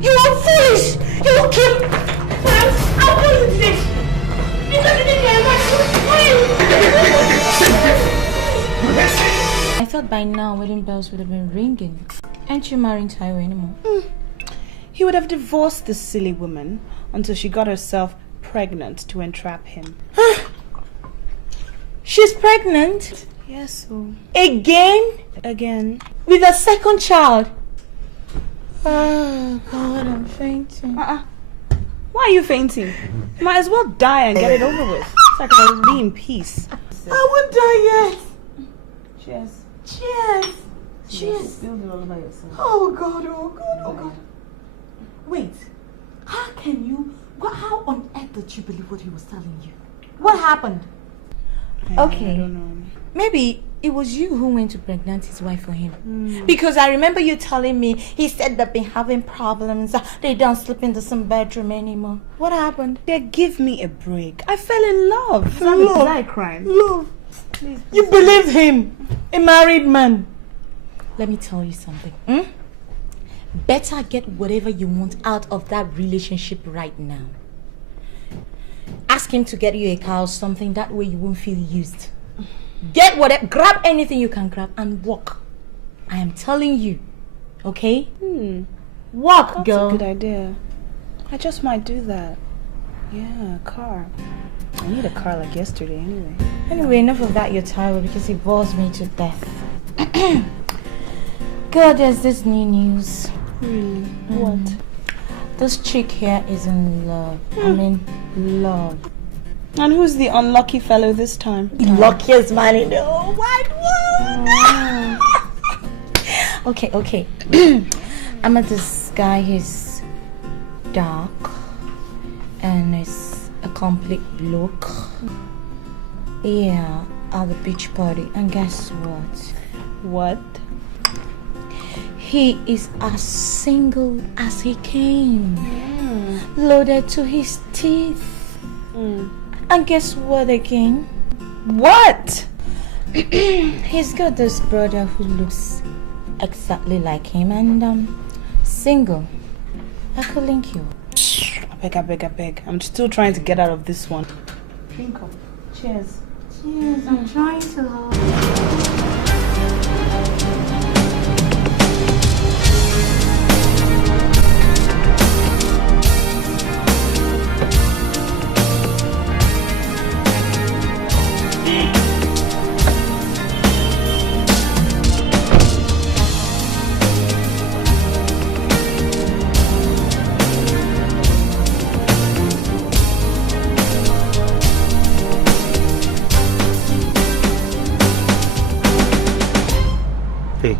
You are foolish! You will kill... I'll kill you today! Because you think I thought by now wedding bells would have been ringing. Aren't you marrying Tayo anymore? He would have divorced this silly woman until she got herself pregnant to entrap him. She's pregnant? Yes, so... Again? Again. With a second child? Oh, God, I'm fainting. Why are you fainting? You might as well die and get it over with. It's like I'll be in peace. I won't die yet. Cheers. Cheers. Cheers. Build it all by yourself. Oh God, oh God, oh God. Wait, how on earth did you believe what he was telling you? What happened? Okay. I don't know. Maybe it was you who went to pregnant his wife for him. Because I remember you telling me he said they've been having problems. They don't sleep in the same bedroom anymore. What happened? Give me a break. I fell in love. Is that a crime? Love. Please. You believed him, a married man. Let me tell you something. Better get whatever you want out of that relationship right now. Ask him to get you a car or something. That way you won't feel used. Get whatever, grab anything you can grab and walk. I am telling you, okay? Walk, That's girl. a good idea. I just might do that. Yeah, a car. I need a car like yesterday anyway. Anyway, enough of that, you're tired because it bores me to death. Girl, there's this new news. Really? What? This chick here is in love. I mean, love. And who's the unlucky fellow this time? The luckiest man in the whole wide world. Okay. I met this guy, he's dark and he's a complete bloke. Yeah, at the beach party. And guess what? What? He is as single as he came. Loaded to his teeth. And guess what again? What? He's got this brother who looks exactly like him and single. I could link you. I beg. I'm still trying to get out of this one. Drink up. Cheers. Cheers, I'm trying to.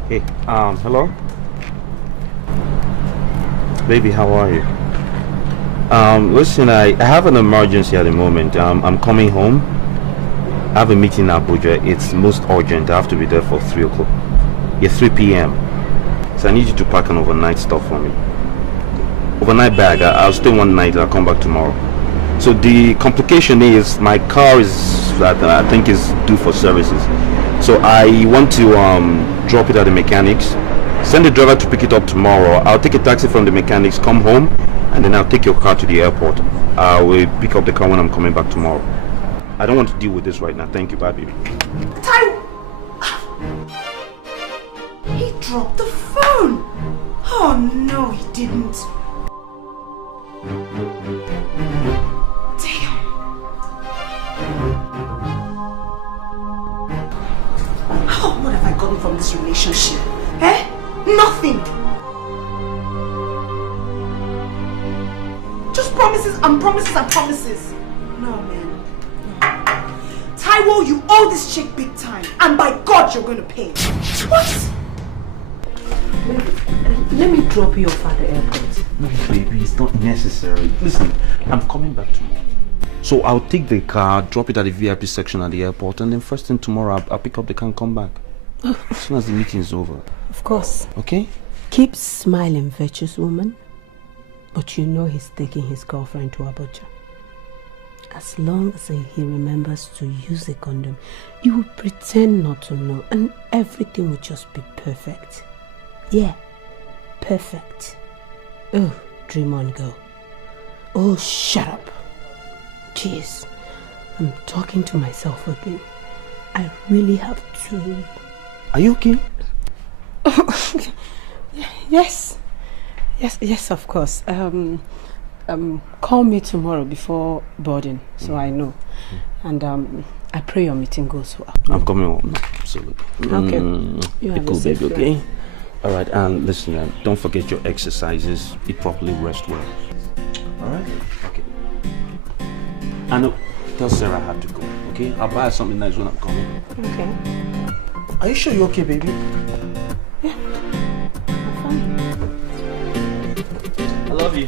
Hey, hello? Baby, how are you? Listen, I have an emergency at the moment. I'm coming home. I have a meeting in Abuja. It's most urgent. I have to be there for 3 o'clock. Yeah, 3 p.m. So I need you to pack an overnight stuff for me. Overnight bag. I'll stay one night. I'll come back tomorrow. So the complication is my car is, I think, is due for services. So I want to drop it at the mechanics. Send the driver to pick it up tomorrow. I'll take a taxi from the mechanics, come home, and then I'll take your car to the airport. I will pick up the car when I'm coming back tomorrow. I don't want to deal with this right now. Thank you, bye, baby. He dropped the phone. Oh no, he didn't. Damn. Oh, what have I gotten from this relationship? Eh? Nothing. Just promises and promises and promises. No, man. No. Taiwo, you owe this chick big time. And by God, you're going to pay. What? Let me drop you off at the airport. No, baby, it's not necessary. Listen, I'm coming back tomorrow. So I'll take the car, drop it at the VIP section at the airport, and then first thing tomorrow, I'll pick up the car and come back. As soon as the meeting is over. Of course. Okay? Keep smiling, virtuous woman. But you know he's taking his girlfriend to Abuja. As long as he remembers to use a condom, you will pretend not to know, and everything will just be perfect. Yeah, perfect. Oh, dream on, girl. Oh, shut up. Jeez, I'm talking to myself again. I really have to. Are you okay? Yes, of course. Call me tomorrow before boarding, so I know. And I pray your meeting goes well. I'm coming home. Absolutely. Okay. You have cool, a safe baby. flight. Okay. All right. And listen, don't forget your exercises. Eat properly. Rest well. All right. Okay. And tell Sarah I have to go. Okay. I'll buy her something nice when I'm coming. Okay. Are you sure you're okay, baby? Yeah. I'm fine. I love you.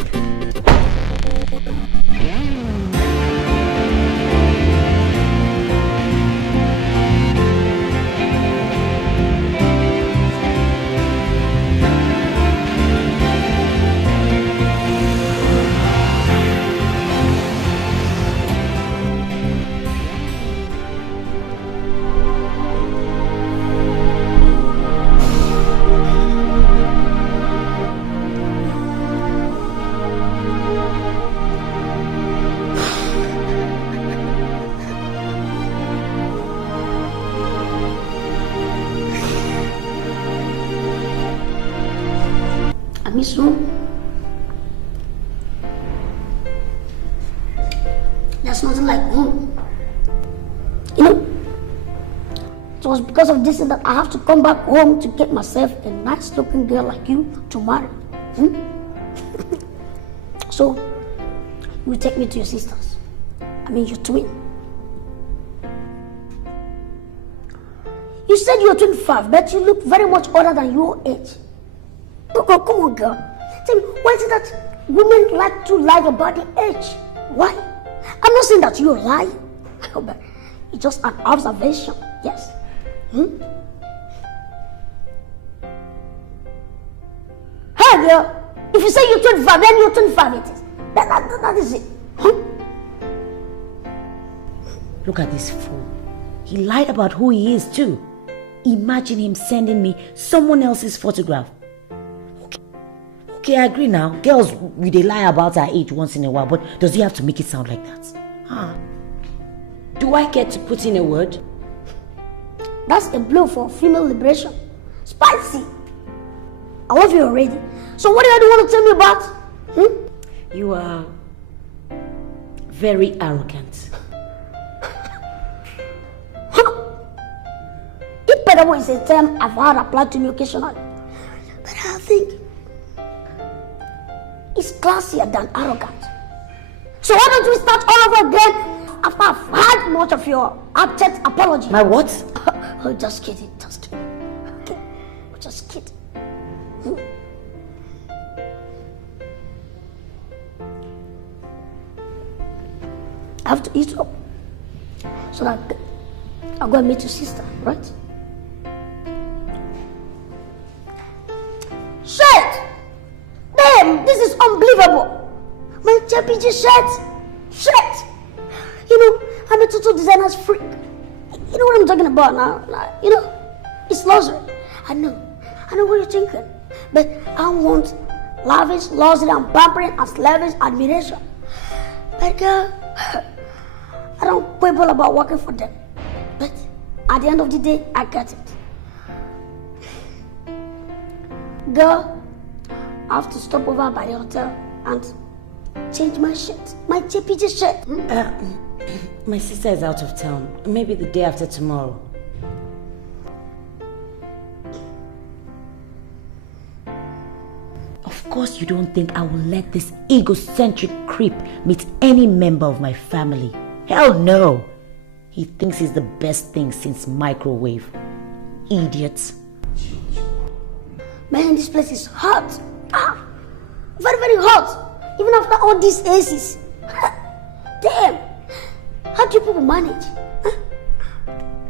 Miss home. There's nothing like home. You know, it was because of this that I have to come back home to get myself a nice looking girl like you to marry. So, you take me to your sisters. I mean your twin. You said you're 25, but you look very much older than your age. Come on, girl. Tell me, why is it that women like to lie about their age? Why? I'm not saying that you're lying, but it's just an observation. Yes. Hey, girl. If you say you're 25, then you're 25 it is. That is it. Look at this fool. He lied about who he is too. Imagine him sending me someone else's photograph. Okay, I agree now. Girls, they lie about our age once in a while, but does he have to make it sound like that? Huh? Do I get to put in a word? That's a blow for female liberation. Spicy. I love you already. So what do you want to tell me about? You are very arrogant. Impedable is a term I've heard applied to me occasionally. But I think it's classier than arrogant. So why don't we start all over again after I've had much of your abject apology? My what? Oh, just kidding, just kidding. Okay, just kidding. I have to eat up so that I'll go and meet your sister, right? Shit! Damn, this is unbelievable! My JPG shirt! Shit! You know, I'm a total designer's freak. You know what I'm talking about now? You know, it's luxury. I know what you're thinking. But I want lavish, luxury, and pampering and slavish admiration. But girl, I don't quibble about working for them. But at the end of the day, I get it. Girl, I have to stop over by the hotel and change my shirt. My JPG shirt. My sister is out of town. Maybe the day after tomorrow. Of course you don't think I will let this egocentric creep meet any member of my family. Hell no! He thinks he's the best thing since microwave. Idiots. Man, this place is hot. Very, very hot. Even after all these aces. Damn! How do you people manage?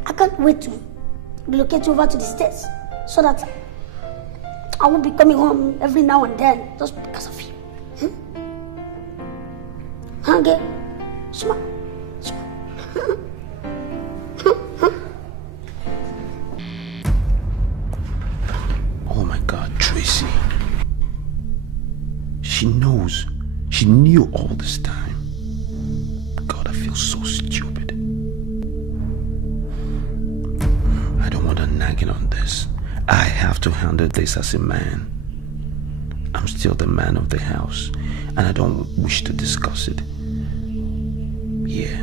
I can't wait to relocate over to the States so that I won't be coming home every now and then just because of you. Okay? Smart. Oh my God, Tracy. She knows. She knew all this time. God, I feel so stupid. I don't want her nagging on this. I have to handle this as a man. I'm still the man of the house, and I don't wish to discuss it. Yeah,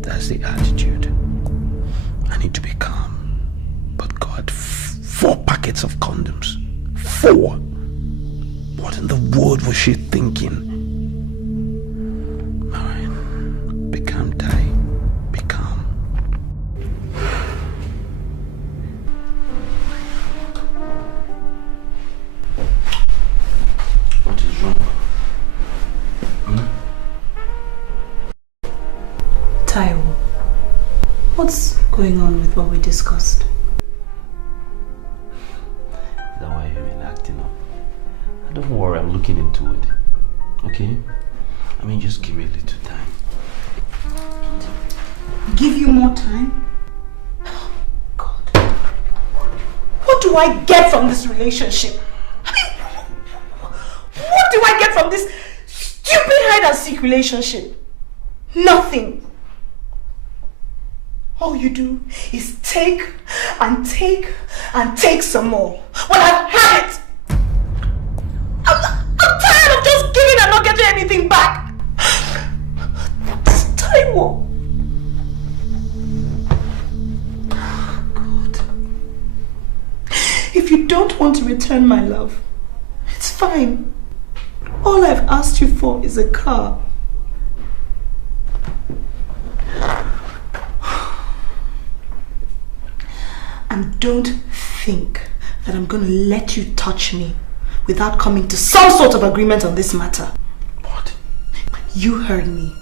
that's the attitude. I need to be calm. But God, 4 packets of condoms. 4! What in the world was she thinking? Alright, be calm, Ty. Be calm. What is wrong? Taiwo, what's going on with what we discussed? Is that why you've been acting up? Don't worry, I'm looking into it. Okay? I mean, just give me a little time. Give you more time? God. What do I get from this relationship? I mean, what do I get from this stupid hide and seek relationship? Nothing. All you do is take and take and take some more. Well, I've had it. I'm tired of just giving and not getting anything back. This Taiwo. God. If you don't want to return my love, it's fine. All I've asked you for is a car. And don't think that I'm going to let you touch me without coming to some sort of agreement on this matter. What? You heard me.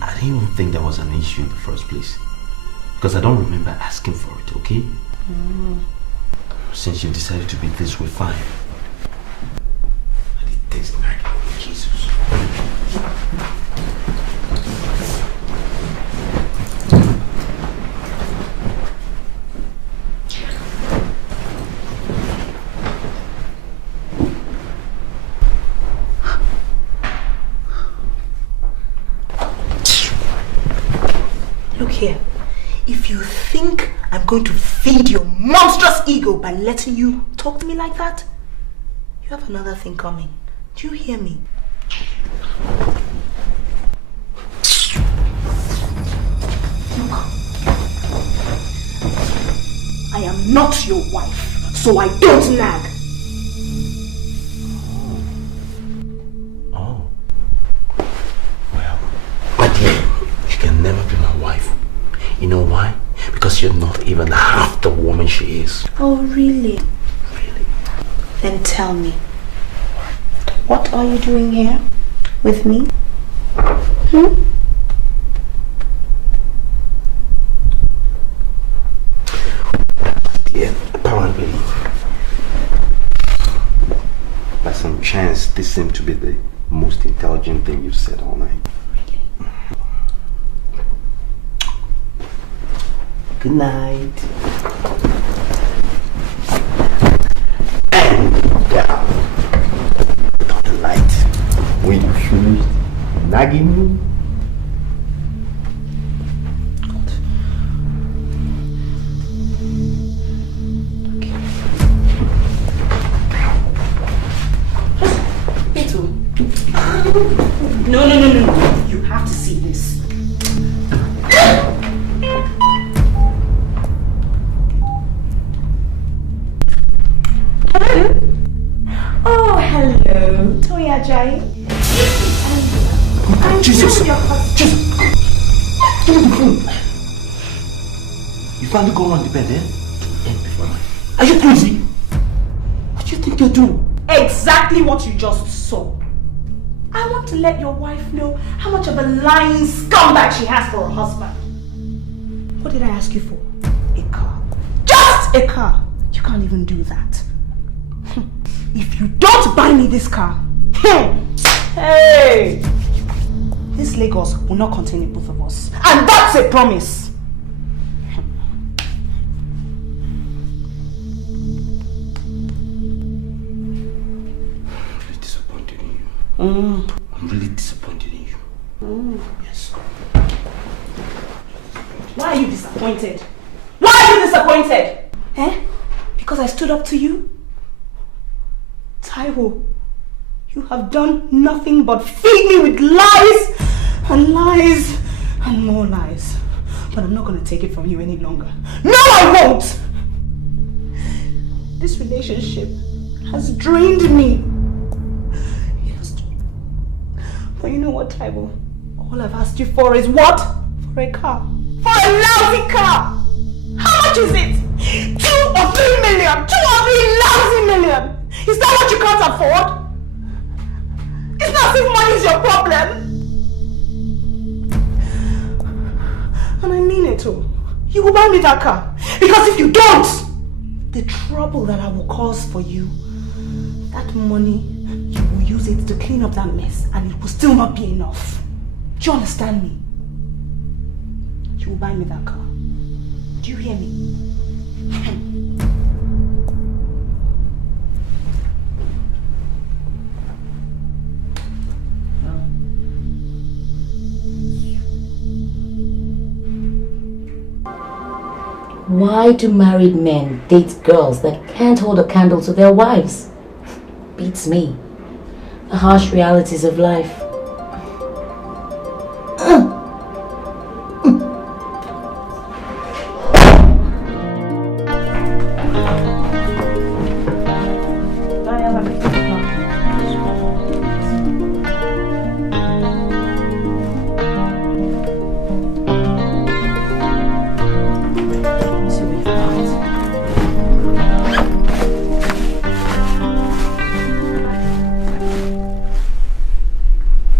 I didn't even think there was an issue in the first place. Because I don't remember asking for it, okay? Since you decided to be this way, fine. I did things like Jesus. Look here. If you think I'm going to feed your monstrous ego by letting you talk to me like that, you have another thing coming. Do you hear me? Look, I am not your wife, so I don't nag. Oh. Well, my dear, you can never be my wife. You know why? Because you're not even half the woman she is. Oh, really? Really? Then tell me, what are you doing here with me? Yeah, apparently, by some chance, this seemed to be the most intelligent thing you've said all night. Good night. And without the light, when you finished nagging me. No. You have to see this. Hello? Oh, hello. Toya Jai. Jesus! Jesus! Give me the phone! You finally go on the bed, eh? Are you crazy? What do you think you're doing? Exactly what you just saw. I want to let your wife know how much of a lying scumbag she has for a husband. What did I ask you for? A car. Just a car. You can't even do that. If you don't buy me this car, hey, this Lagos will not contain both of us. And that's a promise. I'm really disappointed in you. Yes. Why are you disappointed? Why are you disappointed? Eh? Because I stood up to you? Taiwo, you have done nothing but feed me with lies and lies and more lies. But I'm not going to take it from you any longer. No, I won't! This relationship has drained me. But you know what, Taiwo? All I've asked you for is what? For a car. For a lousy car! How much is it? 2 or 3 million! 2 or 3 lousy million! Is that what you can't afford? It's not as if money is your problem! And I mean it too. You will buy me that car. Because if you don't, the trouble that I will cause for you, that money, you will use it to clean up that mess and it will still not be enough. Do you understand me? You will buy me that car. Do you hear me? Why do married men date girls that can't hold a candle to their wives? Beats me. The harsh realities of life.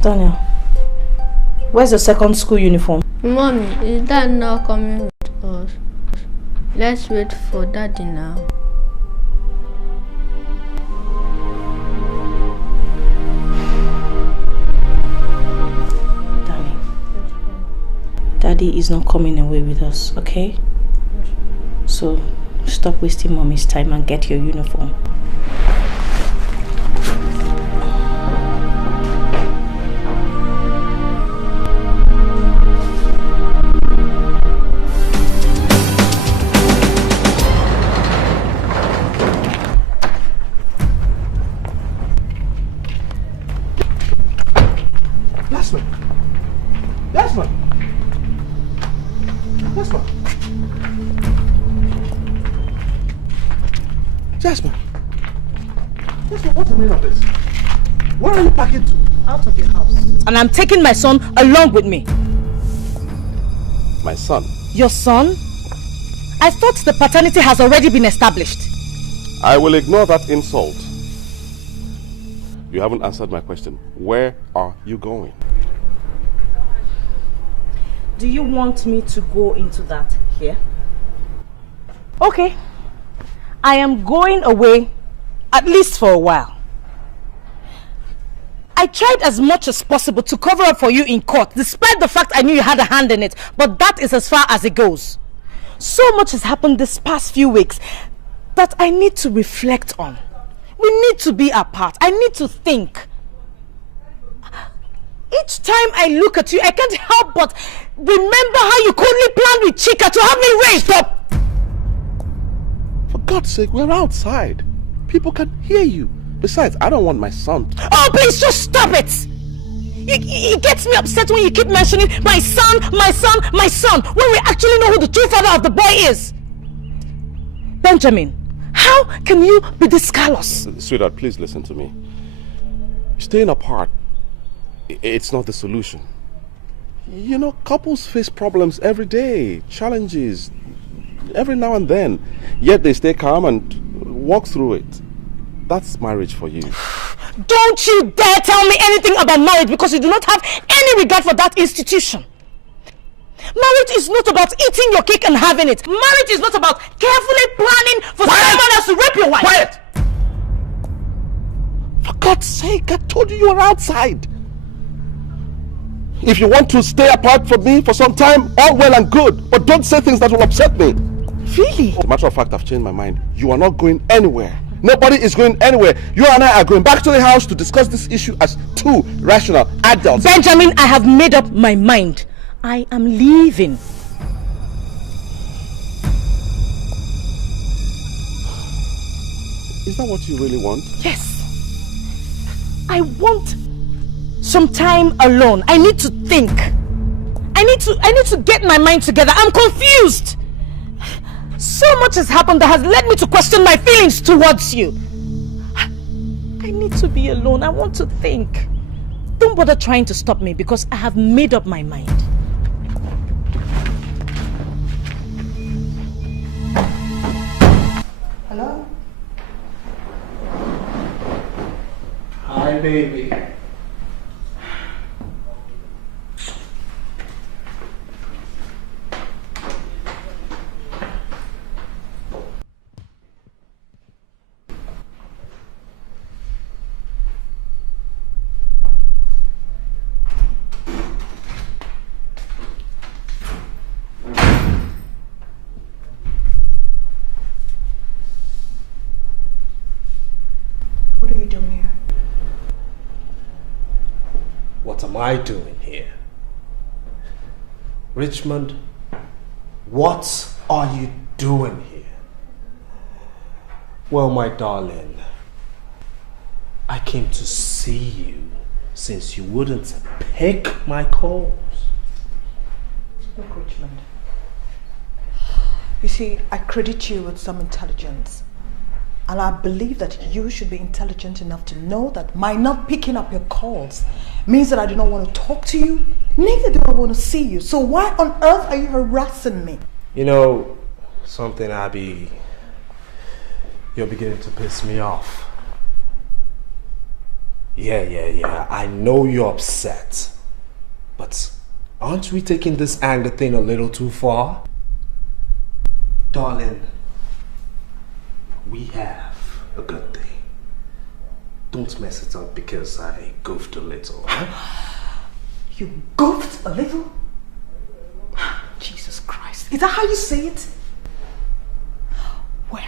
Daniel, Where's the second school uniform? Mommy, is Dad not coming with us? Let's wait for Daddy now. Darling, Daddy is not coming away with us, okay? So stop wasting Mommy's time and get your uniform. Jasmine, what's the meaning of this? Where are you packing to? Out of your house. And I'm taking my son along with me. My son? Your son? I thought the paternity has already been established. I will ignore that insult. You haven't answered my question. Where are you going? Do you want me to go into that here? Okay. I am going away, at least for a while. I tried as much as possible to cover up for you in court, despite the fact I knew you had a hand in it, but that is as far as it goes. So much has happened this past few weeks that I need to reflect on. We need to be apart. I need to think. Each time I look at you, I can't help but remember how you coldly planned with Chika to have me raised up. For God's sake, we're outside. People can hear you. Besides, I don't want my son. Oh, please just stop it! It gets me upset when you keep mentioning my son, my son, my son, when we actually know who the true father of the boy is. Benjamin, how can you be this callous? Sweetheart, please listen to me. Staying apart, it's not the solution. You know, couples face problems every day, challenges, every now and then. Yet they stay calm and walk through it. That's marriage for you. Don't you dare tell me anything about marriage, because you do not have any regard for that institution. Marriage is not about eating your cake and having it. Marriage is not about carefully planning for someone else to rape your wife. Quiet! For God's sake, I told you were outside. If you want to stay apart from me for some time, all well and good. But don't say things that will upset me. Really? As a matter of fact, I've changed my mind. You are not going anywhere. Nobody is going anywhere. You and I are going back to the house to discuss this issue as two rational adults. Benjamin, I have made up my mind. I am leaving. Is that what you really want? Yes. I want some time alone. I need to think. I need to get my mind together. I'm confused. So much has happened that has led me to question my feelings towards you. I need to be alone. I want to think. Don't bother trying to stop me, because I have made up my mind. Hello? Hi, baby. What are you doing here? What am I doing here? Richmond, what are you doing here? Well, my darling, I came to see you since you wouldn't pick my calls. Look, Richmond. You see, I credit you with some intelligence. And I believe that you should be intelligent enough to know that my not picking up your calls means that I do not want to talk to you, neither do I want to see you. So why on earth are you harassing me? You know, something, Abby, you're beginning to piss me off. Yeah, I know you're upset. But Aren't we taking this anger thing a little too far? Darling, we have a good day. Don't mess it up because I goofed a little. Huh? You goofed a little? Jesus Christ. Is that how you say it? Well,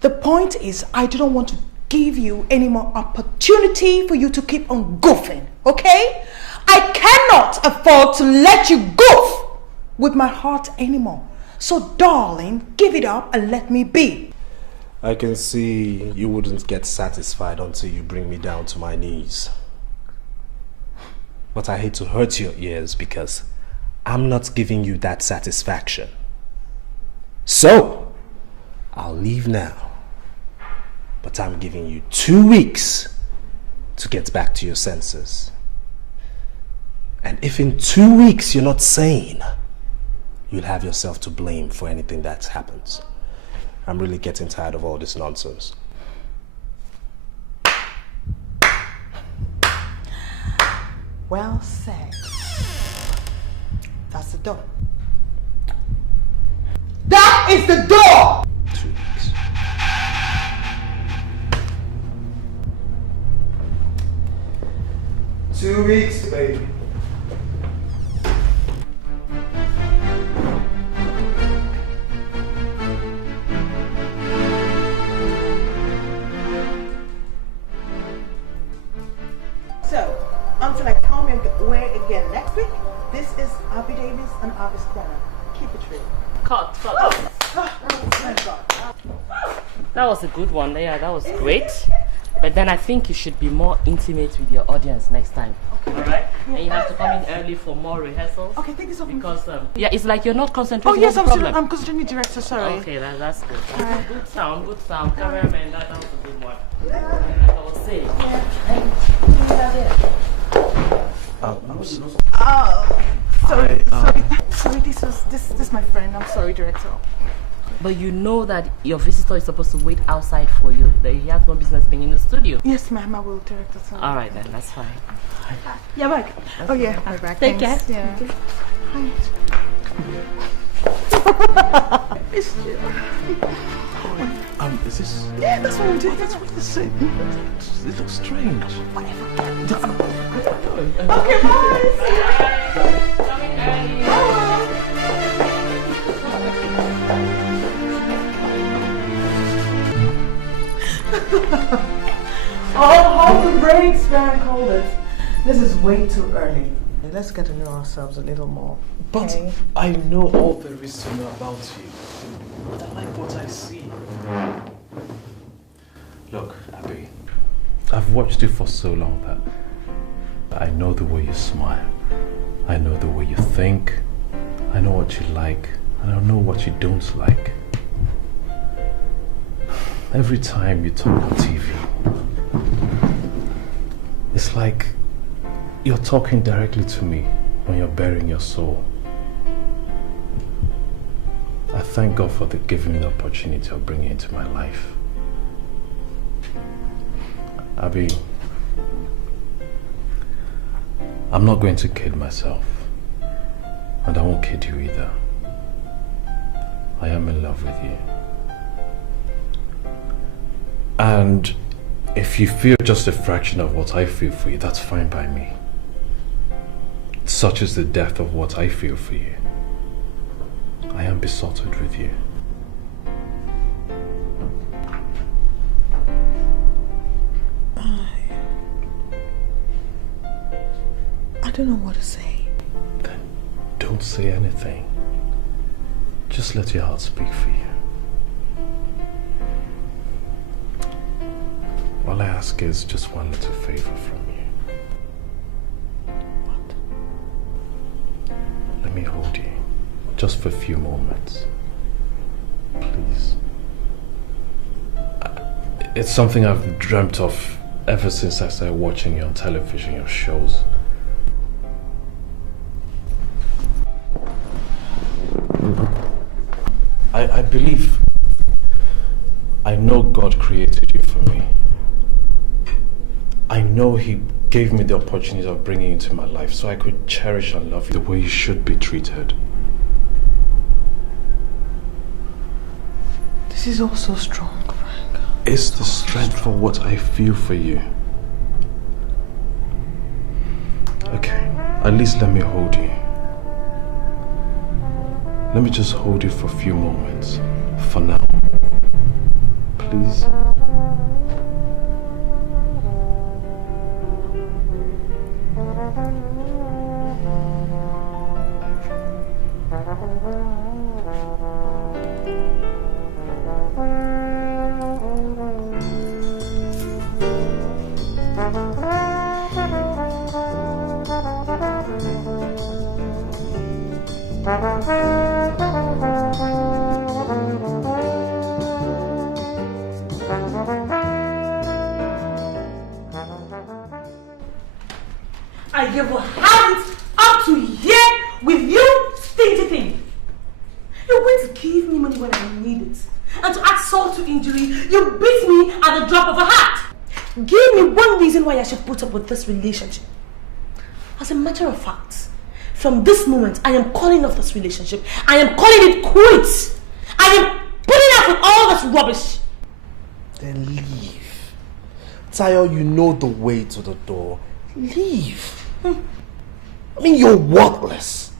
the point is I don't want to give you any more opportunity for you to keep on goofing, okay? I cannot afford to let you goof with my heart anymore. So darling, give it up and let me be. I can see you wouldn't get satisfied until you bring me down to my knees. But I hate to hurt your ears because I'm not giving you that satisfaction. So, I'll leave now. But I'm giving you 2 weeks to get back to your senses. And if in 2 weeks you're not sane, you'll have yourself to blame for anything that happens. I'm really getting tired of all this nonsense. Well said. That's the door. That is the door! 2 weeks. Two weeks, baby. So, until I come your way again next week, this is Abby Davis and Abby's Corner. Keep it real. Cut. My God. That was a good one. Yeah, that was great. But then I think you should be more intimate with your audience next time. Okay. Alright? Yeah. And you have to come in early for more rehearsals. Okay, thank you so much. Because, yeah, it's like you're not Oh, concentrating. yes, on the problem. I'm considering the director, sorry. Okay, that's good. Alright. Good sound. Cameraman, that was a good one. Like I was saying. I'm sorry. Sorry, this is my friend. I'm sorry, director. But you know that your visitor is supposed to wait outside for you. That he has no business being in the studio. Yes, ma'am, I will, director. Sorry. All right, then, that's fine. Yeah, back. Oh, yeah, I'm back. Take care. Yeah. It's you. Is this? Yeah, that's what I'm doing. That's what you said. It looks strange. Whatever. Okay, bye. Hold the brakes, man, hold it. This is way too early. Let's get to know ourselves a little more. But okay? I know all there is to know about you. I like what I see. Look, Abby, I've watched you for so long that I know the way you smile. I know the way you think. I know what you like. And I know what you don't like. Every time you talk on TV, it's like you're talking directly to me when you're bearing your soul. I thank God for giving me the opportunity of bringing you into my life. Abby, I'm not going to kid myself, and I won't kid you either. I am in love with you. And if you feel just a fraction of what I feel for you, that's fine by me. Such is the depth of what I feel for you. I am besotted with you. I don't know what to say. Then don't say anything. Just let your heart speak for you. All I ask is just one little favor from you. What? Let me hold you, just for a few moments. Please. It's something I've dreamt of ever since I started watching you on television, your shows. I believe, I know God created you for me. I know He gave me the opportunity of bringing you into my life so I could cherish and love you the way you should be treated. This is all so strong, Frank. It's the strength for what I feel for you. Okay, at least let me hold you. Let me just hold you for a few moments. For now. Please. I will have it up to here with you, stingy thing. You went to give me money when I need it, and to add salt to injury, you beat me at the drop of a hat. Give me one reason why I should put up with this relationship. As a matter of fact, from this moment, I am calling off this relationship. I am calling it quits. I am putting up with all this rubbish. Then leave. Tayo, you know the way to the door. Leave. I mean, you're worthless.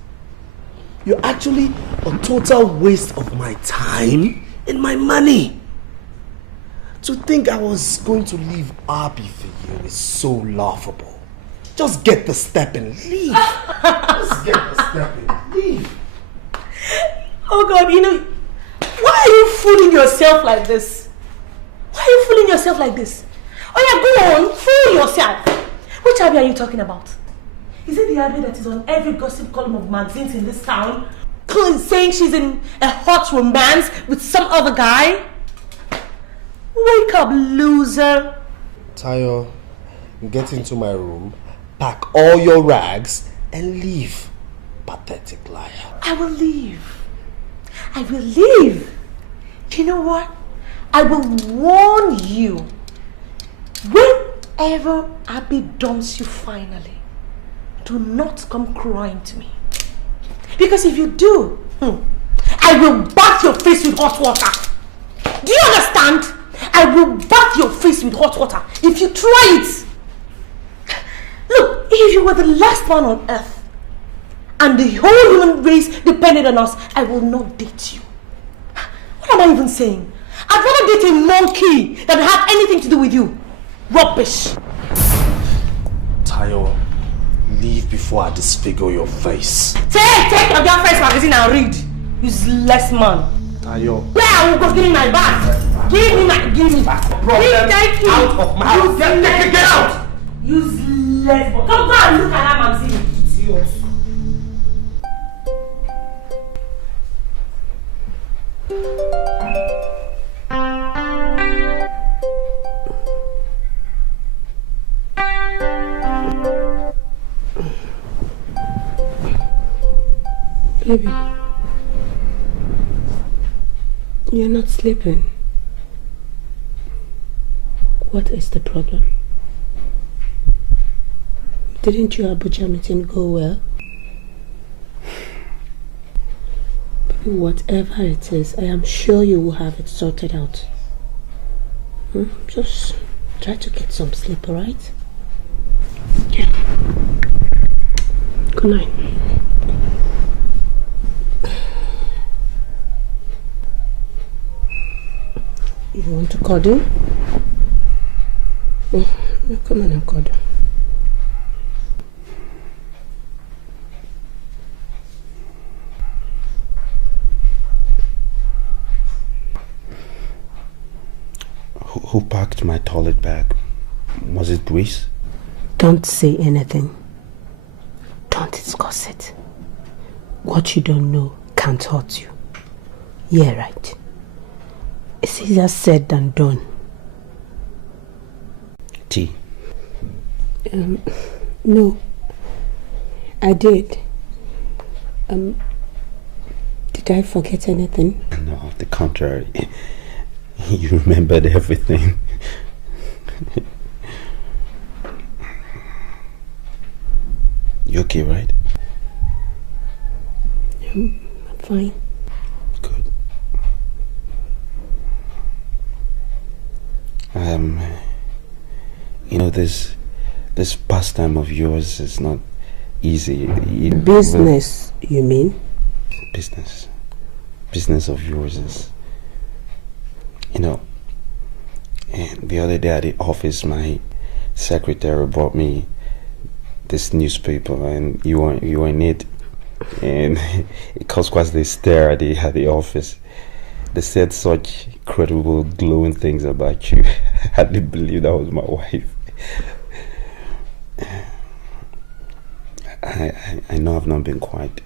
You're actually a total waste of my time and my money. To think I was going to leave Abby for you is so laughable. Just get the step and leave. Just get the step and leave. Oh God, you know, why are you fooling yourself like this? Why are you fooling yourself like this? Oh yeah, go on, fool yourself. Which Abby are you talking about? Is it the Abby that is on every gossip column of magazines in this town, saying she's in a hot romance with some other guy? Wake up, loser. Tayo, get into my room, pack all your rags, and leave. Pathetic liar. I will leave. I will leave. You know what? I will warn you. Whenever Abby dumps you finally, do not come crying to me. Because if you do, I will bath your face with hot water. Do you understand? I will bath your face with hot water if you try it. Look, if you were the last man on earth and the whole human race depended on us, I will not date you. What am I even saying? I'd rather date a monkey than have anything to do with you. Rubbish. Tayo, leave before I disfigure your face. Take your girlfriend's magazine and read. Useless man. Tayo. Where I will go give me my bag. Give me back. Take you. Out of my house. Get out. Useless boy. Come and look at that magazine. It's yours. Baby, you're not sleeping. What is the problem? Didn't your Abuja meeting go well? Baby, whatever it is, I am sure you will have it sorted out. Just try to get some sleep, alright? Yeah. Good night. You want to cuddle? Come on and cuddle. Who packed my toilet bag? Was it Grace? Don't say anything. Don't discuss it. What you don't know can't hurt you. Yeah, right. It's easier said than done. Tea? No. I did. Did I forget anything? No, the contrary. You remembered everything. You okay, right? I'm fine. Good. You know, this pastime of yours is not easy. Business, you mean? Business of yours is, you know, and the other day at the office, my secretary brought me this newspaper, and you were in it, and it caused quite the stare at the office. They said such incredible, glowing things about you. I didn't believe that was my wife. I know I've not been quite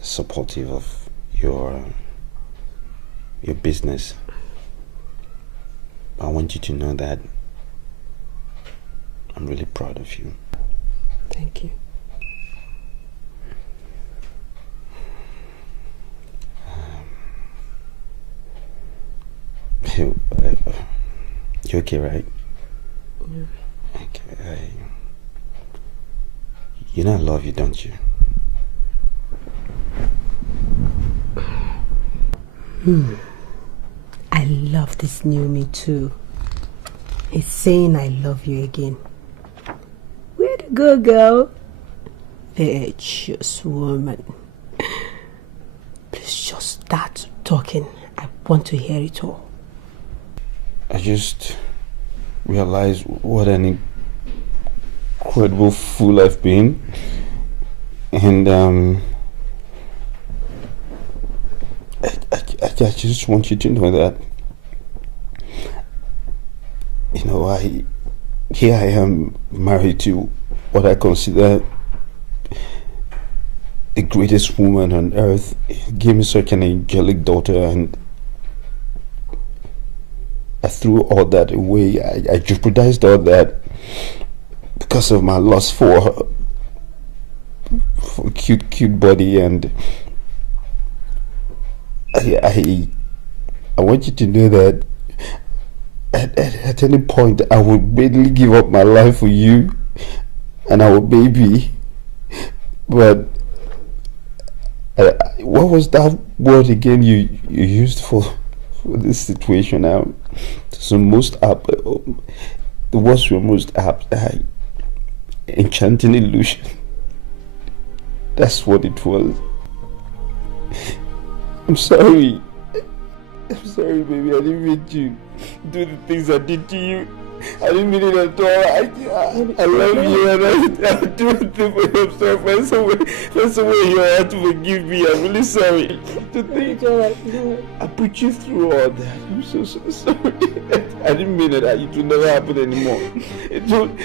supportive of your business. I want you to know that I'm really proud of you. Thank you. You okay, right? Yeah. Okay. You know I love you, don't you? I love this new me too. It's saying I love you again. Where to go, girl? Virtuous woman. Please just start talking. I want to hear it all. I just realized what an incredible fool I've been. And I just want you to know that, you know, here I am married to what I consider the greatest woman on earth. He gave me such an angelic daughter, and I threw all that away. I jeopardized all that because of my lust for cute body, and I want you to know that at any point I would readily give up my life for you and our baby. But what was that word again you used for this situation? The most apt, the words were most apt. Enchanting illusion. That's what it was. I'm sorry. I'm sorry, baby. I didn't mean to do the things I did to you. I didn't mean it at all. I love you, and I'll do it for you. I'm sorry. Find some way in your heart to forgive me. I'm really sorry. To think I put you through all that. I'm so sorry. I didn't mean it. It will never happen anymore. It won't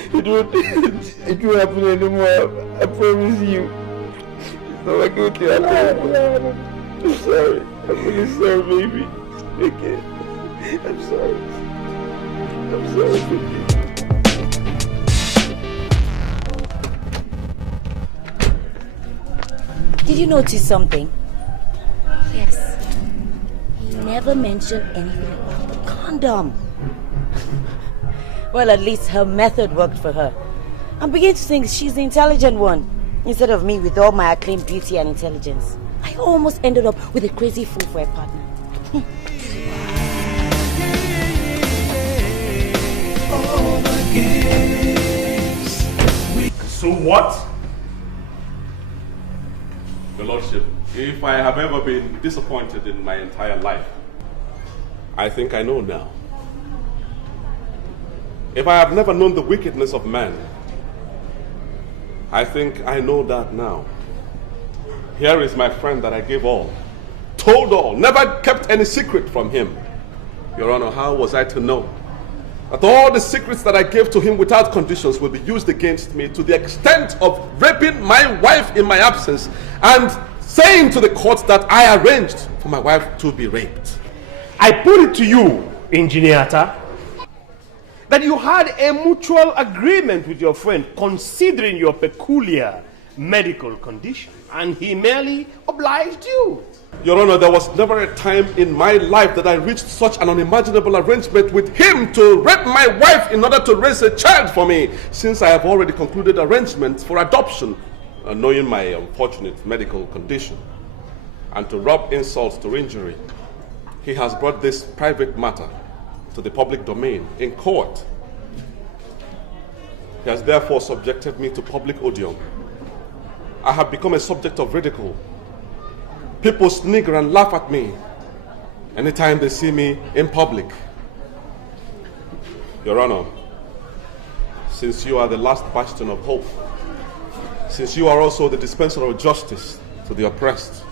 happen anymore. I promise you. It's not like it will happen. I'm sorry. I'm really sorry, baby. Okay. I'm sorry. I'm sorry, baby. Did you notice something? Yes. He never mentioned anything about the condom. Well, at least her method worked for her. I'm beginning to think she's the intelligent one, instead of me with all my acclaimed beauty and intelligence. I almost ended up with a crazy fool for a partner. So what? Your Lordship, if I have ever been disappointed in my entire life, I think I know now. If I have never known the wickedness of man, I think I know that now. Here is my friend that I gave all, told all, never kept any secret from him. Your Honor, how was I to know that all the secrets that I gave to him without conditions will be used against me to the extent of raping my wife in my absence and saying to the court that I arranged for my wife to be raped? I put it to you, Engineer Atta, that you had a mutual agreement with your friend considering your peculiar medical condition, and he merely obliged you. Your Honor, there was never a time in my life that I reached such an unimaginable arrangement with him to rape my wife in order to raise a child for me, since I have already concluded arrangements for adoption, knowing my unfortunate medical condition. And to rub insult to injury, he has brought this private matter to the public domain in court. He has therefore subjected me to public odium. I have become a subject of ridicule. People snigger and laugh at me anytime they see me in public. Your Honor, since you are the last bastion of hope, since you are also the dispenser of justice to the oppressed,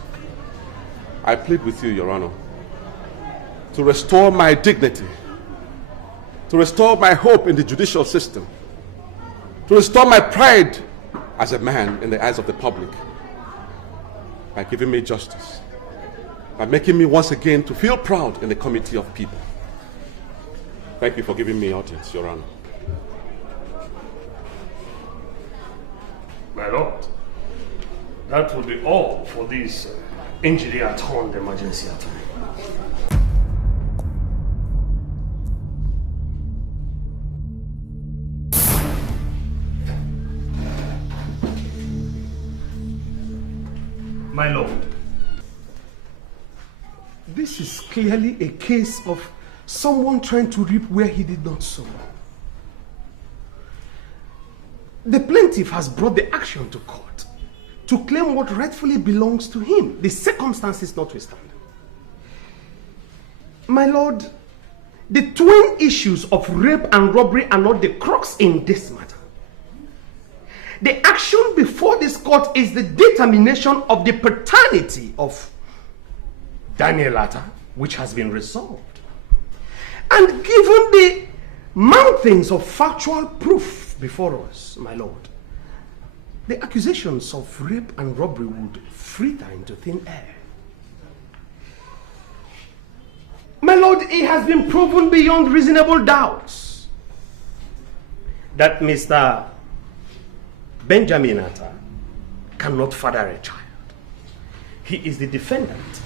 I plead with you, Your Honor, to restore my dignity, to restore my hope in the judicial system, to restore my pride as a man in the eyes of the public, by giving me justice, by making me once again to feel proud in the committee of people. Thank you for giving me audience, Your Honor. My lord, that will be all for this injury at home emergency attack. My lord, this is clearly a case of someone trying to reap where he did not sow. The plaintiff has brought the action to court to claim what rightfully belongs to him, the circumstances notwithstanding. My lord, the twin issues of rape and robbery are not the crux in this matter. The action before this court is the determination of the paternity of Daniel Atta, which has been resolved. And given the mountains of factual proof before us, my lord, the accusations of rape and robbery would fritter into thin air. My lord, it has been proven beyond reasonable doubts that Mr. Benjamin Atta cannot father a child. He is the defendant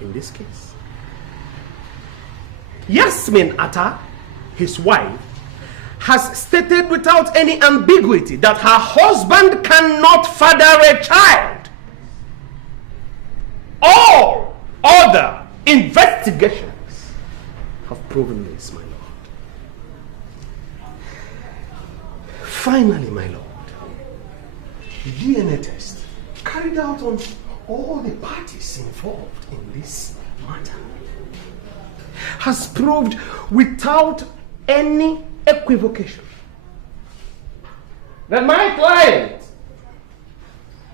in this case. Jasmine Atta, his wife, has stated without any ambiguity that her husband cannot father a child. All other investigations have proven this, my lord. Finally, my lord, the DNA test carried out on all the parties involved in this matter has proved without any equivocation that my client,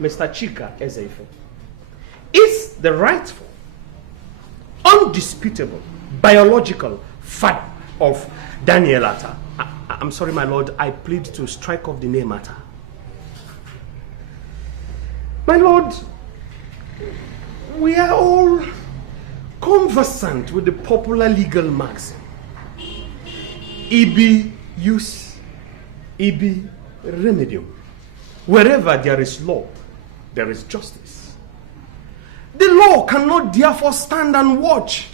Mr. Chika Ezeife, is the rightful, undisputable, biological father of Daniel Atta. I'm sorry, my lord, I plead to strike off the name Atta. My lord, we are all conversant with the popular legal maxim, ibi jus, ibi remedium. Wherever there is law, there is justice. The law cannot therefore stand and watch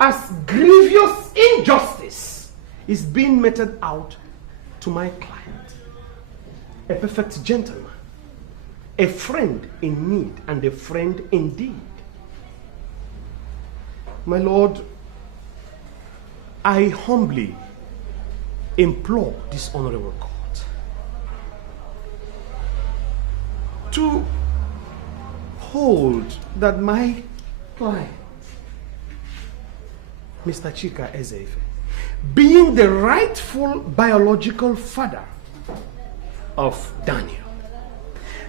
as grievous injustice is being meted out to my client, a perfect gentleman, a friend in need and a friend indeed. My lord, I humbly implore this honorable court to hold that my client, Mr. Chika Ezeife, being the rightful biological father of Daniel,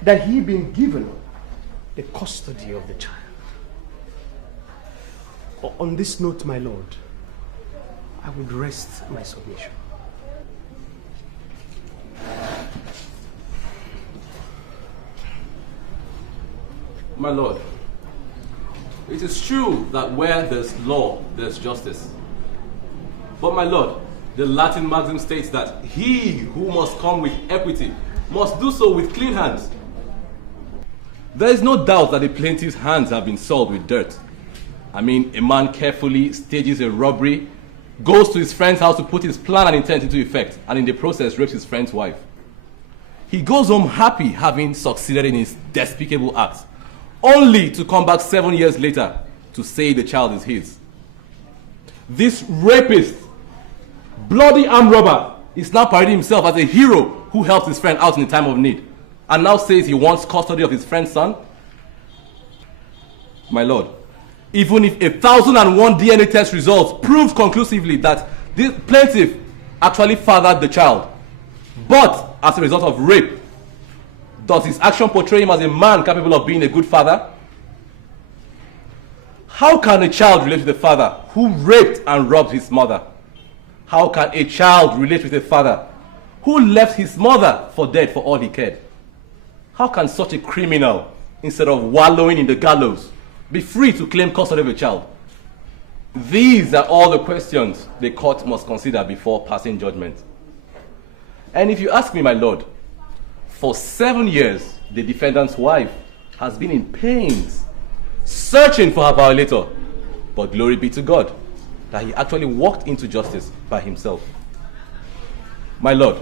that he been given the custody of the child. On this note, my lord, I would rest my submission. My lord, it is true that where there's law, there's justice. But my lord, the Latin maxim states that he who must come with equity must do so with clean hands. There is no doubt that the plaintiff's hands have been soiled with dirt. I mean, a man carefully stages a robbery, goes to his friend's house to put his plan and intent into effect, and in the process rapes his friend's wife. He goes home happy having succeeded in his despicable act, only to come back 7 years later to say the child is his. This rapist, bloody armed robber, is now parading himself as a hero who helped his friend out in the time of need, and now says he wants custody of his friend's son. My lord, even if 1,001 DNA test results proved conclusively that this plaintiff actually fathered the child, but as a result of rape, does his action portray him as a man capable of being a good father? How can a child relate to the father who raped and robbed his mother? How can a child relate with a father who left his mother for dead for all he cared? How can such a criminal, instead of wallowing in the gallows, be free to claim custody of a child? These are all the questions the court must consider before passing judgment. And if you ask me, my lord, for 7 years, the defendant's wife has been in pains, searching for her violator. But glory be to God that he actually walked into justice by himself. My lord,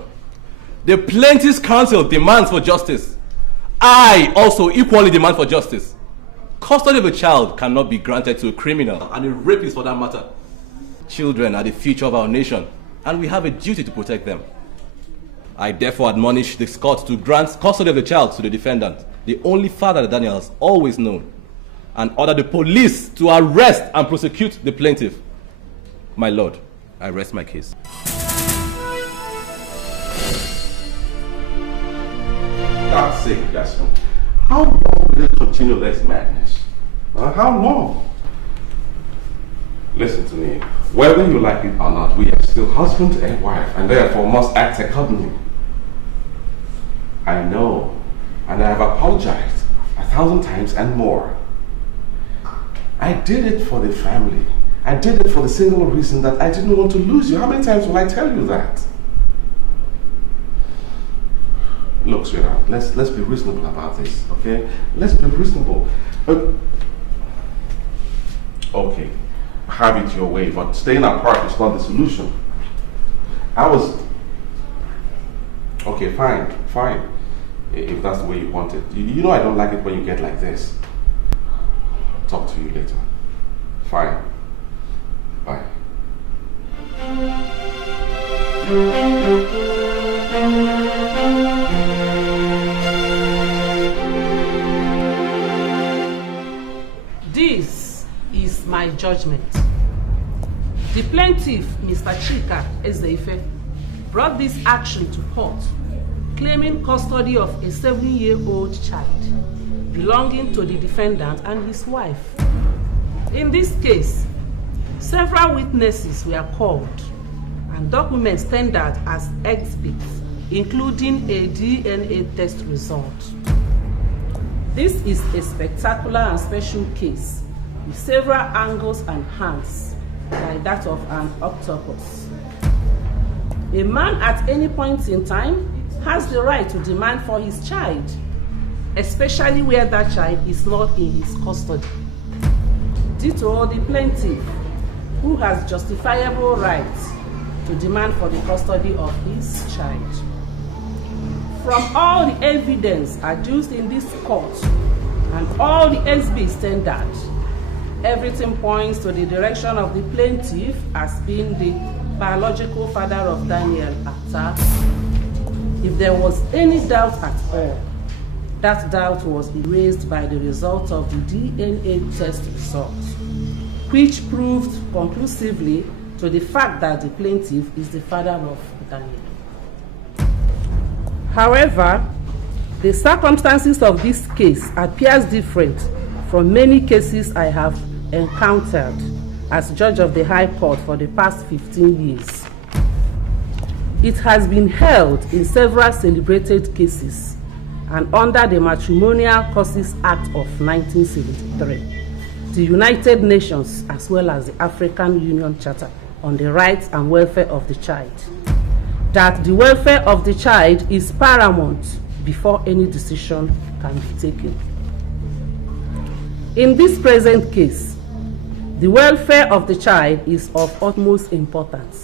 the plaintiff's counsel demands for justice. I also equally demand for justice. Custody of a child cannot be granted to a criminal, and a rapist for that matter. Children are the future of our nation, and we have a duty to protect them. I therefore admonish this court to grant custody of the child to the defendant, the only father that Daniel has always known, and order the police to arrest and prosecute the plaintiff. My lord, I rest my case. God's sake, Jasmine. How long will you continue this madness? How long? Listen to me. Whether you like it or not, we are still husband and wife, and therefore must act accordingly. I know, and I have apologized 1,000 times and more. I did it for the family. I did it for the single reason that I didn't want to lose you. How many times will I tell you that? Look, sweetheart, let's be reasonable about this, okay? Let's be reasonable. Okay, have it your way, but staying apart is not the solution. Okay, fine. If that's the way you want it. You know I don't like it when you get like this. Talk to you later. Fine. Bye. This is my judgment. The plaintiff, Mr. Chika Ezeife, brought this action to court, claiming custody of a 7-year-old child belonging to the defendant and his wife. In this case, several witnesses were called and documents tendered as exhibits, including a DNA test result. This is a spectacular and special case with several angles and hands, like that of an octopus. A man at any point in time has the right to demand for his child, especially where that child is not in his custody. Ditto the plaintiff, who has justifiable rights to demand for the custody of his child. From all the evidence adduced in this court and all the exhibits tendered, everything points to the direction of the plaintiff as being the biological father of Daniel Atta. If there was any doubt at all, that doubt was erased by the result of the DNA test result, which proved conclusively to the fact that the plaintiff is the father of Daniel. However, the circumstances of this case appears different from many cases I have encountered as judge of the High Court for the past 15 years. It has been held in several celebrated cases and under the Matrimonial Causes Act of 1973, the United Nations as well as the African Union Charter on the Rights and Welfare of the Child, that the welfare of the child is paramount before any decision can be taken. In this present case, the welfare of the child is of utmost importance.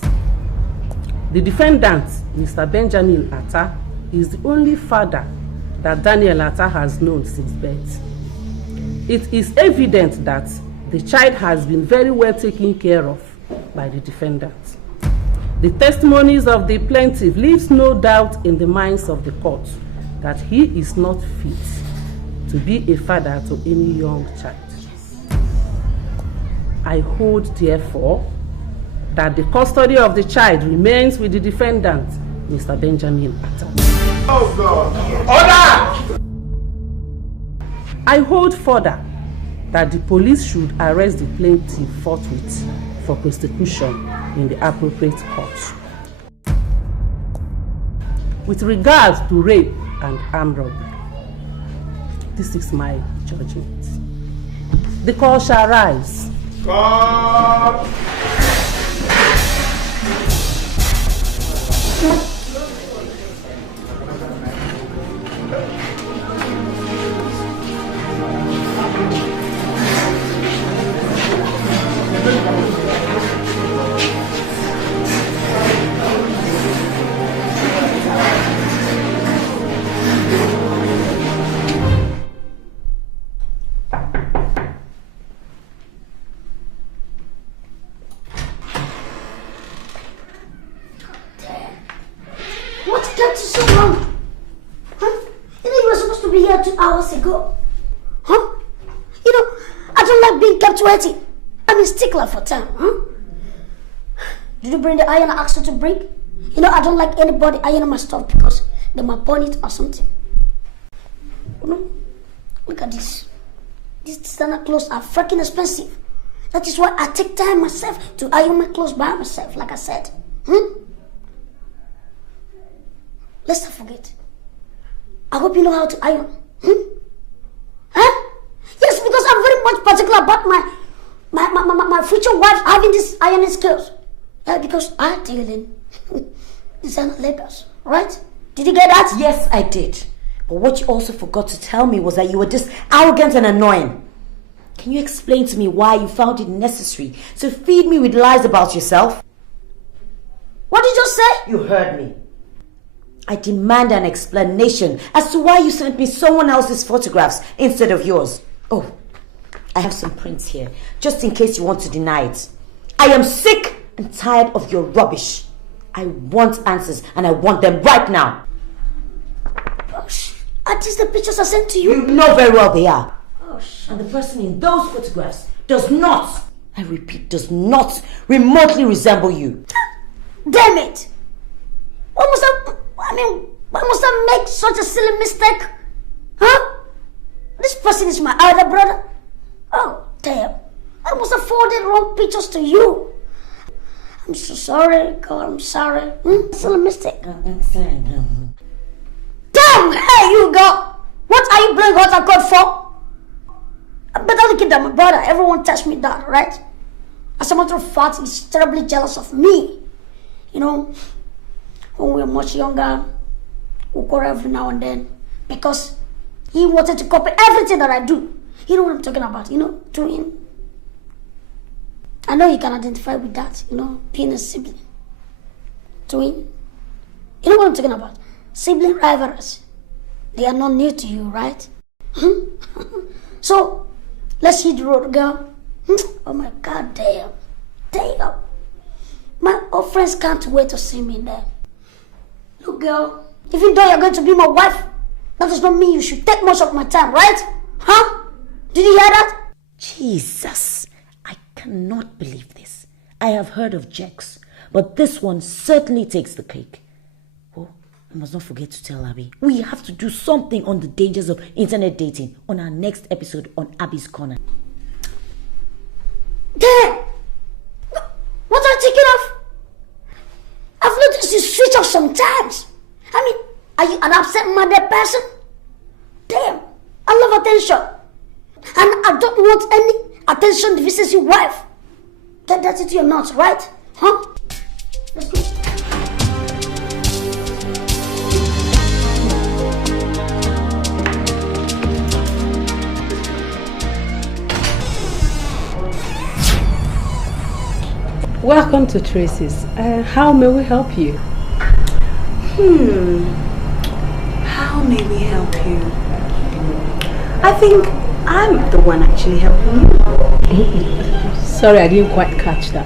The defendant, Mr. Benjamin Atta, is the only father that Daniel Atta has known since birth. It is evident that the child has been very well taken care of by the defendant. The testimonies of the plaintiff leaves no doubt in the minds of the court that he is not fit to be a father to any young child. I hold, therefore, that the custody of the child remains with the defendant, Mr. Benjamin Atta. Oh God! Order! I hold further that the police should arrest the plaintiff forthwith for prosecution in the appropriate court. With regards to rape and armed robbery, this is my judgment. The court shall rise. God! What kept you so long? Huh? You know you were supposed to be here 2 hours ago. Huh? You know, I don't like being kept waiting. I'm a stickler for time, huh? Did you bring the iron I asked you to bring? You know, I don't like anybody ironing my stuff because they might burn it or something. You know? Look at this. These designer clothes are freaking expensive. That is why I take time myself to iron my clothes by myself, like I said. Let's not forget. I hope you know how to iron. Huh? Yes, because I'm very much particular about my future wife having this ironing skills. Yeah, because I deal in designer labels, right? Did you get that? Yes, I did. But what you also forgot to tell me was that you were just arrogant and annoying. Can you explain to me why you found it necessary to feed me with lies about yourself? What did you say? You heard me. I demand an explanation as to why you sent me someone else's photographs instead of yours. Oh, I have some prints here, just in case you want to deny it. I am sick and tired of your rubbish. I want answers, and I want them right now. Are these the pictures I sent to you? You know very well they are. And the person in those photographs does not, I repeat, does not remotely resemble you. Damn it! Why must I make such a silly mistake? Huh? This person is my elder brother. Oh, damn. I must have forwarded wrong pictures to you. I'm so sorry, God, I'm sorry. Silly mistake. Damn, hey, you go. What are you playing hot and cold for? I better look at that, my brother. Everyone tells me that, right? As a matter of fact, he's terribly jealous of me. You know, when we were much younger, we quarrel every now and then because he wanted to copy everything that I do. You know what I'm talking about, you know, twin. I know you can identify with that, you know, being a sibling. Twin. You know what I'm talking about? Sibling rivalries. They are not new to you, right? So, let's hit the road, girl. Oh my God, damn. Damn. My old friends can't wait to see me there. Look, girl, even though you're going to be my wife, that does not mean you should take much of my time, right? Huh? Did you hear that? Jesus, I cannot believe this. I have heard of Jex, but this one certainly takes the cake. Oh, I must not forget to tell Abby. We have to do something on the dangers of internet dating on our next episode on Abby's Corner. Damn! What are you thinking of? I've noticed you switch off sometimes. I mean, are you an absent-minded person? Damn, I love attention. And I don't want any attention deficiency your wife. Get that into your nuts, right? Huh? Let's go. Welcome to Tracy's. How may we help you? How may we help you? I think I'm the one actually helping you. Sorry, I didn't quite catch that.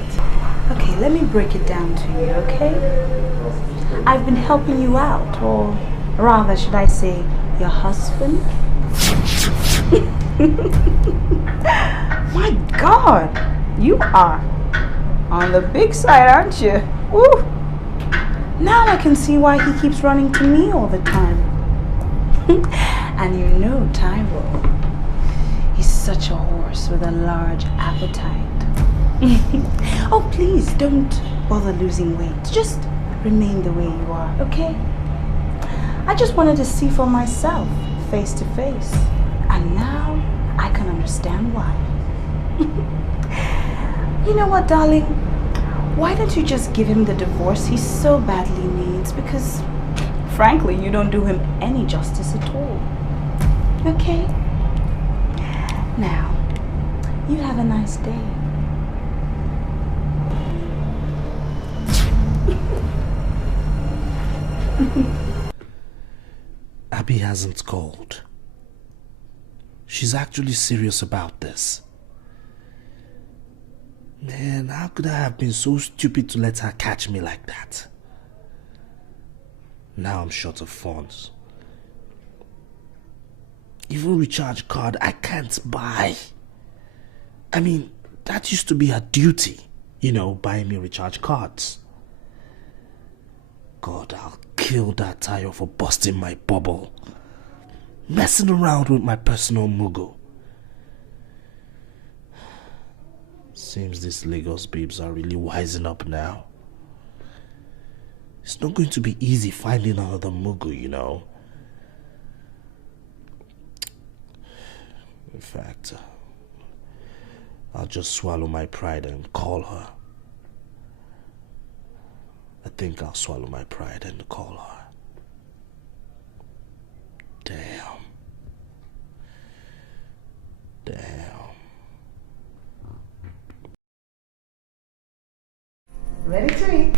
Okay, let me break it down to you, okay? I've been helping you out, or rather, should I say, your husband? My God, you are on the big side, aren't you? Woo! Now I can see why he keeps running to me all the time. And you know Tyrell. He's such a horse with a large appetite. Oh, please don't bother losing weight. Just remain the way you are, okay? I just wanted to see for myself, face to face. And now I can understand why. You know what, darling? Why don't you just give him the divorce he so badly needs? Because, frankly, you don't do him any justice at all. Okay? Now, you have a nice day. Abby hasn't called. She's actually serious about this. Man, how could I have been so stupid to let her catch me like that? Now I'm short of funds. Even recharge card I can't buy. I mean, that used to be her duty. You know, buying me recharge cards. God, I'll kill that Tayo for busting my bubble. Messing around with my personal mugo. Seems these Lagos babes are really wising up now. It's not going to be easy finding another mugo, you know. In fact, I'll just swallow my pride and call her. I think I'll swallow my pride and call her. Damn. Ready to eat.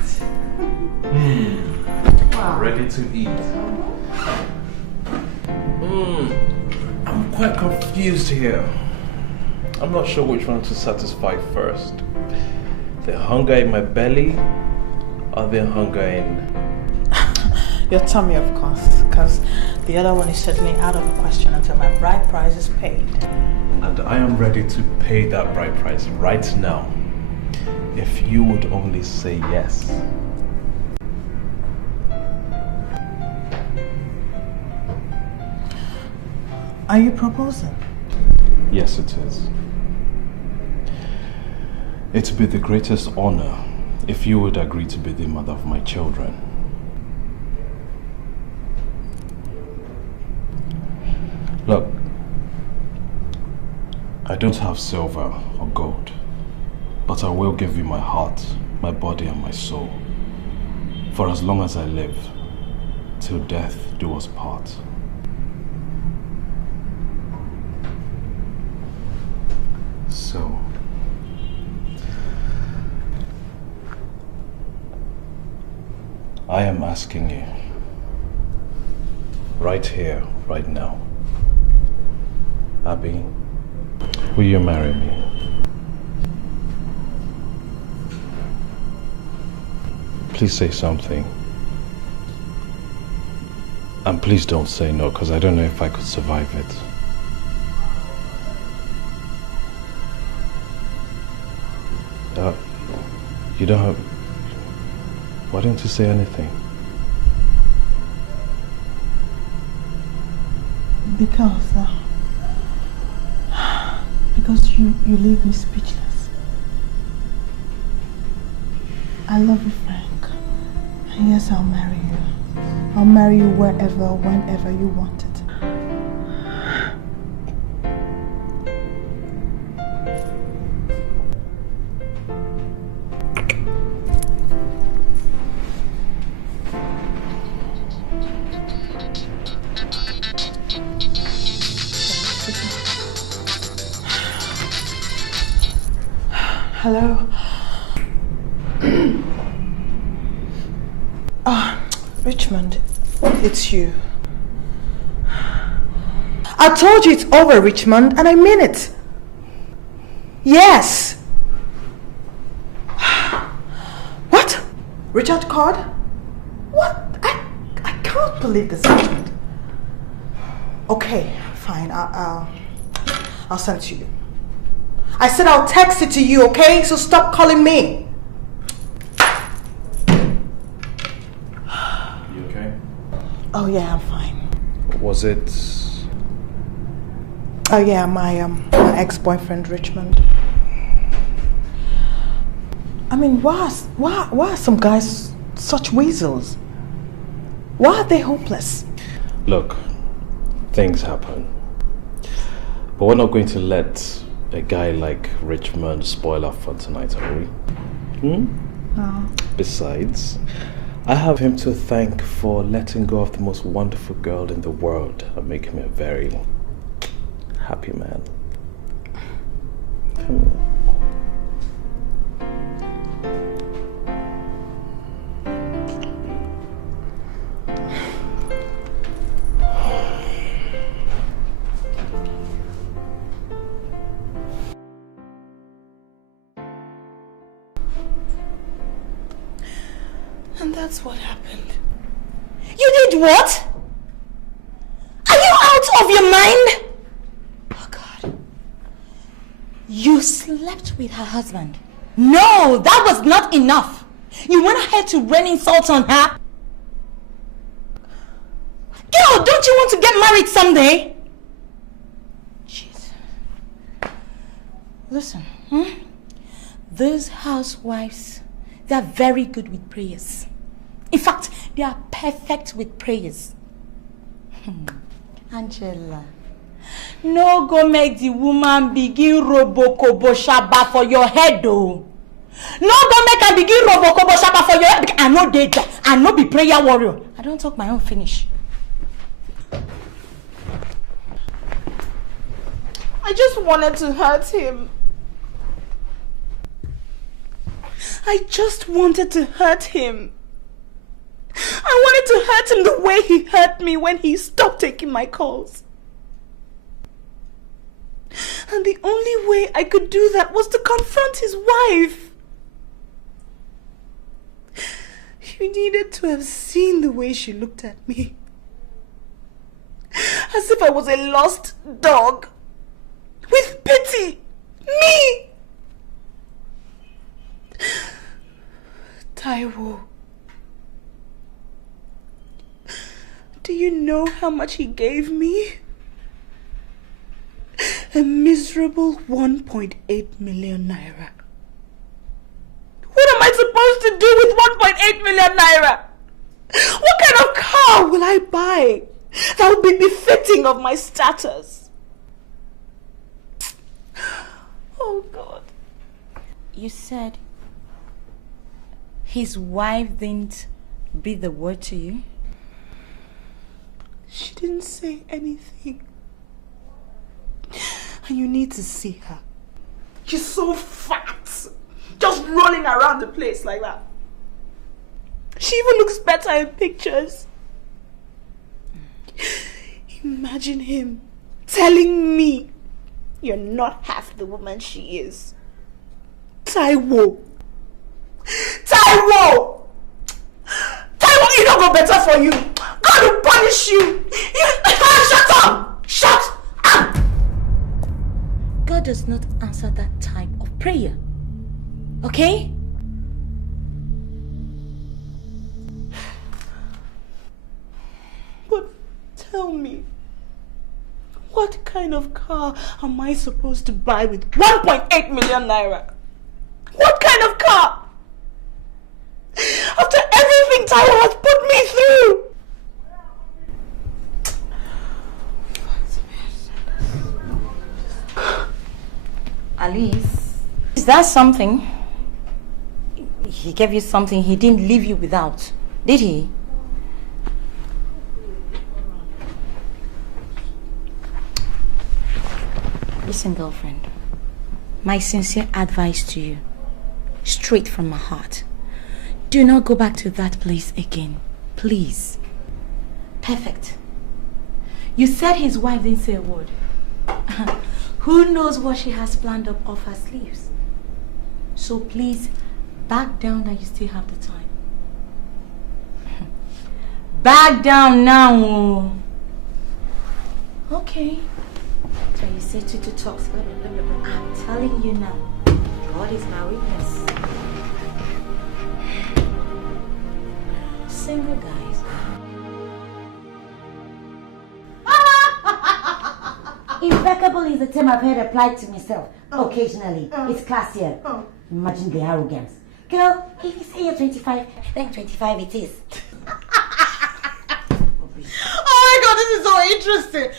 Wow. Ready to eat. I'm quite confused here. I'm not sure which one to satisfy first. The hunger in my belly or the hunger in... Your tummy, of course, because the other one is certainly out of the question until my bride price is paid. And I am ready to pay that bride price right now. If you would only say yes. Are you proposing? Yes, it is. It would be the greatest honor if you would agree to be the mother of my children. Look, I don't have silver or gold, but I will give you my heart, my body and my soul, for as long as I live, till death do us part. So, I am asking you, right here, right now, Abby, will you marry me? Please say something. And please don't say no, because I don't know if I could survive it. You don't have... Why don't you say anything? Because you leave me speechless. I love you, Frank. And yes, I'll marry you. I'll marry you wherever, whenever you want it. Hello. Richmond, it's you. I told you it's over, Richmond, and I mean it. Yes. What? Richard called? What? I can't believe this, Richmond. Okay, fine. I'll send it to you. I said I'll text it to you, okay? So stop calling me. You okay? Oh yeah, I'm fine. Was it? Oh yeah, my ex-boyfriend Richmond. I mean, why are some guys such weasels? Why are they hopeless? Look, things happen. But we're not going to let a guy like Richmond spoil our fun tonight, are we? No. Besides, I have him to thank for letting go of the most wonderful girl in the world and making me a very happy man. Come here. And that's what happened. You did what? Are you out of your mind? Oh God. You slept with her husband. No, that was not enough. You went ahead to rain insults on her. Girl, don't you want to get married someday? Jeez. Listen, those housewives, they're very good with prayers. In fact, they are perfect with prayers. Angela, no go make the woman begin robokobo shaba for your head though. No go make her begin robokobo shaba for your head. I know data. I know be prayer warrior. I don't talk my own finish. I just wanted to hurt him. I just wanted to hurt him. I wanted to hurt him the way he hurt me when he stopped taking my calls. And the only way I could do that was to confront his wife. You needed to have seen the way she looked at me. As if I was a lost dog. With pity. Me! Taiwo. Do you know how much he gave me? A miserable 1.8 million naira. What am I supposed to do with 1.8 million naira? What kind of car will I buy that will be befitting of my status? Oh God. You said his wife didn't breathe the word to you? She didn't say anything. And you need to see her. She's so fat. Just rolling around the place like that. She even looks better in pictures. Imagine him telling me you're not half the woman she is. Taiwo! Taiwo! Taiwo, it don't go better for you. God will punish you. Shut up! Shut up! God does not answer that type of prayer. Okay? But tell me, what kind of car am I supposed to buy with 1.8 million naira? What kind of car? After everything Taiwo has put me through. Alice, is that something? He gave you something he didn't leave you without, did he? Listen, girlfriend, my sincere advice to you, straight from my heart, do not go back to that place again. Please. Perfect. You said his wife didn't say a word. Who knows what she has planned up off her sleeves? So please, back down that you still have the time. Back down now. Okay. So you say to talks, blah, blah, blah, blah. I'm telling you now, God is my witness. Single guys. Impeccable is the term I've heard applied to myself occasionally. It's classier. Imagine the arrogance. Girl, if you say you're 25, then 25 it is. Oh my God, this is so interesting.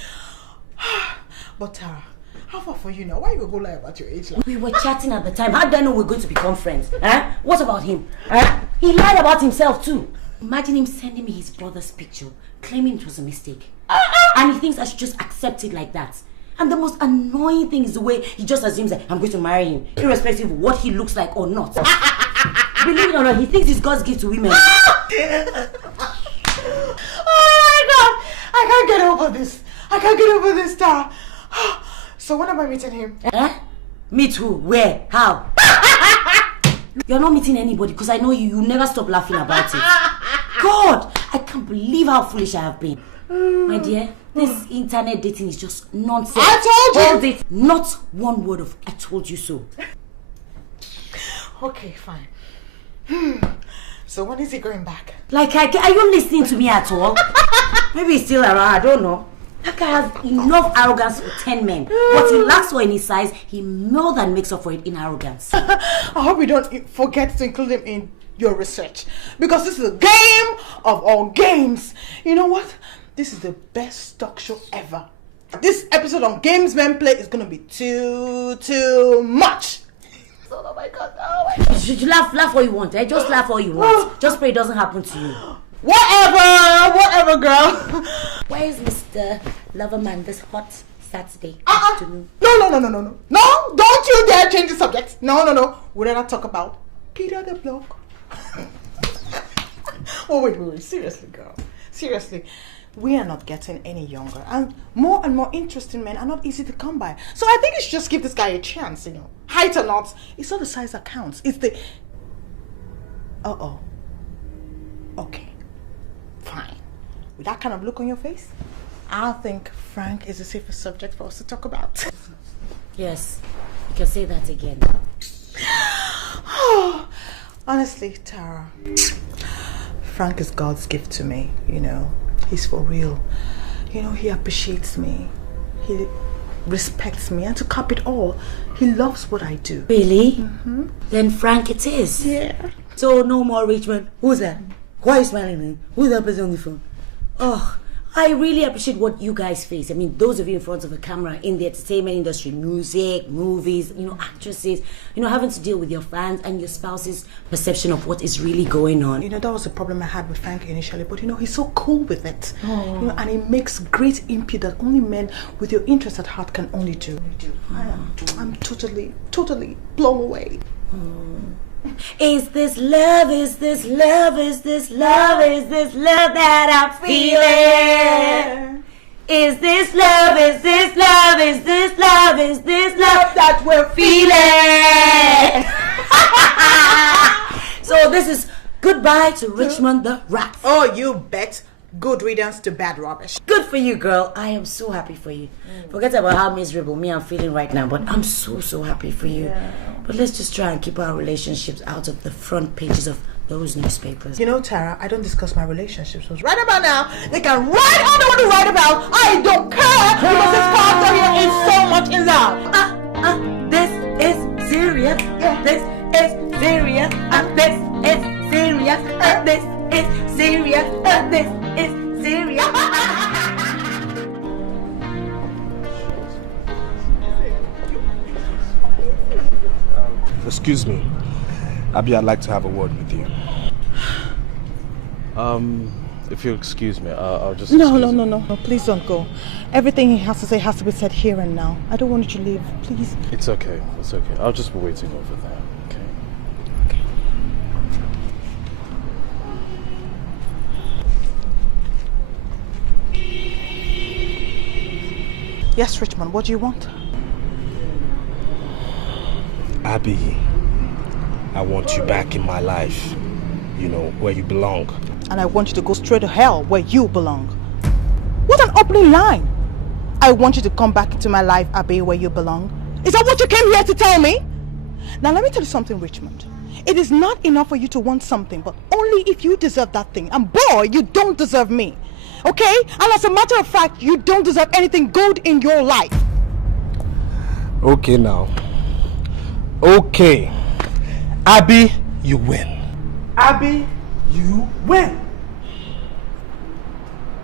But Tara, how far for you now? Why you go lie about your age? We were chatting at the time. How did I know we're going to become friends? Huh? What about him? Huh? He lied about himself too. Imagine him sending me his brother's picture, claiming it was a mistake. And he thinks I should just accept it like that. And the most annoying thing is the way he just assumes that I'm going to marry him, irrespective of what he looks like or not. Believe it or not, he thinks it's God's gift to women. Oh my God! I can't get over this. I can't get over this, Tara. So when am I meeting him? Meet who? Where? How? You're not meeting anybody because I know you never stop laughing about it. God, I can't believe how foolish I have been. My dear, this internet dating is just nonsense. I told you! Hold it. Not one word of I told you so. Okay, fine. So when is he going back? Like, are you listening to me at all? Maybe he's still around, I don't know. That guy has enough arrogance for 10 men. What he lacks for in his size, he more than makes up for it in arrogance. I hope you don't forget to include him in your research. Because this is a game of all games. You know what? This is the best talk show ever. This episode on Games Men Play is going to be too much. Oh my God, oh my God. You laugh all you want, eh? Just laugh all you want. Just pray it doesn't happen to you. Whatever, girl. Where is Mr. Loverman this hot Saturday afternoon? No, don't you dare change the subject. No. We'd rather talk about Peter the Bloke. Oh, wait. Seriously, girl. Seriously. We are not getting any younger. And more interesting men are not easy to come by. So I think you should just give this guy a chance, you know. Height or not, it's not the size that counts. It's the... Okay. Fine. With that kind of look on your face, I think Frank is the safest subject for us to talk about. Yes. You can say that again. Honestly, Tara, Frank is God's gift to me, you know. He's for real. You know, he appreciates me. He respects me. And to cap it all, he loves what I do. Really? Mm-hmm. Then Frank it is. Yeah. So no more Richmond. Who's that? Why are you smiling, man? Who's that person on the phone? Oh, I really appreciate what you guys face. I mean, those of you in front of a camera in the entertainment industry, music, movies, you know, actresses, you know, having to deal with your fans and your spouse's perception of what is really going on. You know, that was the problem I had with Frank initially, but you know, he's so cool with it. Oh. You know, and he makes great input that only men with your interest at heart can only do. I'm totally blown away. Is this love, is this love, is this love, is this love that I'm feeling? Is this love, is this love, is this love, is this love that we're feeling? So this is goodbye to Richmond the Rat. Oh, you bet. Good riddance to bad rubbish. Good for you, girl. I am so happy for you. Forget about how miserable me I'm feeling right now, but I'm so happy for you. Yeah. But let's just try and keep our relationships out of the front pages of those newspapers. You know, Tara, I don't discuss my relationships. So right about now, they can write all they want to write about. I don't care because this character here is so much in love. This is serious. Yeah. This is serious. This is serious. This is serious. This is serious. Excuse me. Abby, I'd like to have a word with you. If you'll excuse me, I'll just... No, please don't go. Everything he has to say has to be said here and now. I don't want you to leave, please. It's okay. I'll just be waiting over there, okay? Yes, Richmond, what do you want? Abby, I want you back in my life. You know, where you belong. And I want you to go straight to hell where you belong. What an opening line. I want you to come back into my life, Abby, where you belong. Is that what you came here to tell me? Now let me tell you something, Richmond. It is not enough for you to want something, but only if you deserve that thing. And boy, you don't deserve me. Okay? And as a matter of fact, you don't deserve anything good in your life. Okay now. Okay. Abby, you win. Abby, you win.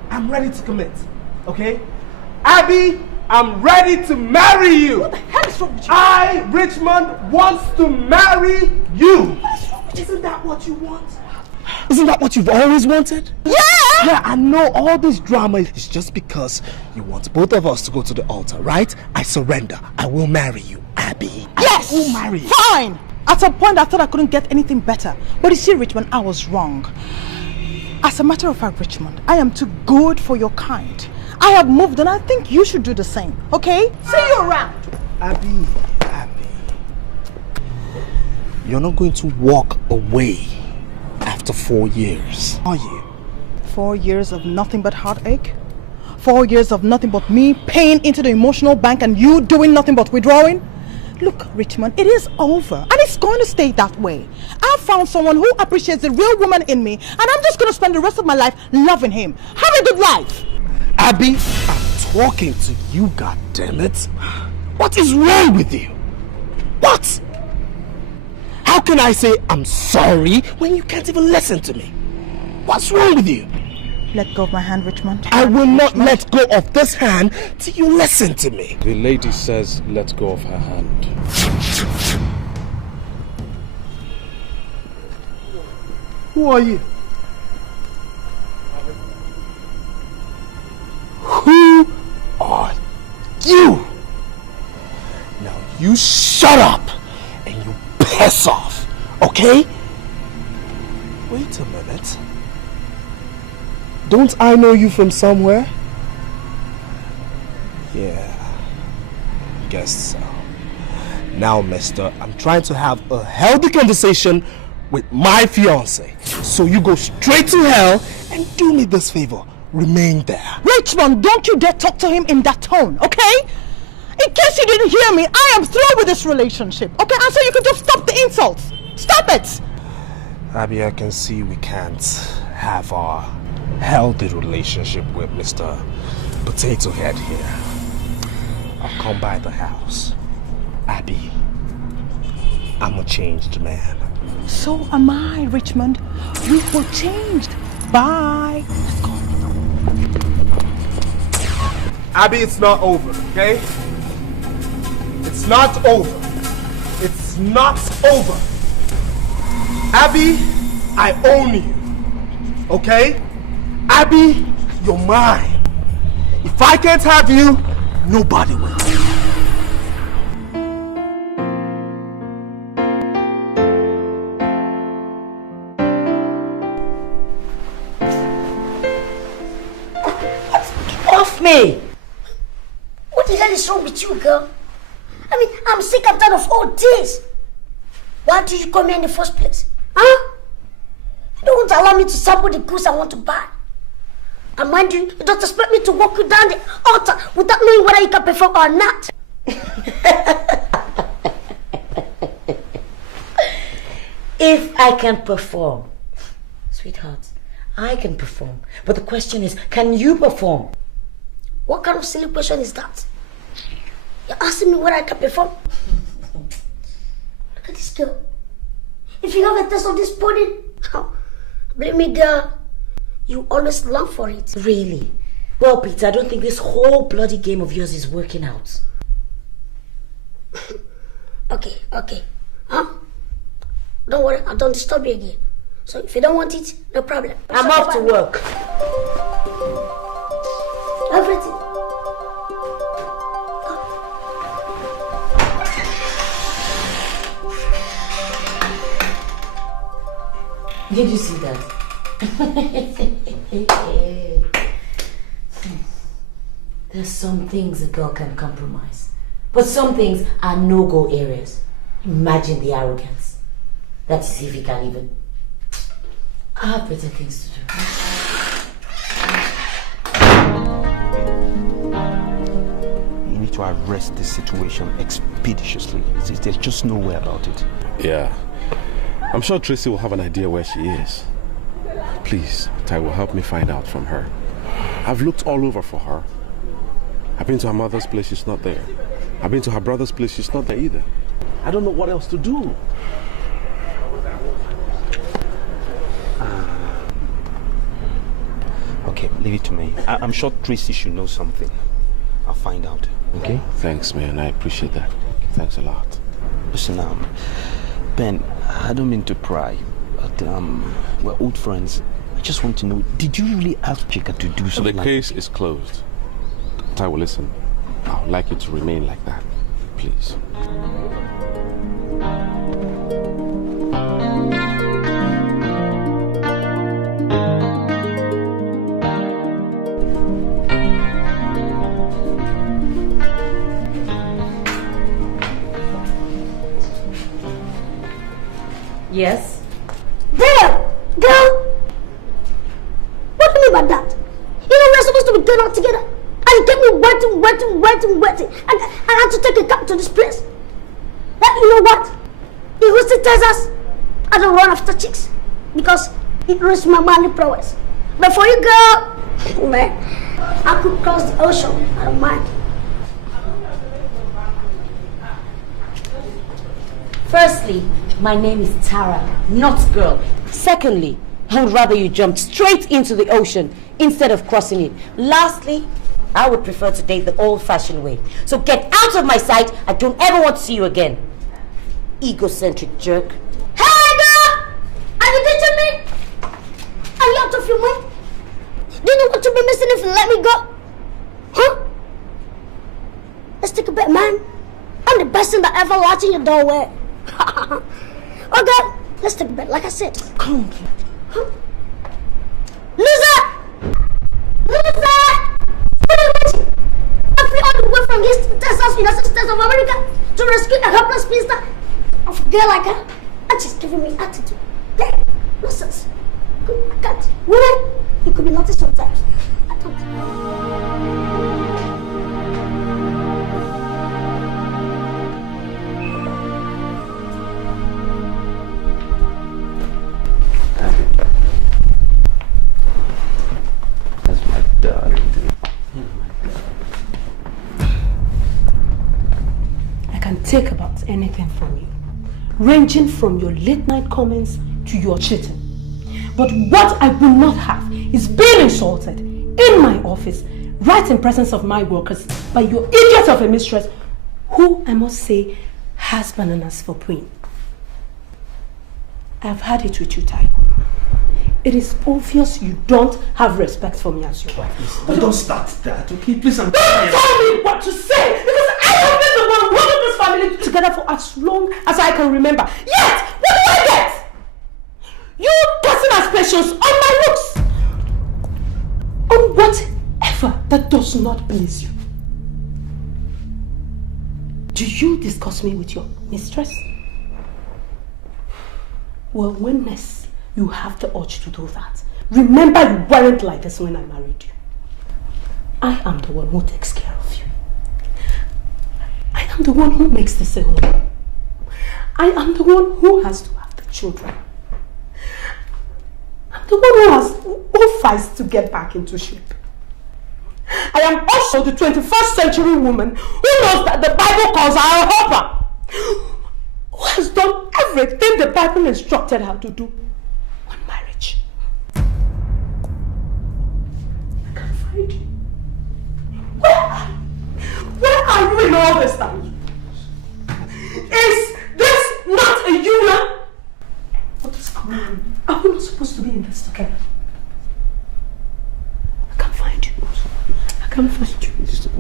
I'm ready to commit. Okay? Abby, I'm ready to marry you. What the hell is wrong with you? I, Richmond, wants to marry you. What is wrong with you? Isn't that what you want? Isn't that what you've always wanted? Yeah! Yeah, I know all this drama is just because you want both of us to go to the altar, right? I surrender. I will marry you, Abby. Yes! I will marry you. Fine! At some point I thought I couldn't get anything better. But you see, Richmond, I was wrong. As a matter of fact, Richmond, I am too good for your kind. I have moved and I think you should do the same, okay? See you around. Abby, you're not going to walk away after 4 years, are you? 4 years of nothing but heartache? 4 years of nothing but me paying into the emotional bank and you doing nothing but withdrawing? Look, Richmond, it is over and it's going to stay that way. I found someone who appreciates the real woman in me and I'm just going to spend the rest of my life loving him. Have a good life. Abby, I'm talking to you, goddammit. What is wrong with you? What? How can I say I'm sorry when you can't even listen to me? What's wrong with you? Let go of my hand, Richmond. I will not let go of this hand till you listen to me. The lady says let go of her hand. Who are you? Who are you? Now you shut up and you piss off, okay? Wait a minute. Don't I know you from somewhere? Yeah, guess so. Now, mister, I'm trying to have a healthy conversation with my fiance. So you go straight to hell and do me this favor. Remain there. Richmond, don't you dare talk to him in that tone, okay? In case you didn't hear me, I am through with this relationship, okay? And so you can just stop the insults. Stop it! Abby, I can see we can't have our healthy relationship with Mr. Potato Head here. I'll come by the house. Abby, I'm a changed man. So am I, Richmond. We were changed. Bye. Let's go. Abby, it's not over, okay? It's not over. It's not over. Abby, I own you, okay? Abby, you're mine. If I can't have you, nobody will. Off me! What the hell is wrong with you, girl? I mean, I'm sick and tired of all this. Why did you come here in the first place? Huh? You don't want to allow me to sample the goods I want to buy. And mind you, you don't expect me to walk you down the altar without knowing whether you can perform or not. If I can perform, sweetheart, I can perform. But the question is, can you perform? What kind of silly question is that? You're asking me whether I can perform? Look at this girl. If you have a taste of this pudding, believe me, girl, you always long for it. Really? Well, Peter, I don't think this whole bloody game of yours is working out. Okay. Huh? Don't worry, I don't disturb you again. So if you don't want it, no problem. I'm off to work. Everything. Did you see that? There's some things a girl can compromise, but some things are no-go areas. Imagine the arrogance. That is if he can even. I have better things to do. You need to arrest this situation expeditiously. There's just no way about it. Yeah. I'm sure Tracy will have an idea where she is. Please, Tai will help me find out from her. I've looked all over for her. I've been to her mother's place, she's not there. I've been to her brother's place, she's not there either. I don't know what else to do. Okay, leave it to me. I'm sure Tracy should know something. I'll find out, okay? Thanks, man. I appreciate that. Thanks a lot. Listen, Ben, I don't mean to pry, but we're old friends. I just want to know, did you really ask Chika to do something? The case is closed. Tai will listen. I would like you to remain like that, please. Yes? Damn! Girl! What do you mean by that? You know we're supposed to be going out together. And you kept me waiting. And I had to take a cab to this place. That, you know what? He who still tells us I don't run after chicks. Because it risks my manly prowess. But for you, girl, man, I could cross the ocean. I don't mind. Firstly, my name is Tara, not girl. Secondly, I would rather you jumped straight into the ocean instead of crossing it. Lastly, I would prefer to date the old-fashioned way. So get out of my sight. I don't ever want to see you again. Egocentric jerk. Hey, girl! Are you ditching me? Are you out of your mind? Do you know what you'll be missing if you let me go? Huh? Let's take a bet, man. I'm the best thing that ever latched in your doorway. Okay, let's take a bet, like I said. Come on. Huh? Loser! What are you waiting? I flew all the way from Houston, Texas, United States of America to rescue a helpless prisoner of a girl like her. And she's giving me attitude. Hey, nonsense. I can't. Women, you could be naughty sometimes. I don't. I can take about anything from you, ranging from your late night comments to your cheating. But what I will not have is being insulted in my office, right in presence of my workers, by your idiot of a mistress, who I must say has bananas for queen. I've had it with you, Tai. It is obvious you don't have respect for me as your wife. But don't start that, okay? Please, I'm Don't tell me what to say, because I have been the one holding this family together for as long as I can remember. Yet, what do I get? You casting aspersions on my looks, on whatever that does not please you. Do you discuss me with your mistress? Well, when next you have the urge to do that, remember you weren't like this when I married you. I am the one who takes care of you. I am the one who makes this a home. I am the one who has to have the children. I'm the one who fights to get back into shape. I am also the 21st century woman who knows that the Bible calls her a hopper, who has done everything the Bible instructed her to do on marriage. I can't find you. Where are you in all this time? Is this not a union? What is going on? Are we not supposed to be in this together? I can't find you. I can't find you.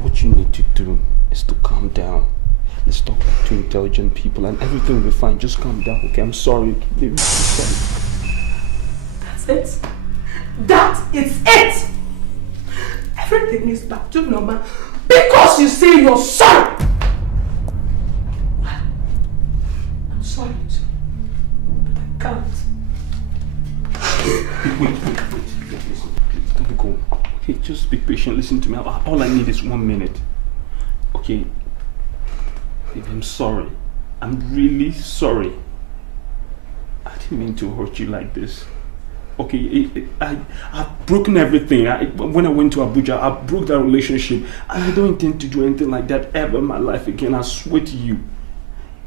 What you need to do is to calm down. Let's talk like two intelligent people and everything will be fine. Just calm down, okay? I'm sorry, okay, baby. I'm sorry. That's it. That is it. Everything is back to normal because you say you're sorry. I'm sorry too, but I can't. Wait, listen, please, don't go. Okay, just be patient, listen to me. All I need is 1 minute. Okay, baby, I'm sorry. I'm really sorry. I didn't mean to hurt you like this. Okay, I've broken everything. When I went to Abuja, I broke that relationship. And I don't intend to do anything like that ever in my life again. I swear to you.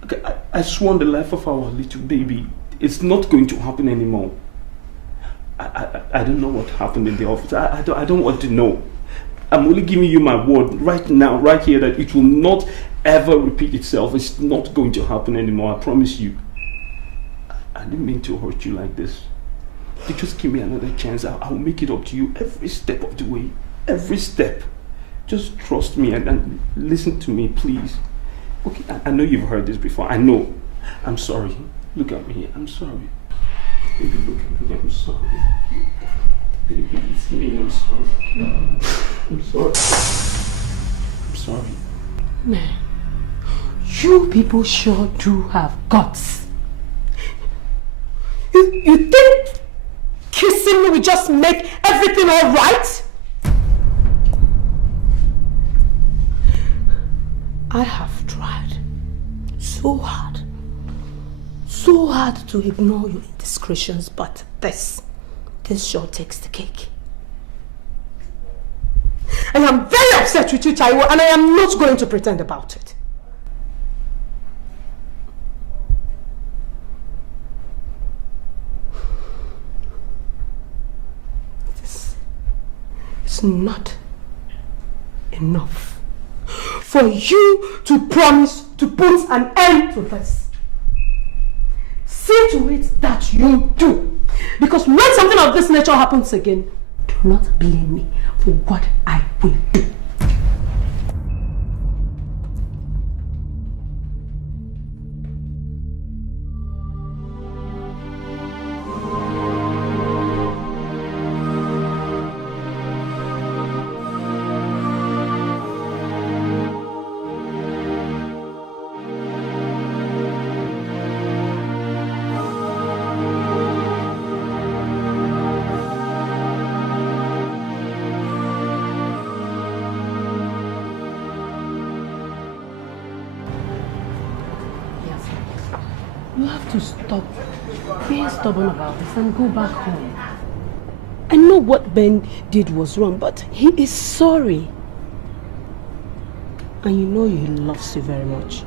Okay, I swear on the life of our little baby, it's not going to happen anymore. I don't know what happened in the office. I don't want to know. I'm only giving you my word right now, right here, that it will not ever repeat itself. It's not going to happen anymore. I promise you. I didn't mean to hurt you like this. You just give me another chance. I'll make it up to you every step of the way. Every step. Just trust me and listen to me, please. Okay, I know you've heard this before. I know. I'm sorry. Look at me. I'm sorry. Baby, look at me. I'm sorry. Baby, it's me. I'm sorry. I'm sorry. I'm sorry. Man, you people sure do have guts. You think kissing me will just make everything all right? I have tried so hard to ignore your indiscretions, but this sure takes the cake. And I'm very upset with you, Taiwo, and I am not going to pretend about it. It's not enough for you to promise to put an end to this. See to it that you do. Because when something of this nature happens again, do not blame me for what I will do. You have to stop being stubborn about this and go back home. I know what Ben did was wrong, but he is sorry. And you know he loves you very much.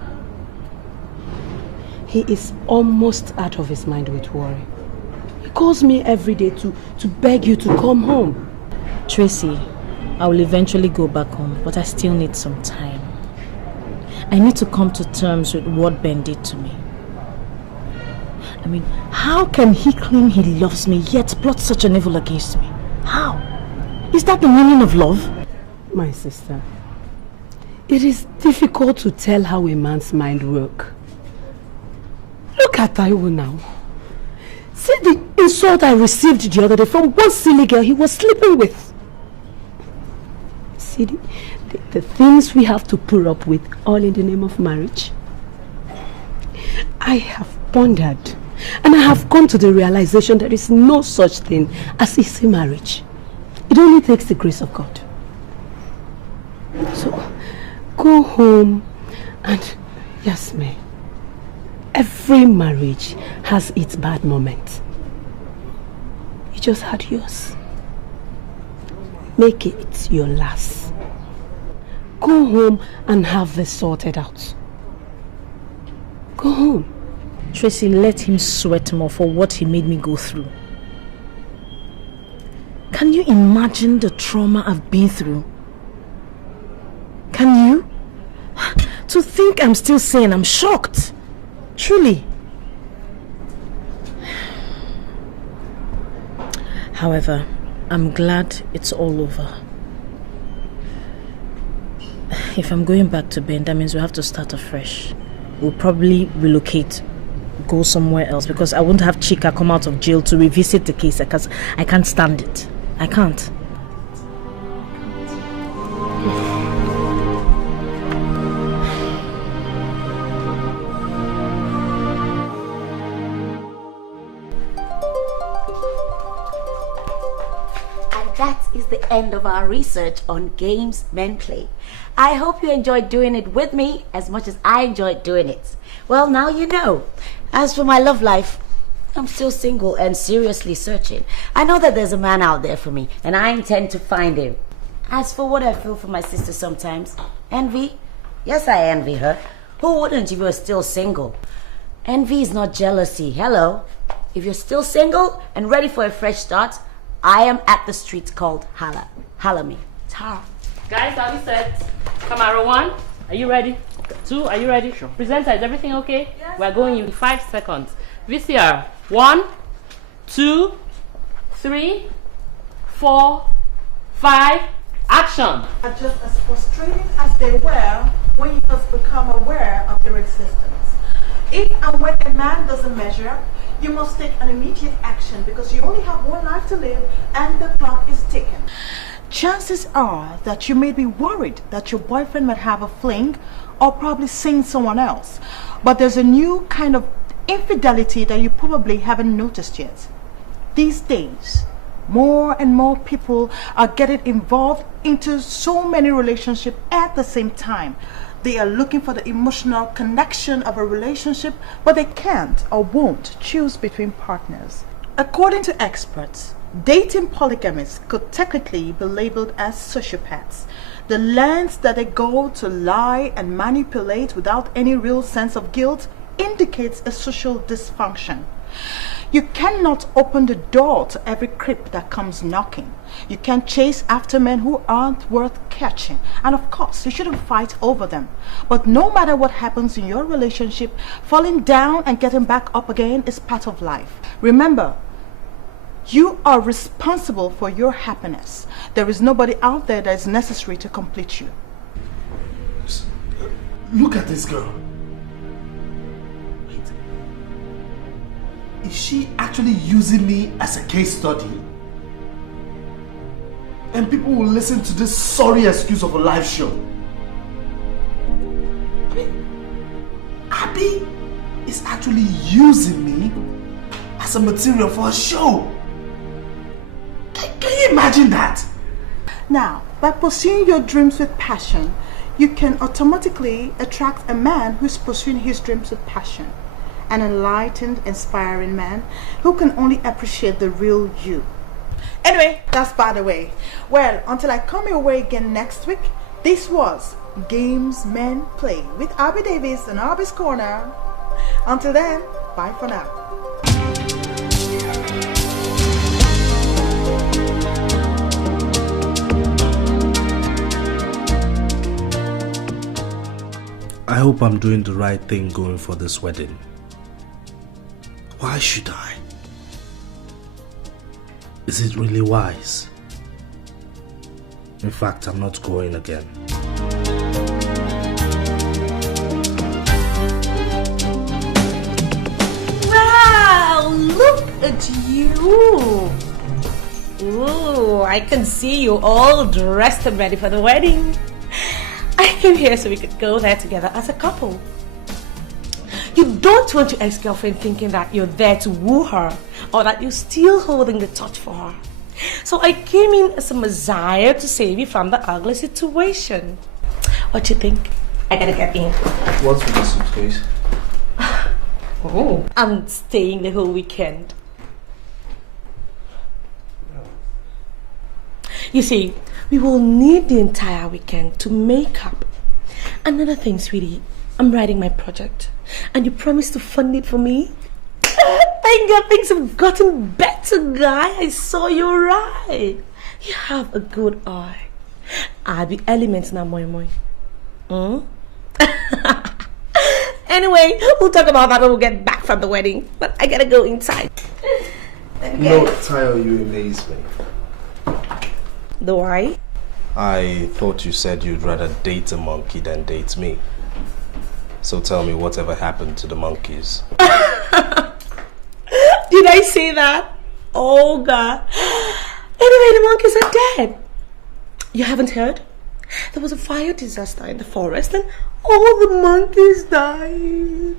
He is almost out of his mind with worry. He calls me every day to beg you to come home. Tracy, I will eventually go back home, but I still need some time. I need to come to terms with what Ben did to me. I mean, how can he claim he loves me yet plot such an evil against me? How? Is that the meaning of love? My sister, it is difficult to tell how a man's mind works. Look at Taiwo now. See the insult I received the other day from one silly girl he was sleeping with. See the things we have to put up with all in the name of marriage. I have pondered and I have come to the realization there is no such thing as easy marriage. It only takes the grace of God. So go home and Jasmine, every marriage has its bad moments. You just had yours. Make it your last. Go home and have this sorted out. Go home. Tracy, let him sweat more for what he made me go through. Can you imagine the trauma I've been through? Can you? To think I'm still sane, I'm shocked. Truly. However, I'm glad it's all over. If I'm going back to Ben, that means we have to start afresh. We'll probably relocate, go somewhere else, because I won't have Chika come out of jail to revisit the case because I can't stand it. I can't. end of our research on games men play. I hope you enjoyed doing it with me as much as I enjoyed doing it. Well, now you know. As for my love life, I'm still single and seriously searching. I know that there's a man out there for me, and I intend to find him. As for what I feel for my sister sometimes, envy? Yes, I envy her. Who wouldn't if you were still single? Envy is not jealousy. Hello. If you're still single and ready for a fresh start, I am at the street called Hala. Hala me. Tara. Guys, are we set? Camera 1, are you ready? 2, are you ready? Sure. Presenter, is everything okay? Yes. We're going in 5 seconds. VCR, 1, 2, 3, 4, 5, action! Are just as frustrating as they were when you first become aware of their existence. If and when a man doesn't measure up, you must take an immediate action because you only have one life to live and the clock is ticking. Chances are that you may be worried that your boyfriend might have a fling or probably seeing someone else. But there's a new kind of infidelity that you probably haven't noticed yet. These days, more and more people are getting involved into so many relationships at the same time. They are looking for the emotional connection of a relationship, but they can't or won't choose between partners. According to experts, dating polygamists could technically be labeled as sociopaths. The lengths that they go to lie and manipulate without any real sense of guilt indicates a social dysfunction. You cannot open the door to every creep that comes knocking. You can't chase after men who aren't worth catching. And of course, you shouldn't fight over them. But no matter what happens in your relationship, falling down and getting back up again is part of life. Remember, you are responsible for your happiness. There is nobody out there that is necessary to complete you. Look at this girl. Wait. Is she actually using me as a case study? And people will listen to this sorry excuse of a live show. I mean, Abby is actually using me as a material for a show. Can you imagine that? Now, by pursuing your dreams with passion, you can automatically attract a man who's pursuing his dreams with passion. An enlightened, inspiring man who can only appreciate the real you. Anyway, that's by the way. Well, until I come your way again next week, this was Games Men Play with Abby Davis and Abby's Corner. Until then, bye for now. I hope I'm doing the right thing going for this wedding. Why should I? Is it really wise? In fact, I'm not going again. Wow, look at you. Ooh, I can see you all dressed and ready for the wedding. I came here so we could go there together as a couple. You don't want your ex-girlfriend thinking that you're there to woo her or that you're still holding the torch for her. So I came in as a messiah to save you from the ugly situation. What you think? I gotta get in. What's with the suitcase? Oh, I'm staying the whole weekend. You see, we will need the entire weekend to make up. Another thing, sweetie, I'm writing my project. And you promised to fund it for me? Thank God things have gotten better, guy. I saw you right. You have a good eye. I'll be elements now, moi moi. Anyway, we'll talk about that when we get back from the wedding. But I gotta go inside. No, Tayo, you amaze me. Do I? I thought you said you'd rather date a monkey than date me. So tell me, whatever happened to the monkeys? Did I say that? Oh God. Anyway, the monkeys are dead. You haven't heard? There was a fire disaster in the forest and all the monkeys died.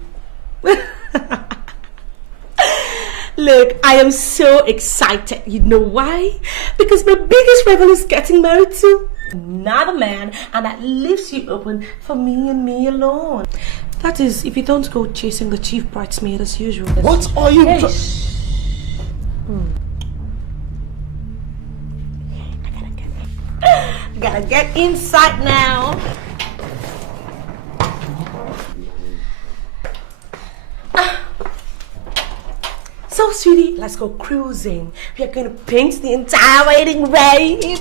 Look, I am so excited. You know why? Because my biggest rival is getting married to another man, and that leaves you open for me and me alone. That is, if you don't go chasing the chief bridesmaid as usual. What are you? Hey, I gotta get inside now. So, sweetie, let's go cruising. We are going to paint the entire wedding right.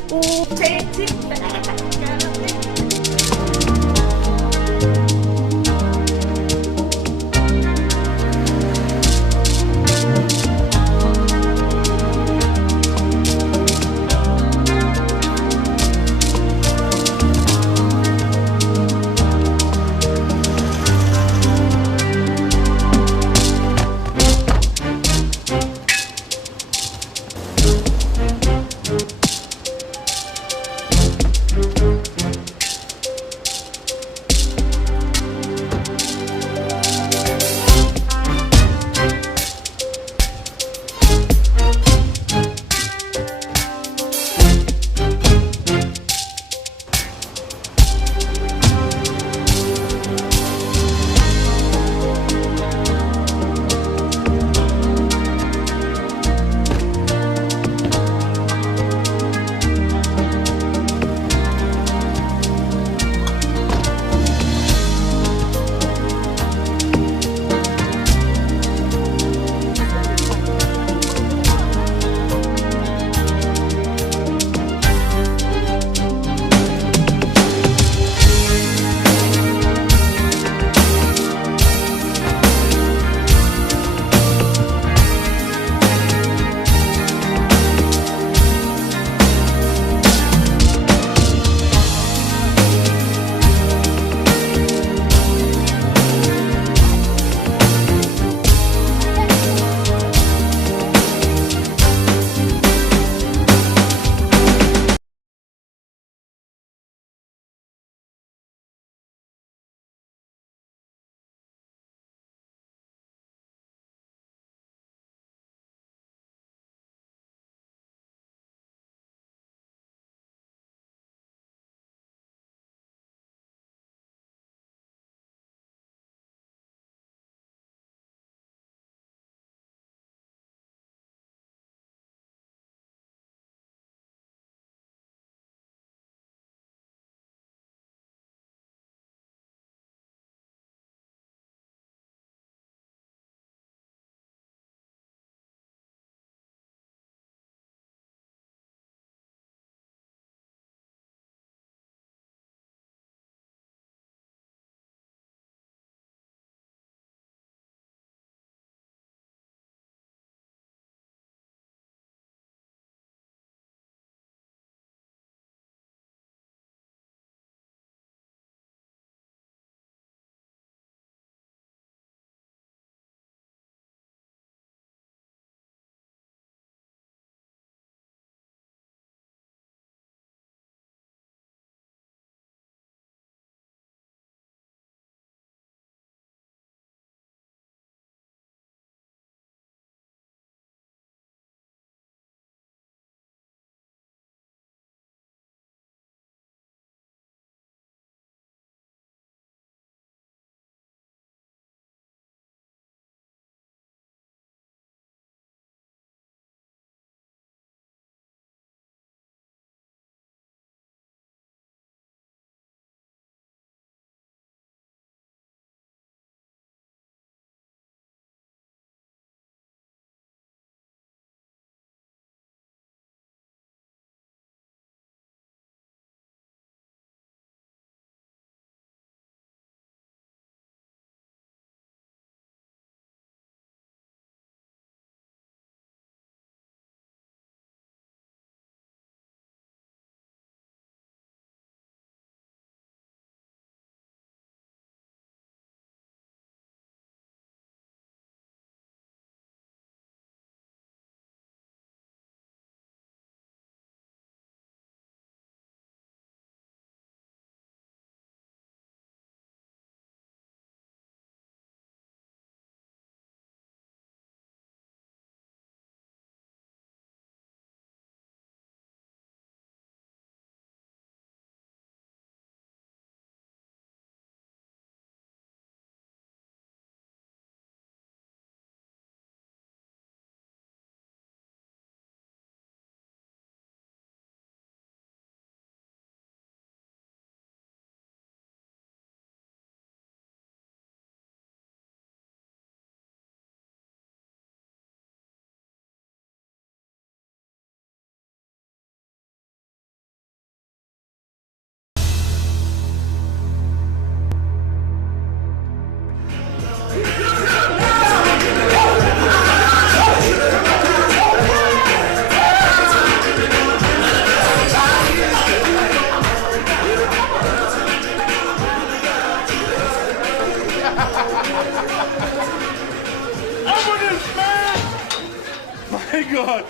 my God!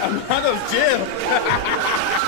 I'm out of jail!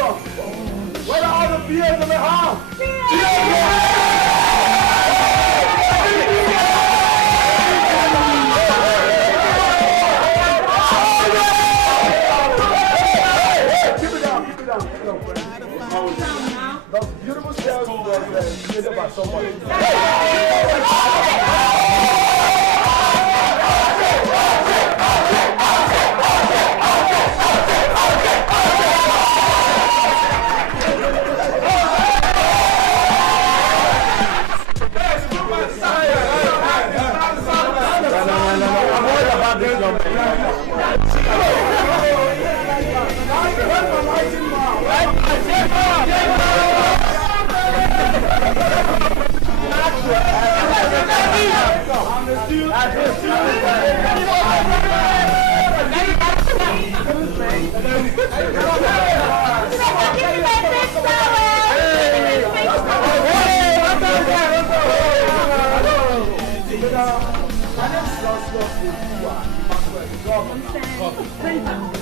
Where are all the beers in the house? Keep it down, those beautiful shells were created by somebody.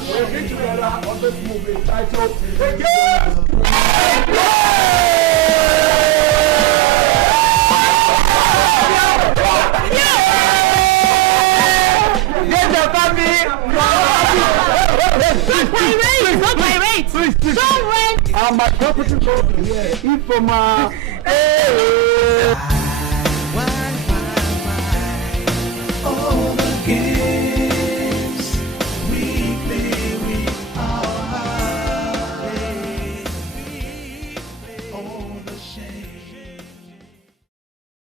We're here together on this movie titled Don't pay rent! My property here, if from